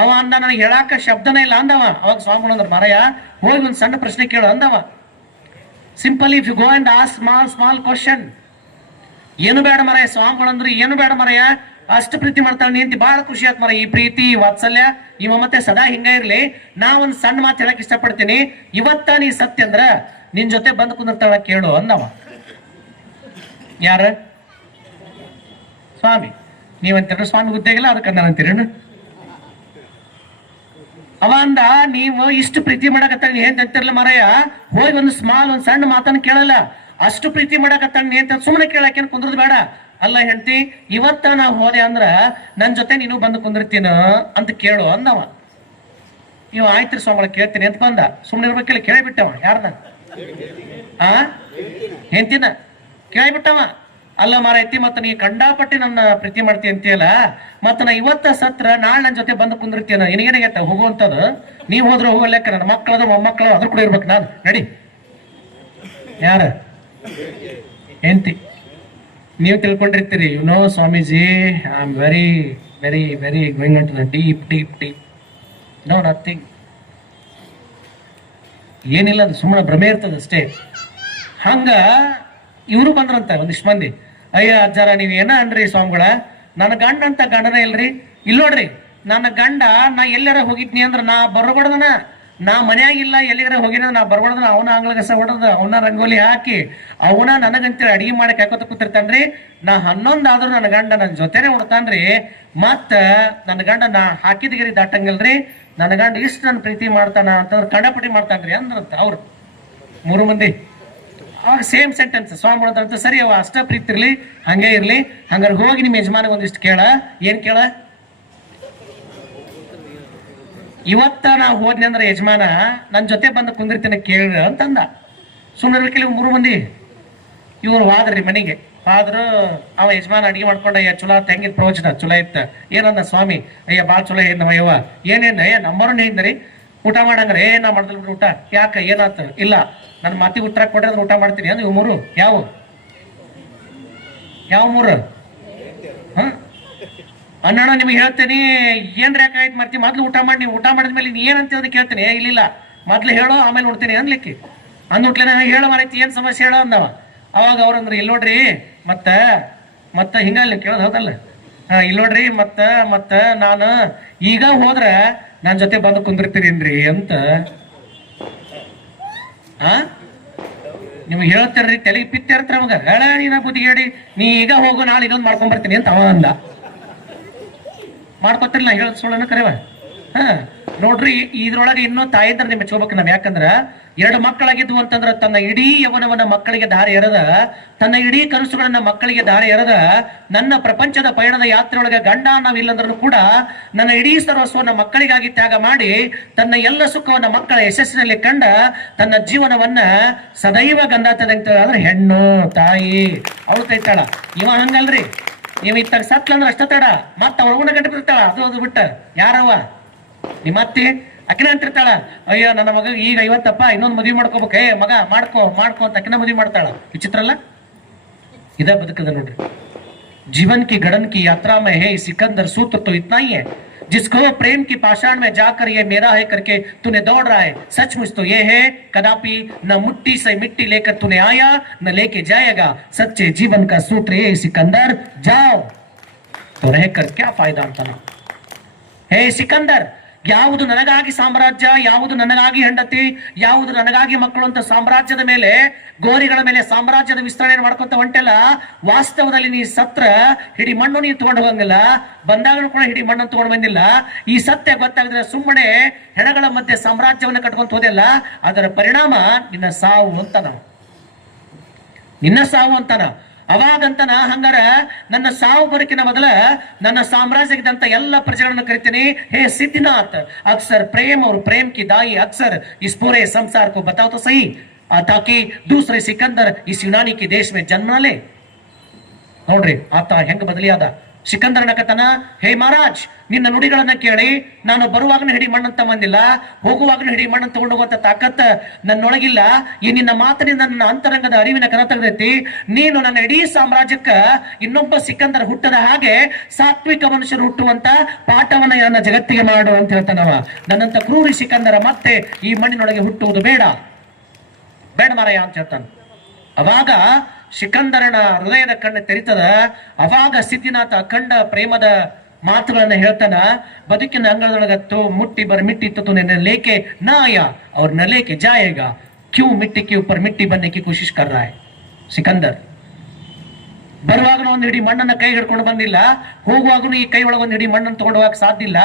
ಅವ ಅಂದ ನನಗೆ ಹೇಳಾಕ ಶಬ್ದನೇ ಇಲ್ಲ ಅಂದವ. ಅವಾಗ ಸ್ವಾಮಿಗಳು ಅಂದ್ರ, ಮಾರಾಯ ಹೋಗಿ ಒಂದ್ ಸಣ್ಣ ಪ್ರಶ್ನೆ ಕೇಳು ಅಂದವ. Simple if you go and ask small question. ಏನು ಬೇಡ ಮರಯ್ಯ ಸ್ವಾಮಿಗಳು ಅಂದ್ರು, ಏನು ಬೇಡ ಮರಯ್ಯ, ಅಷ್ಟು ಪ್ರೀತಿ ಮಾಡ್ತಾಳ ನೀಂತಿ, ಬಹಳ ಖುಷಿ ಆತ್ ಮರ. ಈ ಪ್ರೀತಿ ವಾತ್ಸಲ್ಯ ಈ ಮಮತೆ ಸದಾ ಹಿಂಗ ಇರ್ಲಿ. ನಾ ಒಂದ್ ಸಣ್ಣ ಮಾತು ಹೇಳಕ್ ಇಷ್ಟಪಡ್ತೀನಿ. ಇವತ್ತ ನೀ ಸತ್ಯ ಅಂದ್ರ ನಿನ್ ಜೊತೆ ಬಂದ್ ಕುಂದಿರ್ತಾಳ ಕೇಳು ಅಂದವ. ಯಾರ? ಸ್ವಾಮಿ. ನೀವಂತೀರ ಸ್ವಾಮಿ ಹುದ್ದೆಗಿಲ್ಲ ಅದಕ್ಕೆ ಅಂತೀರೇನು? ಅವ ಅಂದ, ನೀವು ಇಷ್ಟು ಪ್ರೀತಿ ಮಾಡಕತ್ತ ಏನ್ ಅಂತಿರ್ಲ ಮರಯ್ಯ, ಹೋಗಿ ಒಂದ್ ಸಣ್ಣ ಮಾತನ್ನ ಕೇಳಲ್ಲ. ಅಷ್ಟು ಪ್ರೀತಿ ಮಾಡಕತ್ತ ಏನ್ ಸುಮ್ಮನೆ ಕೇಳಕ್ಕೇನ್ ಕುಂದ್ರದ್ ಬೇಡ. ಅಲ್ಲ ಹೆಂಡತಿ, ಇವತ್ತ ನಾ ಹೋದೆ ಅಂದ್ರ ನನ್ ಜೊತೆ ನೀನು ಬಂದು ಕುಂದಿರ್ತೀನ ಅಂತ ಕೇಳು ಅಂದವ. ನೀವು ಆಯ್ತ್ರಿ ಸ್ವಾಮಿಗಳ ಕೇಳ್ತೀನಿ ಅಂತ ಬಂದ. ಸುಮ್ಮನೆ ಇರ್ಬೇಕಿಲ್ಲ, ಕೇಳಿಬಿಟ್ಟವ. ಯಾರ್ದ? ಹೆಂಡತಿನ ಕೇಳಿಬಿಟ್ಟವ. ಅಲ್ಲ ಮಾರೈತಿ, ಮತ್ತ ನೀ ಕಂಡಾಪಟ್ಟಿ ನನ್ನ ಪ್ರೀತಿ ಮಾಡ್ತಿ ಅಂತೀಯಲ್ಲ, ಮತ್ತ ನಾ ಇವತ್ತ ಸತ್ರ ನಾಳೆ ನನ್ ಜೊತೆ ಬಂದು ಕುಂದಿರ್ತೀನ, ನಿನಗೇನಾಗೈತ ಹೋಗುವಂತದ್ದು? ನೀವ್ ಹೋದ್ರೆ ಹೋಗೋ ಲೆಕ್ಕ, ನನ್ನ ಮಕ್ಕಳದ ಮೊಮ್ಮಕ್ಕಳು ಅದ್ರ ಕೂಡ ಇರ್ಬೇಕು ನಾನು. ನಡಿ. ಯಾರ? ಹೆಂಡತಿ. ನೀವು ತಿಳ್ಕೊಂಡಿರ್ತೀರಿ, you know Swamiji, I am very very very going to the deep deep deep. No nothing. ಏನಿಲ್ಲ, ಅದು ಸುಮ್ಮನೆ ಭ್ರಮೆ ಇರ್ತದೆ ಅಷ್ಟೇ. ಹಂಗ ಇವರು ಬಂದ್ರಂತ ಒಂದಿಷ್ಟು ಮಂದಿ. ಅಯ್ಯ ಅಜ್ಜಾರ ನೀವ್ ಏನ ಅನ್ರಿ ಸ್ವಾಮಿಗಳ, ನನ್ನ ಗಂಡ ಅಂತ ಗಂಡನೇ ಇಲ್ರಿ. ಇಲ್ಲಿ ನೋಡ್ರಿ, ನನ್ನ ಗಂಡ ನಾ ಎಲ್ಲಾರ ಹೋಗಿದ್ನಿ ಅಂದ್ರ ನಾ ಬರ್ಬಾರ್ದನ, ನಾ ಮನ್ಯಾಗಿಲ್ಲ ಎಲ್ಲಿಗಾರ ಹೋಗಿನ ನಾ ಬರ್ಬಾರ್ದನ. ಅವನ ಆಂಗ್ಲಗಸ ಹೊಡೆದ, ಅವನ ರಂಗೋಲಿ ಹಾಕಿ, ಅವನ ನನಗಂತೇಳಿ ಅಡಿಗೆ ಮಾಡಕ್ ಹಾಕೋತ ಕೂತಿರ್ತಾನ್ರಿ. ನಾ 11 ಆದ್ರೂ ನನ್ನ ಗಂಡ ನನ್ನ ಜೊತೆನೆ ಉಡ್ತಾನ್ರಿ. ಮತ್ತ ನನ್ನ ಗಂಡ ನಾ ಹಾಕಿದ ಗಿರಿ ದಾಟಂಗಿಲ್ರಿ. ನನ್ನ ಗಂಡ ಇಷ್ಟು ನನ್ನ ಪ್ರೀತಿ ಮಾಡ್ತಾನ ಅಂತಂದ್ರೆ ಕಂಡಪಟ್ಟಿ ಮಾಡ್ತಾನ್ರಿ ಅಂದ್ರಂತ ಅವ್ರು 3 ಮಂದಿ. ಅವಾಗ ಸೇಮ್ ಸೆಂಟೆನ್ಸ್ ಸ್ವಾಮಿ ಅಂತ. ಸರಿ ಅವ ಅಷ್ಟ ಪ್ರೀತಿ ಇರ್ಲಿ, ಹಂಗೆ ಇರ್ಲಿ. ಹಂಗಾರೆ ಹೋಗಿ ನಿಮ್ಮ ಯಜಮಾನಿಗೆ ಒಂದಿಷ್ಟು ಕೇಳ. ಏನ್ ಕೇಳ? ಇವತ್ತ ನಾ ಹೋದ್ನಿ ಅಂದ್ರೆ ಯಜಮಾನ ನನ್ ಜೊತೆ ಬಂದು ಕುಂದಿರ್ತೀನಿ ಕೇಳ ಅಂತಂದ. ಸುಮ್ಮನೆ ಕೇಳಿ 3 ಮಂದಿ. ಇವ್ರು ಹೋದ್ರಿ ಮನೆಗೆ. ಆದ್ರೂ ಅವ ಯಜಮಾನ ಅಡಿಗೆ ಮಾಡ್ಕೊಂಡ, ಚಲೋ ಹೆಂಗಿದ್ ಪ್ರವಚನ ಚಲೋ ಇತ್ತ. ಏನಂದ ಸ್ವಾಮಿ? ಅಯ್ಯ ಬಾಳ್ ಚಲೋ ಹೇಳಿದ್ನವ ಯವ್ವ. ಏನೇನ್ ನಂಬರ್ನ ಹೇಳಿದ್ರಿ? ಊಟ ಮಾಡಂಗ್ರೆ ನಾ ಮಾಡ್ದಲ್ ಬಿಡ್ರಿ ಊಟ. ಯಾಕ ಏನಾತ? ಇಲ್ಲ ನನ್ನ ಮಾತಿಗೆ ಉತ್ತರ ಕೊಡ್ರೆ ಊಟ ಮಾಡ್ತೀನಿ ಅಂದ್ರೆ. ಇವ್ 3 ಯಾವ 3? ಅಣ್ಣ ನಿಮ್ಗೆ ಹೇಳ್ತೇನಿ, ಏನ್ರಿ ಯಾಕಾಯ್ತು ಮಾಡ್ತೀವಿ, ಮೊದ್ಲು ಊಟ ಮಾಡಿ. ನೀವು ಊಟ ಮಾಡಿದ್ಮೇಲೆ ನೀ ಏನಂತ ಕೇಳ್ತೀನಿ. ಇಲ್ಲ ಮೊದ್ಲು ಹೇಳೋ ಆಮೇಲೆ ನೋಡ್ತೀನಿ ಅನ್ಲಿಕ್ಕೆ ಅಂದ್ಬಿಟ್ಲೆ. ಹೇಳೋ ಮಾರೈತಿ, ಏನ್ ಸಮಸ್ಯೆ ಹೇಳೋ ಅಂದವ. ಅವಾಗ ಅವ್ರಂದ್ರೆ, ಇಲ್ಲಿ ನೋಡ್ರಿ ಮತ್ತ ಹಿಂಗಲ್ಲಿ ಕೇಳೋದು ಹೌದಲ್ಲ. ಇಲ್ಲಿ ನೋಡ್ರಿ ಮತ್ತ ನಾನು ಈಗ ಹೋದ್ರ ನನ್ ಜೊತೆ ಬಂದು ಕುಂದಿರ್ತೀರೇನ್ರಿ ಅಂತ ನಿಮ್ಗೆ ಹೇಳ್ತಾರ್ರಿ. ತಲೆಗೆ ಪಿತ್ತ ಇರ್ತಾರ ನಮಗ. ಹೇಳ ನೀನ ಬುದ್ಧಿಗೆ ಹೇಳಿ, ನೀ ಈಗ ಹೋಗು, ನಾಳೆ ಇದೊಂದು ಮಾಡ್ಕೊಂಡ್ ಬರ್ತೀನಿ ಅಂತ ಅವ ಅಂದ. ಮಾಡ್ಕೊತಿರ್ಲಿಲ್ಲ, ಹೇಳದ್ ಸುಳ್ಳನ ಕರೆವ. ನೋಡ್ರಿ ಇದ್ರೊಳಗೆ ಇನ್ನೂ ತಾಯಂದ್ರೆ ಮೆಚ್ಕೋಬೇಕು ನಾವ್. ಯಾಕಂದ್ರ 2 ಮಕ್ಕಳಾಗಿದ್ವು ಅಂತಂದ್ರ ತನ್ನ ಇಡೀ ಯವನವನ್ನ ಮಕ್ಕಳಿಗೆ ದಾರಿ ಎರೆದ, ತನ್ನ ಇಡೀ ಕನಸುಗಳನ್ನ ಮಕ್ಕಳಿಗೆ ದಾರಿ ಎರೆದ, ನನ್ನ ಪ್ರಪಂಚದ ಪಯಣದ ಯಾತ್ರೆಯೊಳಗೆ ಗಂಡ ನಾವಿಲ್ಲಂದ್ರೂ ಕೂಡ ನನ್ನ ಇಡೀ ಸರ್ವಸ್ವನ್ನ ಮಕ್ಕಳಿಗಾಗಿ ತ್ಯಾಗ ಮಾಡಿ ತನ್ನ ಎಲ್ಲ ಸುಖವನ್ನ ಮಕ್ಕಳ ಯಶಸ್ಸಿನಲ್ಲಿ ಕಂಡ ತನ್ನ ಜೀವನವನ್ನ ಸದೈವ ಗಂಧ ಅಂದ್ರೆ ಹೆಣ್ಣು ತಾಯಿ ಅವಳು ಕೈತಾಳ. ಇವ ಹಂಗಲ್ರಿ, ನೀವು ಇತ್ತಾಗ ಸತ್ಲ ಅಂದ್ರೆ ಅಷ್ಟ ತಡ ಮತ್ತ ಅವ್ರವನ್ನ ಗಂಟೆ ಬಿಡ್ತಾಳ. ಅದು ಬಿಟ್ಟ ಯಾರವ ನಿಮ್ಮ ಅತ್ತಿ ಅಕಿನ ಅಂತಿರ್ತಾಳ, ಅಯ್ಯೋ ನನ್ನ ಮಗ ಈಗ 50 ಇನ್ನೊಂದು ಮದುವೆ ಮಾಡ್ಕೋಬೇಕು, ಮಗ ಮಾಡ್ಕೋ ಅಂತ ಅಕಿನ ಮದುವೆ ಮಾಡ್ತಾಳ. ವಿಚಿತ್ರ ಅಲ್ಲ? ಇದ ಬದುಕದ ನೋಡ್ರಿ. जीवन की गड़न की यात्रा में है सिकंदर, सूत्र तो इतना ही है जिसको प्रेम की पाषाण में जाकर ये मेरा है करके तूने दौड़ रहा है, सचमुच तो ये है कदापि न मुट्ठी से मिट्टी लेकर तूने आया न लेके जाएगा, सच्चे जीवन का सूत्र ये सिकंदर, जाओ तो रहकर क्या फायदा ಅಂತ. ಹೇ ಸಿಕಂದರ್, ಯಾವುದು ನನಗಾಗಿ ಸಾಮ್ರಾಜ್ಯ, ಯಾವುದು ನನಗಾಗಿ ಹೆಂಡತಿ, ಯಾವುದು ನನಗಾಗಿ ಮಕ್ಕಳು ಅಂತ ಸಾಮ್ರಾಜ್ಯದ ಮೇಲೆ, ಗೋರಿಗಳ ಮೇಲೆ ಸಾಮ್ರಾಜ್ಯದ ವಿಸ್ತರಣೆ ಮಾಡ್ಕೊಂತ ಹೊಂಟೆಲ್ಲ, ವಾಸ್ತವದಲ್ಲಿ ನೀ ಸತ್ರ ಹಿಡಿ ಮಣ್ಣು ನೀ ತಗೊಂಡು ಹೋಗಂಗಿಲ್ಲ, ಬಂದಾಗ ಕೂಡ ಹಿಡಿ ಮಣ್ಣನ್ನು ತಗೊಂಡು ಬಂದಿಲ್ಲ. ಈ ಸತ್ಯ ಗೊತ್ತಾಗಿದ್ರೆ ಸುಮ್ಮನೆ ಹೆಣಗಳ ಮಧ್ಯೆ ಸಾಮ್ರಾಜ್ಯವನ್ನು ಕಟ್ಕೊಂತ ಹೋದೆಲ್ಲ, ಅದರ ಪರಿಣಾಮ ನಿನ್ನ ಸಾವು ಅಂತ ನಾವು, ನಿನ್ನ ಸಾವು ಅಂತಾನ. ಅವಾಗಂತನ ಹಂಗಾರ ನನ್ನ ಸಾವು ಬದುಕಿನ ಮೊದಲ ನನ್ನ ಸಾಮ್ರಾಜ್ಯದಂತ ಎಲ್ಲ ಪ್ರಜೆಗಳನ್ನು ಕರಿತೀನಿ, ಹೇ ಸಿದ್ಧಿನಾಥ್, अक्सर प्रेम और प्रेम की दाई अक्सर इस पूरे संसार को बताओ तो सही, ताकि दूसरे सिकंदर इस यूनानी के देश में जन्म ले. ನೋಡ್ರಿ ಆತ ಹೆಂಗ ಬದಲಿ ಆದ. ಸಿಕಂದರನ ಕಥನ, ಹೇ ಮಹಾರಾಜ್, ನಿನ್ನ ನುಡಿಗಳನ್ನ ಕೇಳಿ ನಾನು ಬರುವಾಗನೂ ಹಿಡಿ ಮಣ್ಣಂತ ಬಂದಿಲ್ಲ, ಹೋಗುವಾಗನೂ ಹಿಡಿ ಮಣ್ಣನ್ನು ತಗೊಂಡು ಹೋಗುವಂತ ತಾಕತ್ ನನ್ನೊಳಗಿಲ್ಲ. ಈ ನಿನ್ನ ಮಾತಿನಿಂದ ನನ್ನ ಅಂತರಂಗದ ಅರಿವಿನ ಕನ ತೆಗೆದೈತಿ. ನೀನು ನನ್ನ ಇಡೀ ಸಾಮ್ರಾಜ್ಯಕ್ಕ ಇನ್ನೊಬ್ಬ ಸಿಕಂದರ ಹುಟ್ಟದ ಹಾಗೆ ಸಾತ್ವಿಕ ಮನುಷ್ಯರು ಹುಟ್ಟುವಂತ ಪಾಠವನ್ನ ನನ್ನ ಜಗತ್ತಿಗೆ ಮಾಡು ಅಂತ ಹೇಳ್ತಾನವ. ನನ್ನಂತ ಕ್ರೂರಿ ಸಿಕಂದರ ಮತ್ತೆ ಈ ಮಣ್ಣಿನೊಳಗೆ ಹುಟ್ಟುವುದು ಬೇಡ ಮಾರಾಯ ಅಂತ ಹೇಳ್ತಾನೆ. ಅವಾಗ ಸಿಕಂದರನ ಹೃದಯದ ಕಣ್ಣು ತೆರಿತದ. ಅವಾಗ ಸಿದ್ಧಿನಾಥ ಅಖಂಡ ಪ್ರೇಮದ ಮಾತುಗಳನ್ನ ಹೇಳ್ತಾನ. ಬದುಕಿನ ಅಂಗಳದೊಳಗತ್ತು ಮುಟ್ಟಿ ಬರ್ ಮಿಟ್ಟಿ तो ने लेके ना आया और न लेके जाएगा, क्यों मिट्टी के ऊपर मिट्टी बनने की कोशिश कर रहा है ಸಿಕಂದರ್. ಬರುವಾಗನೂ ಒಂದು ಹಿಡಿ ಮಣ್ಣನ್ನ ಕೈ ಹಿಡ್ಕೊಂಡು ಬಂದಿಲ್ಲ, ಹೋಗುವಾಗನೂ ಈ ಕೈ ಒಳಗೊಂದು ಹಿಡಿ ಮಣ್ಣನ್ನು ತಗೊಂಡು ಹೋಗಕ್ ಸಾಧ್ಯ ಇಲ್ಲ.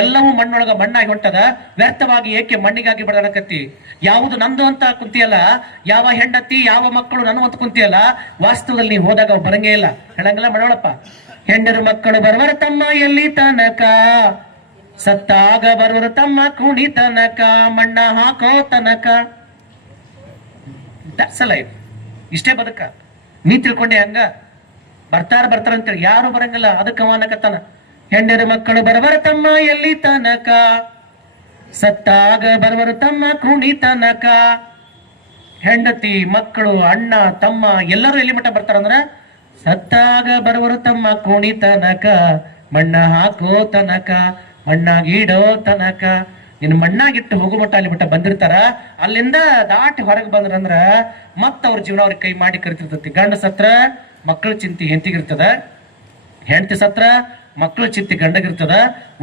ಎಲ್ಲವೂ ಮಣ್ಣೊಳಗ ಮಣ್ಣಾಗಿ ಹೊಂಟದ. ವ್ಯರ್ಥವಾಗಿ ಏಕೆ ಮಣ್ಣಿಗಾಗಿ ಬಡದಕತ್ತಿ? ಯಾವುದು ನಂದು ಅಂತ ಕುಂತಿಯಲ್ಲ, ಯಾವ ಹೆಂಡತಿ ಯಾವ ಮಕ್ಕಳು ನಾನು ಅಂತ ಕುಂತಿಯಲ್ಲ, ವಾಸ್ತವದಲ್ಲಿ ನೀವು ಹೋದಾಗ ಅವು ಬರಂಗೇ ಇಲ್ಲ. ಹೇಳಂಗಿಲ್ಲ ಮಾಡವಳಪ್ಪ, ಹೆಂಡರು ಮಕ್ಕಳು ಬರುವರ ತಮ್ಮ ಎಲ್ಲಿ ತನಕ, ಸತ್ತಾಗ ಬರುವರ ತಮ್ಮ ಕುಣಿ ತನಕ, ಮಣ್ಣ ಹಾಕೋ ತನಕ. That's life. ಇಷ್ಟೇ ಬದುಕ. ನೀ ತಿಳ್ಕೊಂಡೆ ಹಂಗ ಬರ್ತಾರ ಅಂತೇಳಿ ಯಾರು ಬರಂಗಿಲ್ಲ. ಅದಕ್ಕೆ ಅವನಕತ್ತಾನ, ಹೆಂಡರು ಮಕ್ಕಳು ಬರಬರ ತಮ್ಮ ಎಲ್ಲಿ ತನಕ, ಸತ್ತಾಗ ಬರಬರು ತಮ್ಮ ಕುಣಿ ತನಕ. ಹೆಂಡತಿ ಮಕ್ಕಳು ಅಣ್ಣ ತಮ್ಮ ಎಲ್ಲರೂ ಎಲ್ಲಿ ಮಟ್ಟ ಬರ್ತಾರಂದ್ರ, ಸತ್ತಾಗ ಬರಬರು ತಮ್ಮ ಕುಣಿ ತನಕ, ಮಣ್ಣ ಹಾಕೋ ತನಕ, ಮಣ್ಣಾಗಿಡೋ ತನಕ. ಇನ್ನು ಮಣ್ಣಾಗಿಟ್ಟು ಹೋಗೋ ಮಟ್ಟ ಅಲ್ಲಿ ಮಟ್ಟ ಬಂದಿರ್ತಾರ. ಅಲ್ಲಿಂದ ದಾಟಿ ಹೊರಗೆ ಬಂದ್ರಂದ್ರ ಮತ್ತ ಅವ್ರ ಜೀವನ ಅವ್ರಿಗೆ ಕೈ ಮಾಡಿ ಕರಿತಿರ್ತತಿ. ಗಂಡ ಸತ್ರ ಮಕ್ಕಳ ಚಿಂತೆ ಹೆಂಡತಿಗಿರ್ತದ, ಹೆಂಡತಿ ಸತ್ರ ಮಕ್ಕಳ ಚಿಂತೆ ಗಂಡಗಿರ್ತದ.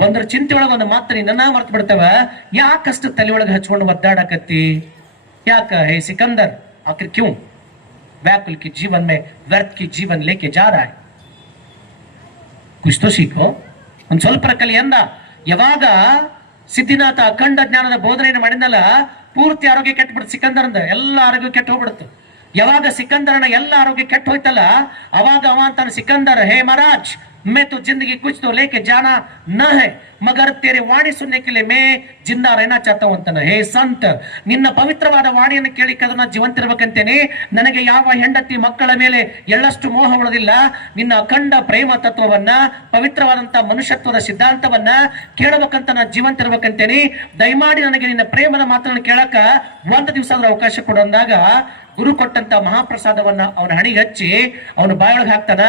ಒಂದ್ರ ಚಿಂತೆ ಒಳಗ ಒಂದು ಮಾತ್ರ ನಿನ್ನ ಮರ್ತು ಬಿಡ್ತಾವ. ಯಾಕಷ್ಟು ತಲೆ ಒಳಗೆ ಹಚ್ಕೊಂಡು ಒದ್ದಾಡಕತ್ತಿ? ಯಾಕ ಹೇ ಸಿಕಂದರ್, ಆಖಿರ್ ಕ್ಯೂ व्याकुल की जीवन में व्यर्थ की जीवन लेके जा रहा है, कुछ तो सीखो. ಒಂದ್ ಸ್ವಲ್ಪ ಕಲಿ ಅಂದ. ಯಾವಾಗ ಸಿದ್ಧಿನಾಥ ಅಖಂಡ ಜ್ಞಾನದ ಬೋಧನೆಯನ್ನು ಮಾಡಿದಲ್ಲ, ಪೂರ್ತಿ ಆರೋಗ್ಯ ಕೆಟ್ಟಬಿಡ್ತು ಸಿಕಂದರಂದ. ಎಲ್ಲ ಆರೋಗ್ಯ ಕೆಟ್ಟು ಹೋಗ್ಬಿಡ್ತು. ಯಾವಾಗ ಸಿಕಂದರನ ಎಲ್ಲ ಆರೋಗ್ಯ ಕೆಟ್ಟು ಹೋಯ್ತಲ್ಲ, ಅವಾಗ ಅವ ಅಂತಾನೆ, ಸಿಕಂದರ್ ಹೇ ಮಹಾರಾಜ್, मैं तो जिंदगी कुछ तो लेके जाना न है, मगर तेरे वाणी सुनने के लिए मैं जिंदा रहना चाहता हूं अंತಾನೆ. ಹೇ ಸಂತ, ನಿನ್ನ ಪವಿತ್ರವಾದ ವಾಣಿಯನ್ನು ಕೇಳಿ ಅದನ್ನ ಜೀವಂತಿರ್ಬೇಕಂತೇನೆ. ನನಗೆ ಯಾವ ಹೆಂಡತಿ ಮಕ್ಕಳ ಮೇಲೆ ಎಳ್ಳಷ್ಟು ಮೋಹ ಉಳಿದಿಲ್ಲ. ನಿನ್ನ ಅಖಂಡ ಪ್ರೇಮ ತತ್ವವನ್ನ, ಪವಿತ್ರವಾದಂತ ಮನುಷ್ಯತ್ವದ ಸಿದ್ಧಾಂತವನ್ನ ಕೇಳಬೇಕಂತ ನಾನು ಜೀವಂತಿರ್ಬೇಕಂತೇನೆ. ದಯಮಾಡಿ ನನಗೆ ನಿನ್ನ ಪ್ರೇಮದ ಮಾತನ್ನು ಕೇಳಕ ಒಂದು ದಿವಸ ಅವಕಾಶ ಕೊಡು ಅಂದಾಗ, ಗುರು ಕೊಟ್ಟಂತ ಮಹಾಪ್ರಸಾದವನ್ನ ಅವನ ಹಣಿಗೆ ಹಚ್ಚಿ ಅವನು ಬಾಯೊಳಗೆ ಹಾಕ್ತಾನ.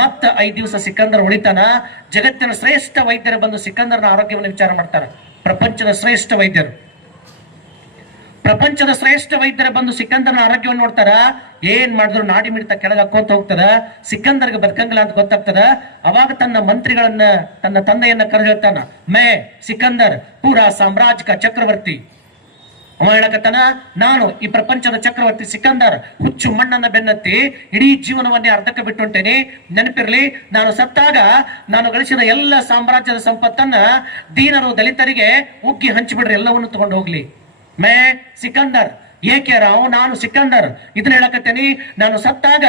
ಮತ್ತ 5 ದಿವಸ ಸಿಕಂದರ್ ಉಳಿತಾನ. ಜಗತ್ತಿನ ಶ್ರೇಷ್ಠ ವೈದ್ಯರು ಬಂದು ಸಿಕಂದರ್ನ ಆರೋಗ್ಯವನ್ನು ವಿಚಾರ ಮಾಡ್ತಾರೆ. ಪ್ರಪಂಚದ ಶ್ರೇಷ್ಠ ವೈದ್ಯರು ಬಂದು ಸಿಕಂದರ್ನ ಆರೋಗ್ಯವನ್ನು ನೋಡ್ತಾರ. ಏನ್ ಮಾಡಿದ್ರು ನಾಡಿ ಮಿಡ್ತ ಕೆಳಗೆ ಹಾಕೋತ ಹೋಗ್ತದ. ಸಿಕಂದರ್ಗೆ ಬದುಕಂಗಿಲ್ಲ ಅಂತ ಗೊತ್ತಾಗ್ತದ. ಅವಾಗ ತನ್ನ ಮಂತ್ರಿಗಳನ್ನ, ತನ್ನ ತಂದೆಯನ್ನ ಕರೆದು ಹೇಳ್ತಾನ, ಮೇ ಸಿಕಂದರ್ ಪೂರಾ ಸಾಮ್ರಾಜ್ಯ ಕಾ ಚಕ್ರವರ್ತಿ, ಅವ ಹೇಳಕತ್ತಾನ, ನಾನು ಈ ಪ್ರಪಂಚದ ಚಕ್ರವರ್ತಿ ಸಿಕಂದರ್ ಹುಚ್ಚು ಮಣ್ಣನ್ನ ಬೆನ್ನತ್ತಿ ಇಡೀ ಜೀವನವನ್ನೇ ಅರ್ಧಕ್ಕೆ ಬಿಟ್ಟುಂಟೇನೆ. ನೆನಪಿರ್ಲಿ, ನಾನು ಸತ್ತಾಗ ನಾನು ಗಳಿಸಿದ ಎಲ್ಲ ಸಾಮ್ರಾಜ್ಯದ ಸಂಪತ್ತನ್ನ ದೀನರು ದಲಿತರಿಗೆ ಉಗ್ಗಿ ಹಂಚಿಬಿಡ್ರಿ, ಎಲ್ಲವನ್ನು ತಗೊಂಡು ಹೋಗ್ಲಿ. ಮೇ ಸಿಕಂದರ್ ಏಕೆ ರಾವ್, ನಾನು ಸಿಕಂದರ್ ಇದನ್ನ ಹೇಳಕತ್ತೇನಿ. ನಾನು ಸತ್ತಾಗ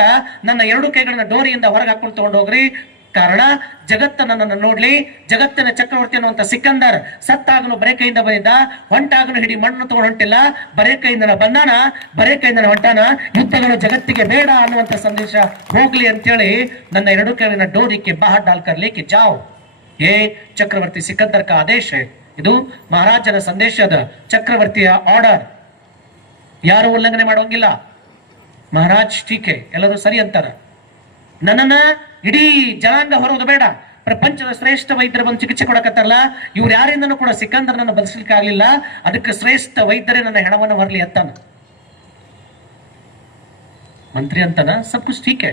ನನ್ನ ಎರಡು ಕೈಗಳನ್ನ ಡೋರಿಯಿಂದ ಹೊರಗೆ ಹಾಕೊಂಡು ತಗೊಂಡು ಹೋಗ್ರಿ. ಕಾರಣ ಜಗತ್ತ ನನ್ನನ್ನು ನೋಡ್ಲಿ. ಜಗತ್ತಿನ ಚಕ್ರವರ್ತಿ ಅನ್ನುವಂತ ಸಿಕಂದರ್ ಸತ್ತಾಗನು ಬರೇ ಕೈಯಿಂದ ಬಂದಿದ್ದ, ಹೊಂಟಾಗನು ಹಿಡಿ ಮಣ್ಣು ತಗೊಂಡು ಹೊಂಟಿಲ್ಲ, ಬರೇ ಕೈಯಿಂದ ಬಂದಾನ, ಬರೇ ಕೈಯಿಂದ ಹೊಂಟಾನ. ಯುದ್ಧಗಳು ಜಗತ್ತಿಗೆ ಬೇಡ ಅನ್ನುವಂತ ಸಂದೇಶ ಹೋಗ್ಲಿ ಅಂತೇಳಿ ನನ್ನ ಎರಡು ಕೈಲಿನ ಡೋರಿಕೆ ಬಾಹರ್ ಡಾಲ್ಕರ್ ಲೇಕೆ ಜಾವ್. ಏ ಚಕ್ರವರ್ತಿ ಸಿಕಂದರ್ ಕಾ ಆದೇಶ. ಇದು ಮಹಾರಾಜನ ಸಂದೇಶದ ಚಕ್ರವರ್ತಿಯ ಆರ್ಡರ್. ಯಾರು ಉಲ್ಲಂಘನೆ ಮಾಡುವಂಗಿಲ್ಲ. ಮಹಾರಾಜ್ ಟೀಕೆ, ಎಲ್ಲರೂ ಸರಿ ಅಂತಾರ. ನನ್ನನ್ನ ಇಡೀ ಜನಾಂಗ ಹೊರೋದು ಬೇಡ. ಪ್ರಪಂಚದ ಶ್ರೇಷ್ಠ ವೈದ್ಯರು ಬಂದು ಚಿಕಿತ್ಸೆ ಕೊಡಕತ್ತಾರಲ್ಲ, ಇವ್ರು ಯಾರಿಂದನೂ ಕೂಡ ಸಿಕಂದರ್ ನನ್ನ ಬದುಕಲಿಕ್ಕೆ ಆಗ್ಲಿಲ್ಲ. ಅದಕ್ಕೆ ಶ್ರೇಷ್ಠ ವೈದ್ಯರೇ ನನ್ನ ಹೆಣವನ್ನು ಹೊರಲಿ ಅಂತಾನ. ಮಂತ್ರಿ ಅಂತಾನ, ಸಬ್ ಕುछ ठीक है,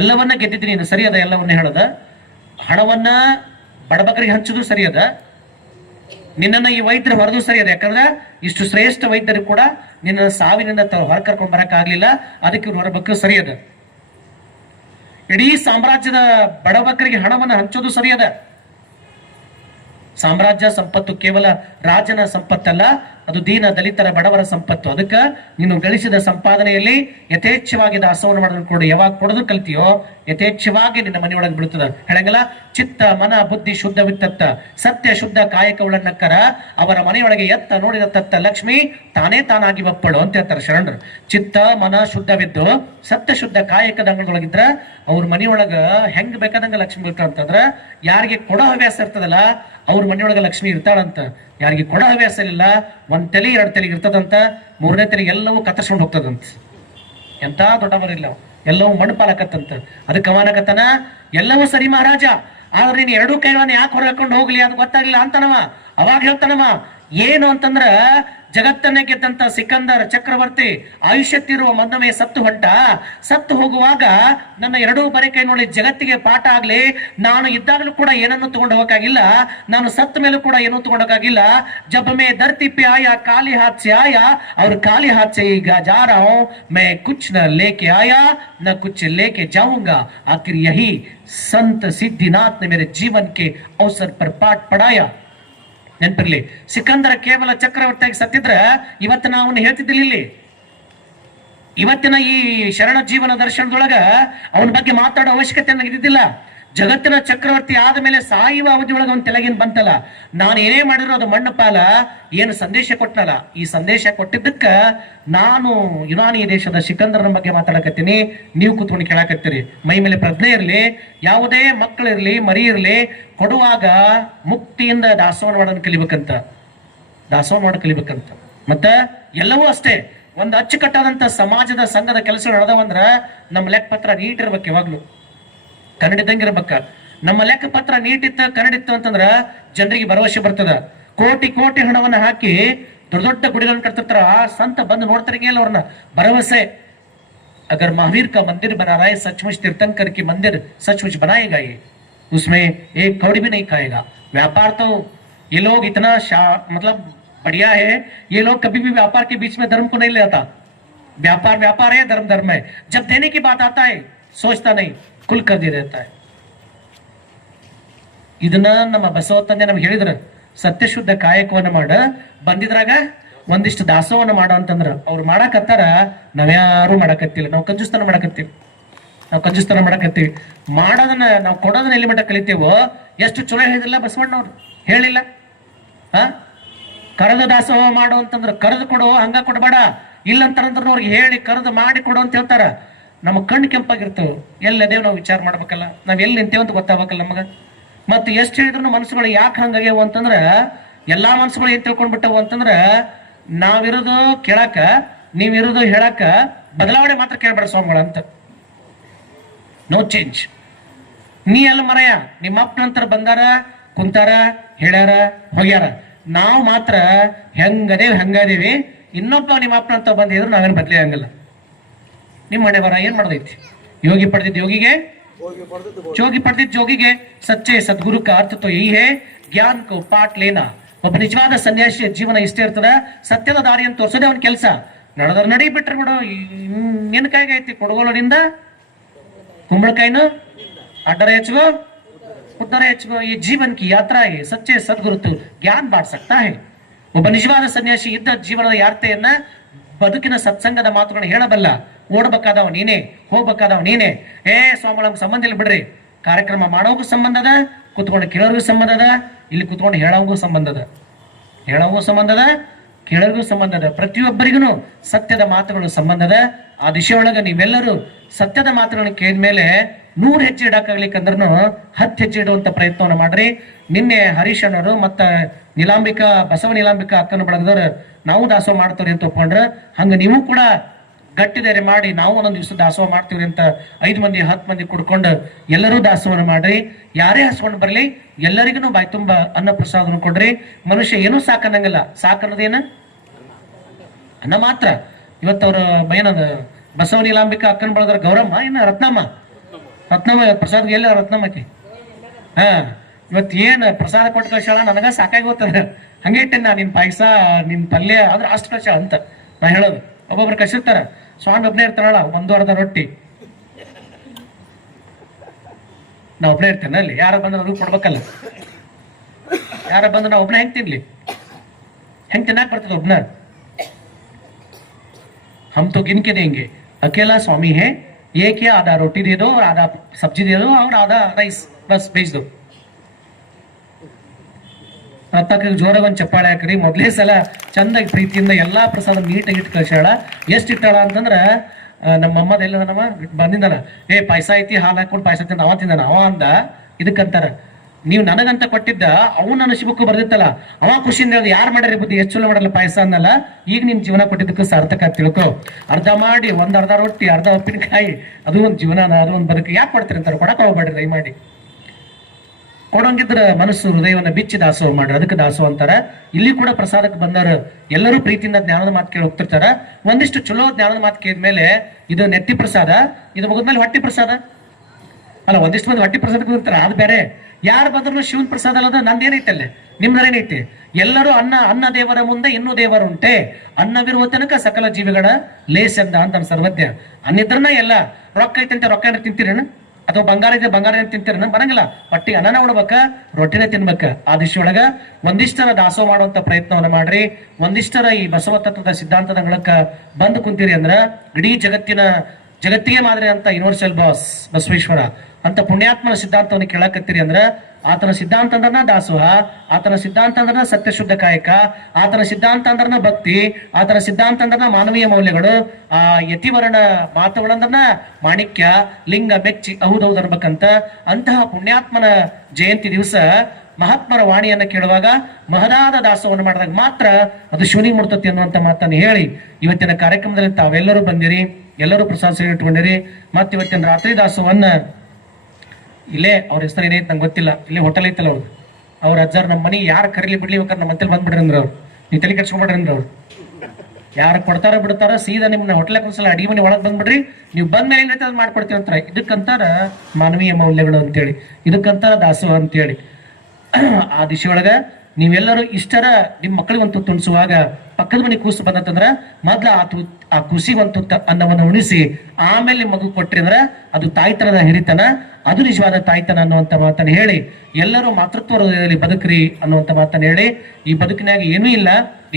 ಎಲ್ಲವನ್ನ ಗೆದ್ದಿದ್ದೀನಿ ನೀನು, ಸರಿಯದ ಎಲ್ಲವನ್ನ ಹೇಳದ. ಹಣವನ್ನ ಬಡಬಗರಿಗೆ ಹಂಚುದು ಸರಿಯದ, ನಿನ್ನನ್ನ ಈ ವೈದ್ಯರು ಹೊರದು ಸರಿಯದ. ಯಾಕಂದ್ರೆ ಇಷ್ಟು ಶ್ರೇಷ್ಠ ವೈದ್ಯರು ಕೂಡ ನಿನ್ನ ಸಾವಿನಿಂದ ಹೊರ ಕರ್ಕೊಂಡ್ ಬರಕ್ ಆಗ್ಲಿಲ್ಲ, ಅದಕ್ಕೆ ಇವ್ರು ಹೊರಬೇಕು ಸರಿಯದ. ಇಡೀ ಸಾಮ್ರಾಜ್ಯದ ಬಡಬಕರಿಗೆ ಹಣವನ್ನು ಹಂಚೋದು ಸರಿಯದ. ಸಾಮ್ರಾಜ್ಯ ಸಂಪತ್ತು ಕೇವಲ ರಾಜನ ಸಂಪತ್ತಲ್ಲ, ಅದು ದೀನ ದಲಿತರ ಬಡವರ ಸಂಪತ್ತು. ಅದಕ್ಕೆ ನೀನು ಗಳಿಸಿದ ಸಂಪಾದನೆಯಲ್ಲಿ ಯಥೇಚ್ಛವಾಗಿ ದಾಸೋಹನ ಮಾಡೋದನ್ನು ಕೊಡು. ಯಾವಾಗ ಕೊಡೋದು ಕಲ್ತಿಯೋ ಯಥೇಚ್ಛವಾಗಿ ನಿನ್ನ ಮನೆಯೊಳಗೆ ಬೀಳ್ತದ. ಹೇಳಂಗಲ್ಲ, ಚಿತ್ತ ಮನ ಬುದ್ಧಿ ಶುದ್ಧವಿತ್ತತ್ತ, ಸತ್ಯ ಶುದ್ಧ ಕಾಯಕವುಳ್ಳನ್ನಕ್ಕರ ಅವರ ಮನೆಯೊಳಗೆ ಎತ್ತ ನೋಡಿದ ತತ್ತ ಲಕ್ಷ್ಮಿ ತಾನೇ ತಾನಾಗಿ ಬಪ್ಪಳು ಅಂತ ಹೇಳ್ತಾರೆ ಶರಣರು. ಚಿತ್ತ ಮನ ಶುದ್ಧವಿದ್ದು ಸತ್ಯ ಶುದ್ಧ ಕಾಯಕದ ಅಂಗಳದೊಳಗಿದ್ರ ಅವ್ರ ಮನೆಯೊಳಗ ಹೆಂಗ್ ಬೇಕಾದಂಗ ಲಕ್ಷ್ಮಿ ಇರ್ತಾಳ ಅಂತಂದ್ರ, ಯಾರಿಗೆ ಕೊಡೋ ಹವ್ಯಾಸ ಇರ್ತದಲ್ಲ ಅವ್ರ ಮನೆಯೊಳಗ ಲಕ್ಷ್ಮಿ ಇರ್ತಾಳಂತ. ಯಾರಿಗೆ ಕೊಡೋ ಹವ್ಯಾಸ ಇಲ್ಲ, ಒಂದ್ ತಲೆ ಎರಡು ತಲೆಗೆ ಇರ್ತದಂತ, ಮೂರನೇ ತಲೆಗೆ ಎಲ್ಲವೂ ಕತ್ತರ್ಸ್ಕೊಂಡು ಹೋಗ್ತದಂತ. ಎಂತ ದೊಡ್ಡವರಿಲ್ಲ, ಎಲ್ಲವೂ ಮಣ್ಣು ಪಾಲಕತ್ತಂತ. ಅದಕ್ಕೆ ಅವನಕತ್ತನ, ಎಲ್ಲವೂ ಸರಿ ಮಹಾರಾಜ, ಆದ್ರೆ ನೀನು ಎರಡೂ ಕೈಗಳನ್ನು ಯಾಕೆ ಹೊರಕೊಂಡು ಹೋಗ್ಲಿ ಅದು ಗೊತ್ತಾಗ್ಲಿಲ್ಲ ಅಂತನವ. ಅವಾಗ ಹೇಳ್ತಾನವ ಏನು ಅಂತಂದ್ರ, ಜಗತ್ತನ್ನೇ ಗೆದ್ದಂತ ಸಿಕಂದರ್ ಚಕ್ರವರ್ತಿ ಆಯುಷ್ಯತ್ತಿರುವ ಮೊದಲೇ ಸತ್ತು ಹೊಂಟ. ಸತ್ತು ಹೋಗುವಾಗ ನನ್ನ ಎರಡೂ ಬರೆ ಕೈ ನೋಡಿ ಜಗತ್ತಿಗೆ ಪಾಠ ಆಗ್ಲಿ, ನಾನು ಇದ್ದಾಗಲೂ ಕೂಡ ಏನನ್ನು ತಗೊಂಡು ಹೋಗಕ್ಕಾಗಿಲ್ಲ, ನಾನು ಸತ್ತ ಮೇಲೂ ಕೂಡ ಏನೂ ತಗೊಂಡೋಗಾಗಿಲ್ಲ. ಜಬ್ ಮೇ ಧರ್ತಿ ಪೆ ಆಯಾ ಖಾಲಿ ಹಾತ್ ಸೆ ಆಯಾ और खाली हाथ से ही जा रहा हूं मैं, कुछ न लेके आया न कुछ लेके जाऊंगा, आखिर यही संत सिद्धिनाथ ने मेरे जीवन के अवसर पर पाठ पढ़ाया. ನೆನಪಿರ್ಲಿ, ಸಿಕಂದರ ಕೇವಲ ಚಕ್ರವರ್ತಿಯಾಗಿ ಸತ್ತಿದ್ರ ಇವತ್ತು ನಾವು ಹೇಳ್ತಿದ್ದಿಲ್ಲ. ಇಲ್ಲಿ ಇವತ್ತಿನ ಈ ಶರಣ ಜೀವನ ದರ್ಶನದೊಳಗ ಅವನ ಬಗ್ಗೆ ಮಾತಾಡೋ ಅವಶ್ಯಕತೆ ಇದ್ದಿದ್ದಿಲ್ಲ. ಜಗತ್ತಿನ ಚಕ್ರವರ್ತಿ ಆದ ಮೇಲೆ ಸಾಯುವ ಅವಧಿಯೊಳಗ ಅವನ ತೆಲಗಿನ ಬಂತಲ್ಲ, ನಾನು ಏನೇ ಮಾಡಿದ್ರು ಅದು ಮಣ್ಣು ಪಾಲ. ಏನು ಸಂದೇಶ ಕೊಟ್ಟನಲ್ಲ, ಈ ಸಂದೇಶ ಕೊಟ್ಟಿದ್ದಕ್ಕ ನಾನು ಯುನಾನಿ ದೇಶದ ಸಿಕಂದರನ ಬಗ್ಗೆ ಮಾತಾಡಕತ್ತೀನಿ, ನೀವು ಕೂತ್ಕೊಂಡು ಕೇಳಾಕತ್ತೀರಿ. ಮೈ ಮೇಲೆ ಪ್ರಜ್ಞೆ ಇರಲಿ, ಯಾವುದೇ ಮಕ್ಕಳಿರ್ಲಿ ಮರಿ ಇರ್ಲಿ, ಕೊಡುವಾಗ ಮುಕ್ತಿಯಿಂದ ದಾಸೋಹ ಮಾಡೋದನ್ನ ಕಲಿಬೇಕಂತ, ದಾಸೋಹ ಮಾಡೋದು ಕಲಿಬೇಕಂತ. ಮತ್ತ ಎಲ್ಲವೂ ಅಷ್ಟೇ, ಒಂದು ಅಚ್ಚುಕಟ್ಟಾದಂತ ಸಮಾಜದ ಸಂಘದ ಕೆಲಸ ನಡೆದವಂದ್ರ ನಮ್ಮ ಲೆಕ್ಕಪತ್ರ ನೀಟ್ ಇರ್ಬೇಕು, ಯಾವಾಗ್ಲು ಕನ್ನಡಿದಂಗಿರ್ಬೇಕ. ನಮ್ಮ ಲೆಕ್ಕ ಪತ್ರ ನೀಟಿತ್ತ ಕನ್ನಡಿತ್ತು ಅಂತಂದ್ರ ಜನರಿಗೆ ಭರವಸೆ ಬರ್ತದ. ಕೋಟಿ ಕೋಟಿ ಹಣವನ್ನ ಹಾಕಿ ದೊಡ್ಡ ದೊಡ್ಡ ಗುಡಿಗಳನ್ನ ಕಟ್ತಿರ್ತಾರ, ಆ ಸಂತ ಬಂದು ನೋಡ್ತಾರಿಗೆಲ್ಲ ಅವ್ರನ್ನ ಭರವಸೆ. अगर महावीर का मंदिर बना रहा है, सचमुच तीर्थंकर की मंदिर सचमुच बनाएगा, ये उसमें एक कौड़ी भी नहीं खाएगा. व्यापार तो ये लोग इतना मतलब बढ़िया है, ये लोग कभी भी व्यापार के बीच में धर्म को नहीं लेता. व्यापार व्यापार है, धर्म धर्म है. जब देने की बात आता है सोचता नहीं, खुल कर दे देता है. ಇದನ್ನ ನಮ್ಮ ಬಸವ ತಂದೆ ನಮ್ಗೆ ಹೇಳಿದ್ರ, ಸತ್ಯಶುದ್ಧ ಕಾಯಕವನ್ನ ಮಾಡ ಬಂದಿದ್ರಾಗ ಒಂದಿಷ್ಟು ದಾಸೋಹನ ಮಾಡ ಅಂತಂದ್ರ ಅವ್ರು ಮಾಡಕತ್ತಾರ. ನಾವ್ಯಾರು ಮಾಡಕತ್ತಿಲ್ಲ, ನಾವು ಕಂಜುಸ್ತನ ಮಾಡಕತ್ತೀವಿ. ಮಾಡೋದನ್ನ ನಾವು ಕೊಡೋದನ್ನ ಎಲ್ಲಿ ಮಟ್ಟ ಕಲಿತೇವೋ, ಎಷ್ಟು ಚಲೋ ಹೇಳಿದಿಲ್ಲ ಬಸವಣ್ಣವ್ರು, ಹೇಳಿಲ್ಲ. ಕರೆದು ದಾಸೋಹ ಮಾಡು ಅಂತಂದ್ರ ಕರೆದು ಕೊಡು, ಹಂಗ ಕೊಡಬೇಡ. ಇಲ್ಲಂತಾರಂದ್ರ ಅವ್ರಿಗೆ ಹೇಳಿ ಕರೆದು ಮಾಡಿ ಕೊಡು ಅಂತ ಹೇಳ್ತಾರ. ನಮ್ಮ ಕಣ್ಣು ಕೆಂಪಾಗಿರ್ತವೆ, ಎಲ್ಲದೇವ್ ನಾವು ವಿಚಾರ ಮಾಡ್ಬೇಕಲ್ಲ, ನಾವ್ ಎಲ್ಲಿ ನಿಂತೇವ ಅಂತ ಗೊತ್ತಾಗಬೇಕಲ್ಲ ನಮಗ. ಮತ್ತೆ ಎಷ್ಟು ಹೇಳಿದ್ರು ಮನಸ್ಸುಗಳು ಯಾಕೆ ಹಂಗಾಗ್ಯಾವ ಅಂತಂದ್ರ, ಎಲ್ಲಾ ಮನಸ್ಸುಗಳು ಏನ್ ತಿಳ್ಕೊಂಡ್ಬಿಟ್ಟವು ಅಂತಂದ್ರ, ನಾವಿರೋದು ಕೇಳಾಕ ನೀವಿರೋದು ಹೇಳಾಕ ಬದಲಾವಣೆ ಮಾತ್ರ ಕೇಳ್ಬೇಡ ಸ್ವಾಮಿಗಳ ಅಂತ. No change. ನೀ ಎಲ್ಲ ಮರಯ ನಿಮ್ಮ ಅಪ್ಪ ನಂತರ ಬಂದಾರ, ಕುಂತಾರ, ಹೇಳ್ಯಾರ, ಹೋಗ್ಯಾರ. ನಾವು ಮಾತ್ರ ಹಂಗದೇವಿ. ಇನ್ನೊಬ್ಬ ನಿಮ್ಮ ಅಪ್ಪ ನಂತರ ಬಂದಿದ್ರು ನಾವೇನು ಬದಲೇ ಹಂಗಲ್ಲ. ನಿಮ್ಮ ಮನೆ ಬರ ಏನ್ ಮಾಡ್ದೈತಿ? ಯೋಗಿ ಪಡೆದಿದ್ದು ಯೋಗಿಗೆ, जोगी पढ़ते जोगी के. सच्चे सदगुरु का अर्थ तो यही है, ज्ञान को पाठ लेना, ಒಬ್ಬ ನಿಜವಾದ ಸನ್ಯಾಸಿಯ ಜೀವನ ಇಷ್ಟೇ ಇರ್ತದ, ಸತ್ಯದ ದಾರಿಯನ್ನು ತೋರಿಸೋದೇ ಅವನ ಕೆಲಸ. ನಡೆದ್ರ ನಡಿ ಬಿಟ್ರೆ ಬಿಡು, ನಿನ್ನ ಕೈಗೆ ಐತಿ ಕೊಡಗೋಲರಿಂದ ಕುಂಬಳಕಾಯಿನ अड्डर हेचगो उद्धर हेचगो। ये जीवन की यात्रा है, सच्चे सद्गुरु ज्ञान बांट सकता है. ಒಬ್ಬ ನಿಜವಾದ ಸನ್ಯಾಸಿ ಇದ್ದ ಜೀವನದ ಯಾತ್ರೆಯನ್ನ ಬದುಕಿನ ಸತ್ಸಂಗದ ಮಾತುಗಳನ್ನ ಹೇಳಬಲ್ಲ. ಓಡಬೇಕಾದವ ನೀನೇ, ಹೋಗ್ಬೇಕಾದವ ನೀನೇ. ಸ್ವಾಮಿಗಳ ಸಂಬಂಧ ಇಲ್ಲ ಬಿಡ್ರಿ. ಕಾರ್ಯಕ್ರಮ ಮಾಡೋಗೂ ಸಂಬಂಧ ಅದ, ಕುತ್ಕೊಂಡು ಕೇಳೋರ್ಗೂ ಸಂಬಂಧ ಅದ, ಇಲ್ಲಿ ಕುತ್ಕೊಂಡು ಹೇಳೋಗೂ ಸಂಬಂಧ ಅದ, ಕೇಳೋರ್ಗೂ ಸಂಬಂಧ ಅದ. ಪ್ರತಿಯೊಬ್ಬರಿಗೂ ಸತ್ಯದ ಮಾತುಗಳು ಸಂಬಂಧ ಅದ. ಆ ದಿಶೆಯೊಳಗ ನೀವೆಲ್ಲರೂ ಸತ್ಯದ ಮಾತುಗಳನ್ನ ಕೇಳಿದ್ಮೇಲೆ 100 ಹೆಜ್ಜೆ ಇಡಕ್ಕಾಗ್ಲಿಕ್ಕಂದ್ರೂ 10 ಹೆಜ್ಜೆ ಇಡುವಂತ ಪ್ರಯತ್ನವನ್ನು ಮಾಡ್ರಿ. ನಿನ್ನೆ ಹರೀಶ್ ಅಣ್ಣವರು ಮತ್ತ ನೀಲಾಂಬಿಕಾ, ಬಸವ ನೀಲಾಂಬಿಕಾ ಅಕ್ಕನ ಬಳಗದವ್ರು ನಾವು ದಾಸೋಹ ಮಾಡ್ತೀವಿ ಅಂತ ಒಪ್ಕೊಂಡ್ರ, ಹಂಗ ನೀವು ಕೂಡ ಗಟ್ಟಿದಾರೆ ಮಾಡಿ ನಾವು ಒಂದೊಂದು ದಿವಸ ದಾಸೋಹ ಮಾಡ್ತೀವಿ ಅಂತ 5 ಮಂದಿ 10 ಮಂದಿ ಕುಡ್ಕೊಂಡು ಎಲ್ಲರೂ ದಾಸೋಹನ ಮಾಡ್ರಿ. ಯಾರೇ ಹಸ್ಕೊಂಡು ಬರ್ಲಿ, ಎಲ್ಲರಿಗೂ ಬಾಯಿ ತುಂಬ ಅನ್ನ ಪ್ರಸಾದನ ಕೊಡ್ರಿ. ಮನುಷ್ಯ ಏನೂ ಸಾಕನ್ನಂಗಿಲ್ಲ, ಸಾಕನ್ನೋದೇನ ಅನ್ನ ಮಾತ್ರ. ಇವತ್ತವ್ರ ಏನದ ಬಸವ ನೀಲಾಂಬಿಕಾ ಅಕ್ಕನ ಬಳಗದ್ರ ಗೌರಮ್ಮ ಏನ ರತ್ನಮ್ಮ ಪ್ರಸಾದ್ ಎಲ್ಲ ರತ್ನಮ್ಮಕ್ಕೆ ಇವತ್ತು ಏನ್ ಪ್ರಸಾದ ಕೊಟ್ಟು ಕಳ್ಸಾಳ, ನನಗ ಸಾಕಾಗಿ ಹೋಗ್ತದ. ಹಂಗೆ ಇಟ್ಟೇನ ನಿನ್ ಪಾಯಸ ನಿನ್ ಪಲ್ಯ ಆದ್ರೆ ಅಷ್ಟು ಕಳ್ಸಾಳ ಅಂತ ನಾ ಹೇಳೋದು. ಒಬ್ಬೊಬ್ರು ಕಳ್ಸಿರ್ತಾರ, ಸ್ವಾಮಿ ಒಬ್ಬನೇ ಇರ್ತಾರಲ್ಲ, 1 ಅರ್ಧ ರೊಟ್ಟಿ ನಾ ಒಬ್ಬನೇ ಇರ್ತೇನೆ. ಅಲ್ಲಿ ಯಾರ ಬಂದ್ರೆ ಅವ್ರಿಗೆ ಕೊಡ್ಬೇಕಲ್ಲ, ಯಾರ ಬಂದ್ರೆ ನಾ ಒಬ್ಬನೇ ಹೆಂಗ್ ತಿನ್ಲಿ, ಹೆಂಗ್ ತಿನ್ನಾಕ್ ಬರ್ತದ ಒಬ್ನ? हम तो गिन के देंगे, अकेला स्वामी है, ये क्या आधा रोटी दे दो और आधा सब्जी दे दो और आधा राइस बस भेज दो. ರತ್ನಕ್ಕೆ ಜೋರಾಗಿ ಒಂದು ಚಪ್ಪಾಳೆ ಹಾಕ್ರಿ. ಮೊದಲೇ ಸಲ ಚಂದಾಗಿ ಪ್ರೀತಿಯಿಂದ ಎಲ್ಲಾ ಪ್ರಸಾದ ನೀಟಾಗಿ ಇಟ್ಟು ಕಳ್ಸಾಳ. ಎಷ್ಟು ಇಟ್ಟಾಳ ಅಂತಂದ್ರ ನಮ್ಮ ಅಮ್ಮದೆಲ್ಲ ನಮ್ಮ ಬಂದಿದ್ದಾನ, ಪಾಯಸ ಐತಿ ಹಾಲು ಹಾಕೊಂಡು ಪಾಯಸ ತಿಂದ ಅವ ತಿಂದಾನ. ಅವ ಅಂದ ಇದಕ್ಕಂತಾರ, ನೀವು ನನಗಂತ ಕೊಟ್ಟಿದ್ದ ಅವನು ನನ್ನ ಶಿವಕ್ಕೂ ಬರ್ದಿತ್ತಲ್ಲ, ಅವ ಖುಷಿಯಿಂದ ಹೇಳ್ದ, ಯಾರು ಮಾಡ್ಯಾರ ಬುದ್ಧಿ, ಎಷ್ಟು ಚಲೋ ಮಾಡಲ್ಲ ಪಾಯಸ ಅನ್ನಲ್ಲ. ಈಗ ನಿನ್ ಜೀವನ ಕೊಟ್ಟಿದ್ದಕ್ಕೆ ಸಾರ್ಥಕ ತಿಳ್ಕೊ. ಅರ್ಧ ಮಾಡಿ 1 ಅರ್ಧ ರೊಟ್ಟಿ, ಅರ್ಧ ಉಪ್ಪಿನಕಾಯಿ, ಅದು ಒಂದು ಜೀವನ, ಅದು ಒಂದು ಬದುಕು. ಯಾಕೆ ಕೊಡ್ತೀರಿ ಅಂತಾರೆ, ಕೊಡಕ್ ಹೋಗ್ಬೇಡ್ರಿ ದಯಮಾಡಿ. ಕೊಡೋಂಗಿದ್ರ ಮನಸ್ಸು ಹೃದಯವನ್ನ ಬಿಚ್ಚಿ ದಾಸೋಹ ಮಾಡ್ರಿ, ಅದಕ್ಕೆ ದಾಸೋಹ ಅಂತಾರ. ಇಲ್ಲಿ ಕೂಡ ಪ್ರಸಾದಕ್ಕೆ ಬಂದಾರ ಎಲ್ಲರೂ ಪ್ರೀತಿಯಿಂದ ಜ್ಞಾನದ ಮಾತು ಕೇಳಿ ಹೋಗ್ತಿರ್ತಾರ. ಒಂದಿಷ್ಟು ಚಲೋ ಜ್ಞಾನದ ಮಾತು ಕೇಳಿದ್ಮೇಲೆ ಇದು ನೆತ್ತಿ ಪ್ರಸಾದ, ಇದು ಮುಗಿದ್ಮೇಲೆ ಹೊಟ್ಟಿ ಪ್ರಸಾದ ಅಲ್ಲ. ಒಂದಿಷ್ಟು ಮಂದಿ ಹೊಟ್ಟಿ ಪ್ರಸಾದಕ್ಕೆ ಹೋಗ್ತಾರ, ಅದು ಬೇರೆ. ಯಾರು ಬಂದ್ರು ಶಿವನ್ ಪ್ರಸಾದ ಅಲ್ಲದ ನಂದೇನೈತಲ್ಲೇ, ನಿಮ್ದೇನೈತಿ? ಎಲ್ಲರೂ ಅನ್ನ ದೇವರ ಮುಂದೆ ಇನ್ನೂ ದೇವರುಂಟೆ, ಅನ್ನವಿರುವ ತನಕ ಸಕಲ ಜೀವಿಗಳ ಲೇಸೆಂದ ಅಂತ ಸರ್ವಜ್ಞ. ಅನ್ನಿದ್ರನ್ನ ಎಲ್ಲ ರೊಕ್ಕ ಐತಂತೆ ರೊಕ್ಕ ಏನಾರ ತಿಂತೀರೇನ, ಅಥವಾ ಬಂಗಾರ ಇದೆ ಬಂಗಾರ ತಿಂತೀರೇನ? ಬರಂಗಿಲ್ಲ. ಹೊಟ್ಟಿಗೆ ಅನ್ನನ ಉಡ್ಬೇಕ, ರೊಟ್ಟಿನೇ ತಿನ್ಬೇಕ. ಆ ದಿಶೆಯೊಳಗ ಒಂದಿಷ್ಟರ ದಾಸೋಹ ಮಾಡುವಂತ ಪ್ರಯತ್ನವನ್ನ ಮಾಡ್ರಿ. ಒಂದಿಷ್ಟರ ಈ ಬಸವ ತತ್ವದ ಸಿದ್ಧಾಂತದ ಮೂಲಕ ಬಂದು ಕುಂತೀರಿ ಅಂದ್ರ ಇಡೀ ಜಗತ್ತಿಗೆ ಮಾದರಿ ಅಂತ ಯೂನಿವರ್ಸಲ್ ಬಾಸ್ ಬಸವೇಶ್ವರ ಅಂತ ಪುಣ್ಯಾತ್ಮನ ಸಿದ್ಧಾಂತವನ್ನು ಕೇಳಕತ್ತೀರಿ ಅಂದ್ರ ಆತನ ಸಿದ್ಧಾಂತ ಅಂದ್ರನ ದಾಸೋಹ, ಆತನ ಸಿದ್ಧಾಂತ ಅಂದ್ರನ ಸತ್ಯಶುದ್ಧ ಕಾಯಕ, ಆತನ ಸಿದ್ಧಾಂತ ಅಂದ್ರನ ಭಕ್ತಿ, ಆತನ ಸಿದ್ಧಾಂತ ಅಂದ್ರನ ಮಾನವೀಯ ಮೌಲ್ಯಗಳು, ಆ ಯತಿವರ್ಣ ಮಾತುಗಳಂದ್ರನ ಮಾಣಿಕ್ಯ, ಲಿಂಗ ಮೆಚ್ಚಿ ಹೌದೌದು ಅನ್ಬೇಕಂತ. ಅಂತಹ ಪುಣ್ಯಾತ್ಮನ ಜಯಂತಿ ದಿವಸ ಮಹಾತ್ಮರ ವಾಣಿಯನ್ನ ಕೇಳುವಾಗ ಮಹದಾದ ದಾಸೋಹವನ್ನು ಮಾಡಿದಾಗ ಮಾತ್ರ ಅದು ಶಿವನಿಗೆ ಮುಡ್ತತಿ ಅನ್ನುವಂತ ಮಾತನ್ನು ಹೇಳಿ ಇವತ್ತಿನ ಕಾರ್ಯಕ್ರಮದಲ್ಲಿ ತಾವೆಲ್ಲರೂ ಬಂದಿರಿ, ಎಲ್ಲರೂ ಪ್ರಸಾದ ಸೇವೆ ಇಟ್ಕೊಂಡಿರಿ. ಮತ್ತೆ ಇವತ್ತಿನ ರಾತ್ರಿ ದಾಸೋಹವನ್ನ ಇಲ್ಲೇ ಅವ್ರ ಹೆಸರು ಏನೈತೆ ನಂಗೆ ಗೊತ್ತಿಲ್ಲ, ಇಲ್ಲೇ ಹೋಟೆಲ್ ಐತಲ್ಲ ಅವ್ರ ಅಜ್ಜಾರ್ ನಮ್ಮ ಮನೆ ಯಾರು ಕರೀಲಿ ಬಿಡ್ಲಿ ಬೇಕಾದ್ರೆ ನಮ್ಮ ಮತ್ತಲ್ಲಿ ಬಂದ್ಬಿಡ್ರಿ ಅಂದ್ರ ಅವ್ರು. ನೀವು ತಲೆ ಕೆಡ್ಸ್ಕೊಂಡ್ಬಿಡ್ರಿ ಅಂದ್ರ ಅವ್ರು. ಯಾರು ಕೊಡ್ತಾರ ಬಿಡ್ತಾರ ಸೀದಾ ನಿಮ್ನ ಹೋಟೆಲ್ ಒಂದ್ಸಲ ಅಡಿಗೆ ಮನೆ ಒಳಗೆ ಬಂದ್ಬಿಡ್ರಿ, ನೀವು ಬಂದ ಮೇಲೆ ಏನೈತೆ ಅದು ಮಾಡ್ಕೊಡ್ತೀವಿ ಅಂತಾರ. ಇದಕ್ಕಂತಾರ ಮಾನವೀಯ ಮೌಲ್ಯಗಳು ಅಂತೇಳಿ, ಇದಕ್ಕಂತಾರ ದಾಸೋಹ ಅಂತೇಳಿ. ಆ ದಿಶೆಯೊಳಗ ನೀವೆಲ್ಲರೂ ಇಷ್ಟರ ನಿಮ್ ಮಕ್ಕಳಿಗೆ ಒಂದು ತುತ್ತು ಉಣಿಸುವಾಗ ಪಕ್ಕದ ಮನೆ ಕೂಸು ಬಂದಂದ್ರ ಮೊದ್ಲ ಆ ಕುಸಿಗೆ ಒಂದು ತುತ್ತ ಅನ್ನವನ್ನು ಉಣಿಸಿ ಆಮೇಲೆ ನಿಮ್ ಮಗು ಕೊಟ್ರಿ ಅಂದ್ರ ಅದು ತಾಯ್ತನದ ಹಿರಿತನ, ಅದು ನಿಜವಾದ ತಾಯ್ತನ ಅನ್ನುವಂತ ಮಾತನ್ನ ಹೇಳಿ ಎಲ್ಲರೂ ಮಾತೃತ್ವ ಹೃದಯದಲ್ಲಿ ಬದುಕ್ರಿ ಅನ್ನುವಂತ ಮಾತನ್ನ ಹೇಳಿ, ಈ ಬದುಕಿನಾಗ ಏನೂ ಇಲ್ಲ,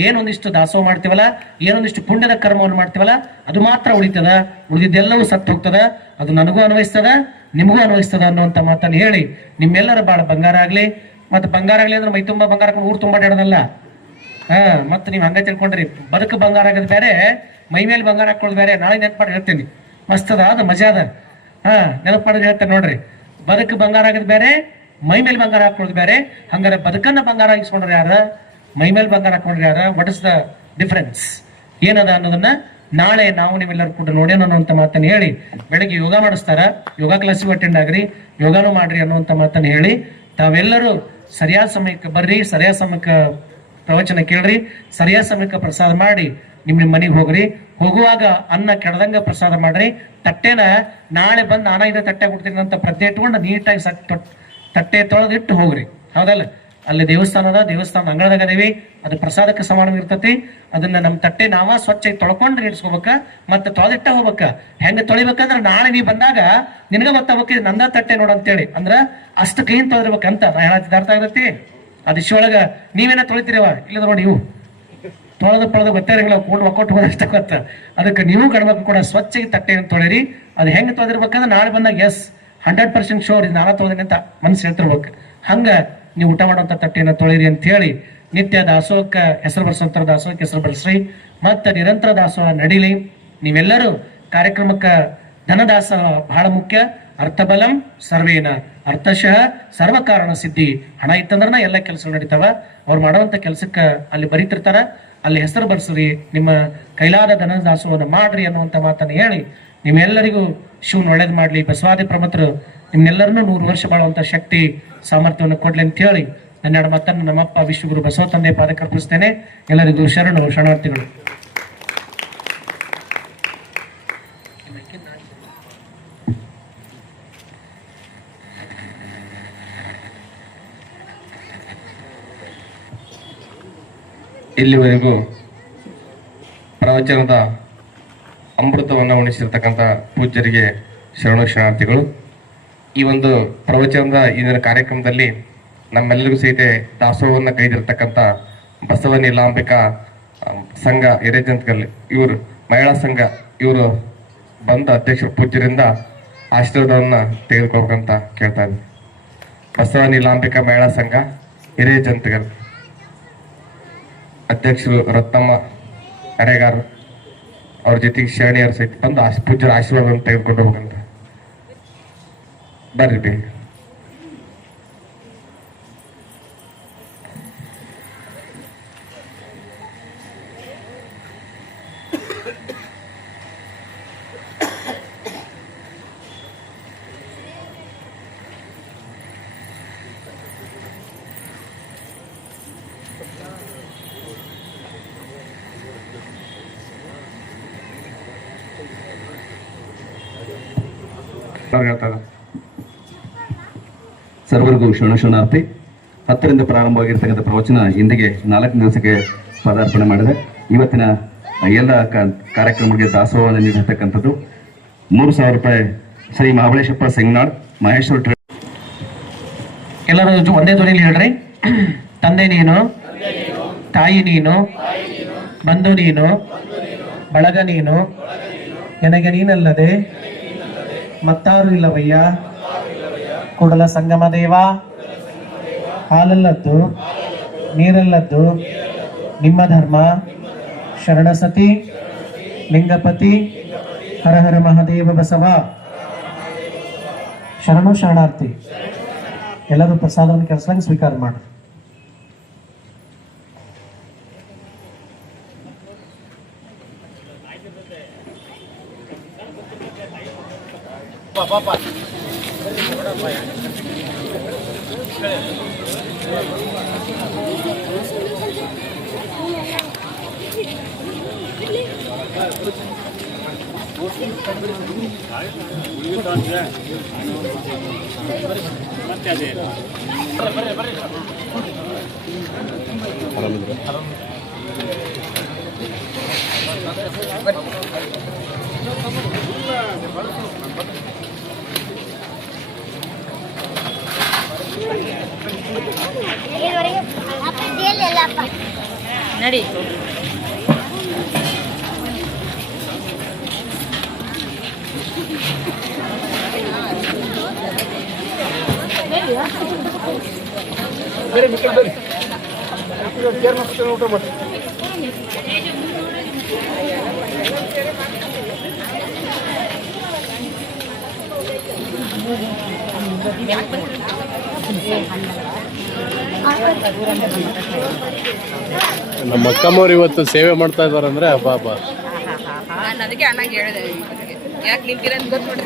ಏನೊಂದಿಷ್ಟು ದಾಸೋಹ ಮಾಡ್ತೀವಲ್ಲ, ಏನೊಂದಿಷ್ಟು ಪುಣ್ಯದ ಕರ್ಮವನ್ನು ಮಾಡ್ತೀವಲ್ಲ ಅದು ಮಾತ್ರ ಉಳಿತದ, ಉಳಿದಿದ್ದೆಲ್ಲವೂ ಸತ್ತು ಹೋಗ್ತದ. ಅದು ನನಗೂ ಅನ್ವಯಿಸ್ತದ, ನಿಮಗೂ ಅನ್ವಯಿಸ್ತದ ಅನ್ನುವಂತ ಮಾತನ್ನ ಹೇಳಿ ನಿಮ್ಮೆಲ್ಲರ ಬಾಳ ಬಂಗಾರ ಆಗ್ಲಿ. ಮತ್ತೆ ಬಂಗಾರ ಆಗ್ಲಿ ಅಂದ್ರೆ ಮೈ ತುಂಬಾ ಬಂಗಾರ ಹಾಕೊಂಡು ಊರು ತುಂಬಾ ಇಡೋದಲ್ಲ. ಮತ್ತೆ ನೀವು ಹಂಗ ತಿಳ್ಕೊಂಡ್ರಿ, ಬದುಕು ಬಂಗಾರ ಆಗೋದು ಬೇರೆ, ಮೈ ಮೇಲೆ ಬಂಗಾರ ಹಾಕೊಳ್ಳೋದು ಬೇರೆ. ನಾಳೆ ನೆನಪು ಮಾಡಿ ಹೇಳ್ತೀನಿ, ಮಸ್ತ್ ಅದ, ಅದು ಮಜಾ ಅದ. ನೆನಪು ಮಾಡೋದು ಹೇಳ್ತೇನೆ ನೋಡ್ರಿ. ಬದುಕು ಬಂಗಾರ ಆಗೋದು ಬೇರೆ, ಮೈ ಮೇಲೆ ಬಂಗಾರ ಹಾಕೊಳ್ಳೋದು ಬೇರೆ. ಹಂಗಾರೆ ಬದುಕನ್ನ ಬಂಗಾರ ಆಗಿಸ್ಕೊಂಡ್ರೆ ಯಾರ, ಮೈ ಮೇಲೆ ಬಂಗಾರ ಹಾಕೊಂಡ್ರೆ ಯಾರ? ವಾಟ್ ಇಸ್ ದ ಡಿಫರೆನ್ಸ್ ಏನದ ಅನ್ನೋದನ್ನ ನಾಳೆ ನಾವು ನೀವೆಲ್ಲರೂ ಕೂಡ ನೋಡೋಣ ಅನ್ನುವಂತ ಮಾತನ್ನು ಹೇಳಿ, ಬೆಳಗ್ಗೆ ಯೋಗ ಮಾಡಿಸ್ತಾರ, ಯೋಗ ಕ್ಲಾಸಿಗೆ ಅಟೆಂಡ್ ಆಗ್ರಿ, ಯೋಗಾನು ಮಾಡ್ರಿ ಅನ್ನುವಂತ ಮಾತನ್ನು ಹೇಳಿ ತಾವೆಲ್ಲರೂ ಸರಿಯಾದ ಸಮಯಕ್ಕೆ ಬರ್ರಿ, ಸರಿಯಾದ ಸಮಯಕ್ಕೆ ಪ್ರವಚನ ಕೇಳ್ರಿ, ಸರಿಯಾದ ಸಮಯಕ್ಕೆ ಪ್ರಸಾದ ಮಾಡಿ ನಿಮ್ಮ ಮನೆಗೆ ಹೋಗ್ರಿ. ಹೋಗುವಾಗ ಅನ್ನ ಕೆಡದಂಗ ಪ್ರಸಾದ ಮಾಡ್ರಿ. ತಟ್ಟೆನ ನಾಳೆ ಬಂದು ನಾನಾ ಇದ ತಟ್ಟೆ ಕೊಡ್ತೀನಿ ಅಂತ ಪ್ರಜ್ಞೆ ಇಟ್ಕೊಂಡು ನೀಟಾಗಿ ತಟ್ಟೆ ತೊಳೆದಿಟ್ಟು ಹೋಗ್ರಿ. ಹೌದಲ್ಲ? ಅಲ್ಲಿ ದೇವಸ್ಥಾನದ ಅಂಗಳದಾಗ ಅದೇವಿ, ಅದು ಪ್ರಸಾದಕ್ಕೆ ಸಮಾನವಾಗಿರ್ತತಿ. ಅದನ್ನ ನಮ್ಮ ತಟ್ಟೆ ನಾವ ಸ್ವಚ್ಛ ತೊಳ್ಕೊಂಡು ಇಡ್ಸ್ಕೋಬೇಕ, ಮತ್ತೆ ತೊಳೆದಿಟ್ಟ ಹೋಗ್ಬೇಕ. ಹೆಂಗ ತೊಳಿಬೇಕಂದ್ರ ನಾಳೆ ನೀ ಬಂದಾಗ ನಿನಗ ಗೊತ್ತಾಗ್ಬೇಕು ಇದು ನಂದ ತಟ್ಟೆ ನೋಡಂತೇಳಿ. ಅಂದ್ರ ಅಷ್ಟು ಕ್ಲೀನ್ ತೊಳೆದಿರ್ಬೇಕಂತ ನಾ ಹೇಳತ್ತಿದ್ದ ಅರ್ಥ ಆಗತ್ತಿ. ಅದು ಇಷ್ಟೊಳಗ ನೀವೇನ ತೊಳಿತೀರವ ಇಲ್ಲದ ನೋಡಿ, ನೀವು ತೊಳೆದು ಗೊತ್ತಾರಿಲ್ಲ, ಕೂಡ್ ಒಕ್ಕೊಟ್ಟು ಹೋದಷ್ಟ ಗೊತ್ತ. ಅದಕ್ಕೆ ನೀವು ಗಣಮಕ್ಳು ಕೂಡ ಸ್ವಚ್ಛಗೆ ತಟ್ಟೆಯನ್ನು ತೊಳೆರಿ. ಅದು ಹೆಂಗೆ ತೊಳೆದಿರ್ಬೇಕಂದ್ರೆ ನಾಳೆ ಬಂದಾಗ 100% ಶೋರ್ ಇದು ನಾನಾ ತೊಳೆದಿನಿ ಅಂತ ಮನ್ಸು ಹೇಳ್ತಿರ್ಬೇಕು. ಹಂಗ ನೀವು ಊಟ ಮಾಡುವಂತ ತಟ್ಟೆಯನ್ನು ತೊಳೆರಿ ಅಂತ ಹೇಳಿ ನಿತ್ಯ ದಾಸೋಹಕ್ಕೆ ಹೆಸರು ಬರ್ಸೋಂತರ ದಾಸೋಹಕ್ಕೆ ಹೆಸರು ಬರ್ಸ್ರಿ. ಮತ್ತೆ ನಿರಂತರ ದಾಸೋಹ ನಡೀಲಿ. ನೀವೆಲ್ಲರೂ ಕಾರ್ಯಕ್ರಮಕ್ಕೆ ಧನದಾಸೋಹ ಬಹಳ ಮುಖ್ಯ. ಅರ್ಥಬಲಂ ಸರ್ವೇನ ಅರ್ಥಶಃ ಸರ್ವ ಕಾರಣ ಸಿದ್ಧಿ. ಹಣ ಇತ್ತಂದ್ರನ ಎಲ್ಲ ಕೆಲಸ ನಡೀತಾವ. ಅವ್ರು ಮಾಡುವಂತ ಕೆಲ್ಸಕ್ಕೆ ಅಲ್ಲಿ ಬರೀತಿರ್ತಾರ, ಅಲ್ಲಿ ಹೆಸರು ಬರ್ಸ್ರಿ, ನಿಮ್ಮ ಕೈಲಾದ ಧನದಾಸೋಹನ ಮಾಡ್ರಿ ಅನ್ನುವಂಥ ಮಾತನ್ನು ಹೇಳಿ ನಿಮ್ಮೆಲ್ಲರಿಗೂ ಶಿವನ್ ಒಳ್ಳೇದು ಮಾಡ್ಲಿ. ಬಸವಾದಿ ಪ್ರಮತರು ನಿಮ್ಮೆಲ್ಲರನ್ನೂ 100 ವರ್ಷ ಬಾಳುವಂತ ಶಕ್ತಿ ಸಾಮರ್ಥ್ಯವನ್ನು ಕೊಡ್ಲಿ ಅಂತ ಹೇಳಿ ನನ್ನ ಮಾತನ್ನು ನಮ್ಮಪ್ಪ ವಿಶ್ವಗುರು ಬಸವ ತಂದೆ ಪಾದಕ್ಕೆ ಅರ್ಪಿಸ್ತೇನೆ. ಎಲ್ಲರಿಗೂ ಶರಣಾರ್ಥಿಗಳು. ಇಲ್ಲಿವರೆಗೂ ಪ್ರವಚನದ ಅಮೃತವನ್ನು ಉಣಿಸಿರ್ತಕ್ಕಂಥ ಪೂಜ್ಯರಿಗೆ ಶರಣಾರ್ಥಿಗಳು. ಈ ಒಂದು ಪ್ರವಚನದ ಇಂದಿನ ಕಾರ್ಯಕ್ರಮದಲ್ಲಿ ನಮ್ಮೆಲ್ಲರಿಗೂ ಸಹಿತ ದಾಸೋಹವನ್ನು ಕೈದಿರ್ತಕ್ಕಂಥ ಬಸವ ನೀಲಾಂಬಿಕಾ ಸಂಘ ಹಿರೇಜಂತ್ಕಲ್ ಇವರು ಮಹಿಳಾ ಸಂಘ ಇವರು ಬಂದ ಅಧ್ಯಕ್ಷರು ಪೂಜ್ಯರಿಂದ ಆಶೀರ್ವಾದವನ್ನು ತೆಗೆದುಕೋಬೇಕಂತ ಕೇಳ್ತಾ ಇದ್ದೀನಿ. ಬಸವ ನೀಲಾಂಬಿಕಾ ಮಹಿಳಾ ಸಂಘ ಹಿರೇಜಂತ್ಕಲ್ ಅಧ್ಯಕ್ಷರು ರತ್ನಮ್ಮ ಕರೆಗಾರ್ ಅವ್ರ ಜೊತೆಗೆ ಶರಣಿಯರು ಸಹಿತ ಬಂದು ಪೂಜ್ಯರ ಆಶೀರ್ವಾದವನ್ನು ತೆಗೆದುಕೊಂಡು ಹೋಗ್ಬೇಕಂತ ಬರ್ರಿ ಬೇಗ. ಸರ್ವರಿಗೂ ಶರಣಾರ್ಥಿ. 10ರಿಂದ ಪ್ರಾರಂಭವಾಗಿರ್ತಕ್ಕಂಥ ಪ್ರವಚನ ಇಂದಿಗೆ 4 ದಿವಸಕ್ಕೆ ಪದಾರ್ಪಣೆ ಮಾಡಿದೆ. ಇವತ್ತಿನ ಎಲ್ಲ ಕಾರ್ಯಕ್ರಮಗಳಿಗೆ ದಾಸೋಹವನ್ನು ನೀಡಿರ್ತಕ್ಕಂಥದ್ದು 3,000 ರೂಪಾಯಿ ಶ್ರೀ ಮಹಾಬಲೇಶಪ್ಪ ಸಿಂಗ್ನಾಳ್ ಮಹೇಶ್ವರ. ಎಲ್ಲರೂ ಒಂದೇ ಧ್ವನಿಲಿ ಹೇಳ್ರಿ. ತಂದೆ ನೀನು, ತಾಯಿ ನೀನು, ಬಂಧು ನೀನು, ಬಳಗ ನೀನು, ನನಗೆ ನೀನಲ್ಲದೆ ಮತ್ತಾರು ಇಲ್ಲವಯ್ಯ. ಕೂಡಲ ಸಂಗಮ ದೇವ, ಹಾಲಲ್ಲದ್ದು ನೀರಲ್ಲದ್ದು ನಿಮ್ಮ ಧರ್ಮ. ಶರಣಸತಿ ಲಿಂಗಪತಿ ಹರ ಹರ ಮಹಾದೇವ ಬಸವ. ಶರಣಾರ್ಥಿ. ಎಲ್ಲರೂ ಪ್ರಸಾದವನ್ನು ಕೆಲಸ ಸ್ವೀಕಾರ ಮಾಡಿ. ನಡಿ ನಮ್ಮ ಅಕ್ಕಮ್ಮವ್ರು ಇವತ್ತು ಸೇವೆ ಮಾಡ್ತಾ ಇದಾರೆ ಅಂದ್ರೆ ಹಬ್ಬ ಹಬ್ಬ. ನಾನು ಅದಕ್ಕೆ ಅಣ್ಣಂಗೆ ಹೇಳಿದೆ, ಯಾಕೆ ನಿಂತಿರಂತ ಗೊತ್ತು.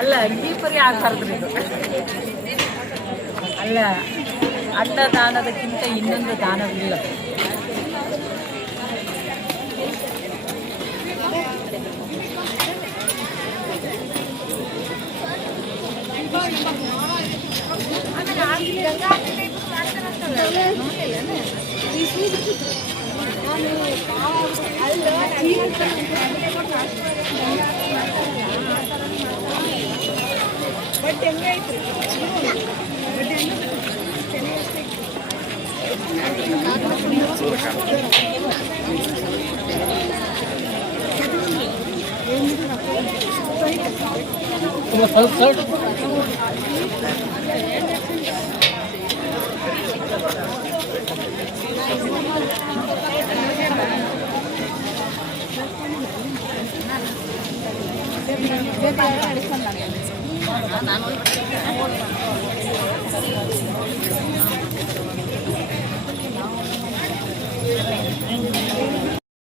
ಅಲ್ಲ ದೀಪರಿ ಆಗ್ಬಾರ್ದ್ರಿ ಇದು. ಅಲ್ಲ, ಅನ್ನದಾನದಕ್ಕಿಂತ ಇನ್ನೊಂದು ದಾನವಿಲ್ಲ. ನಾನು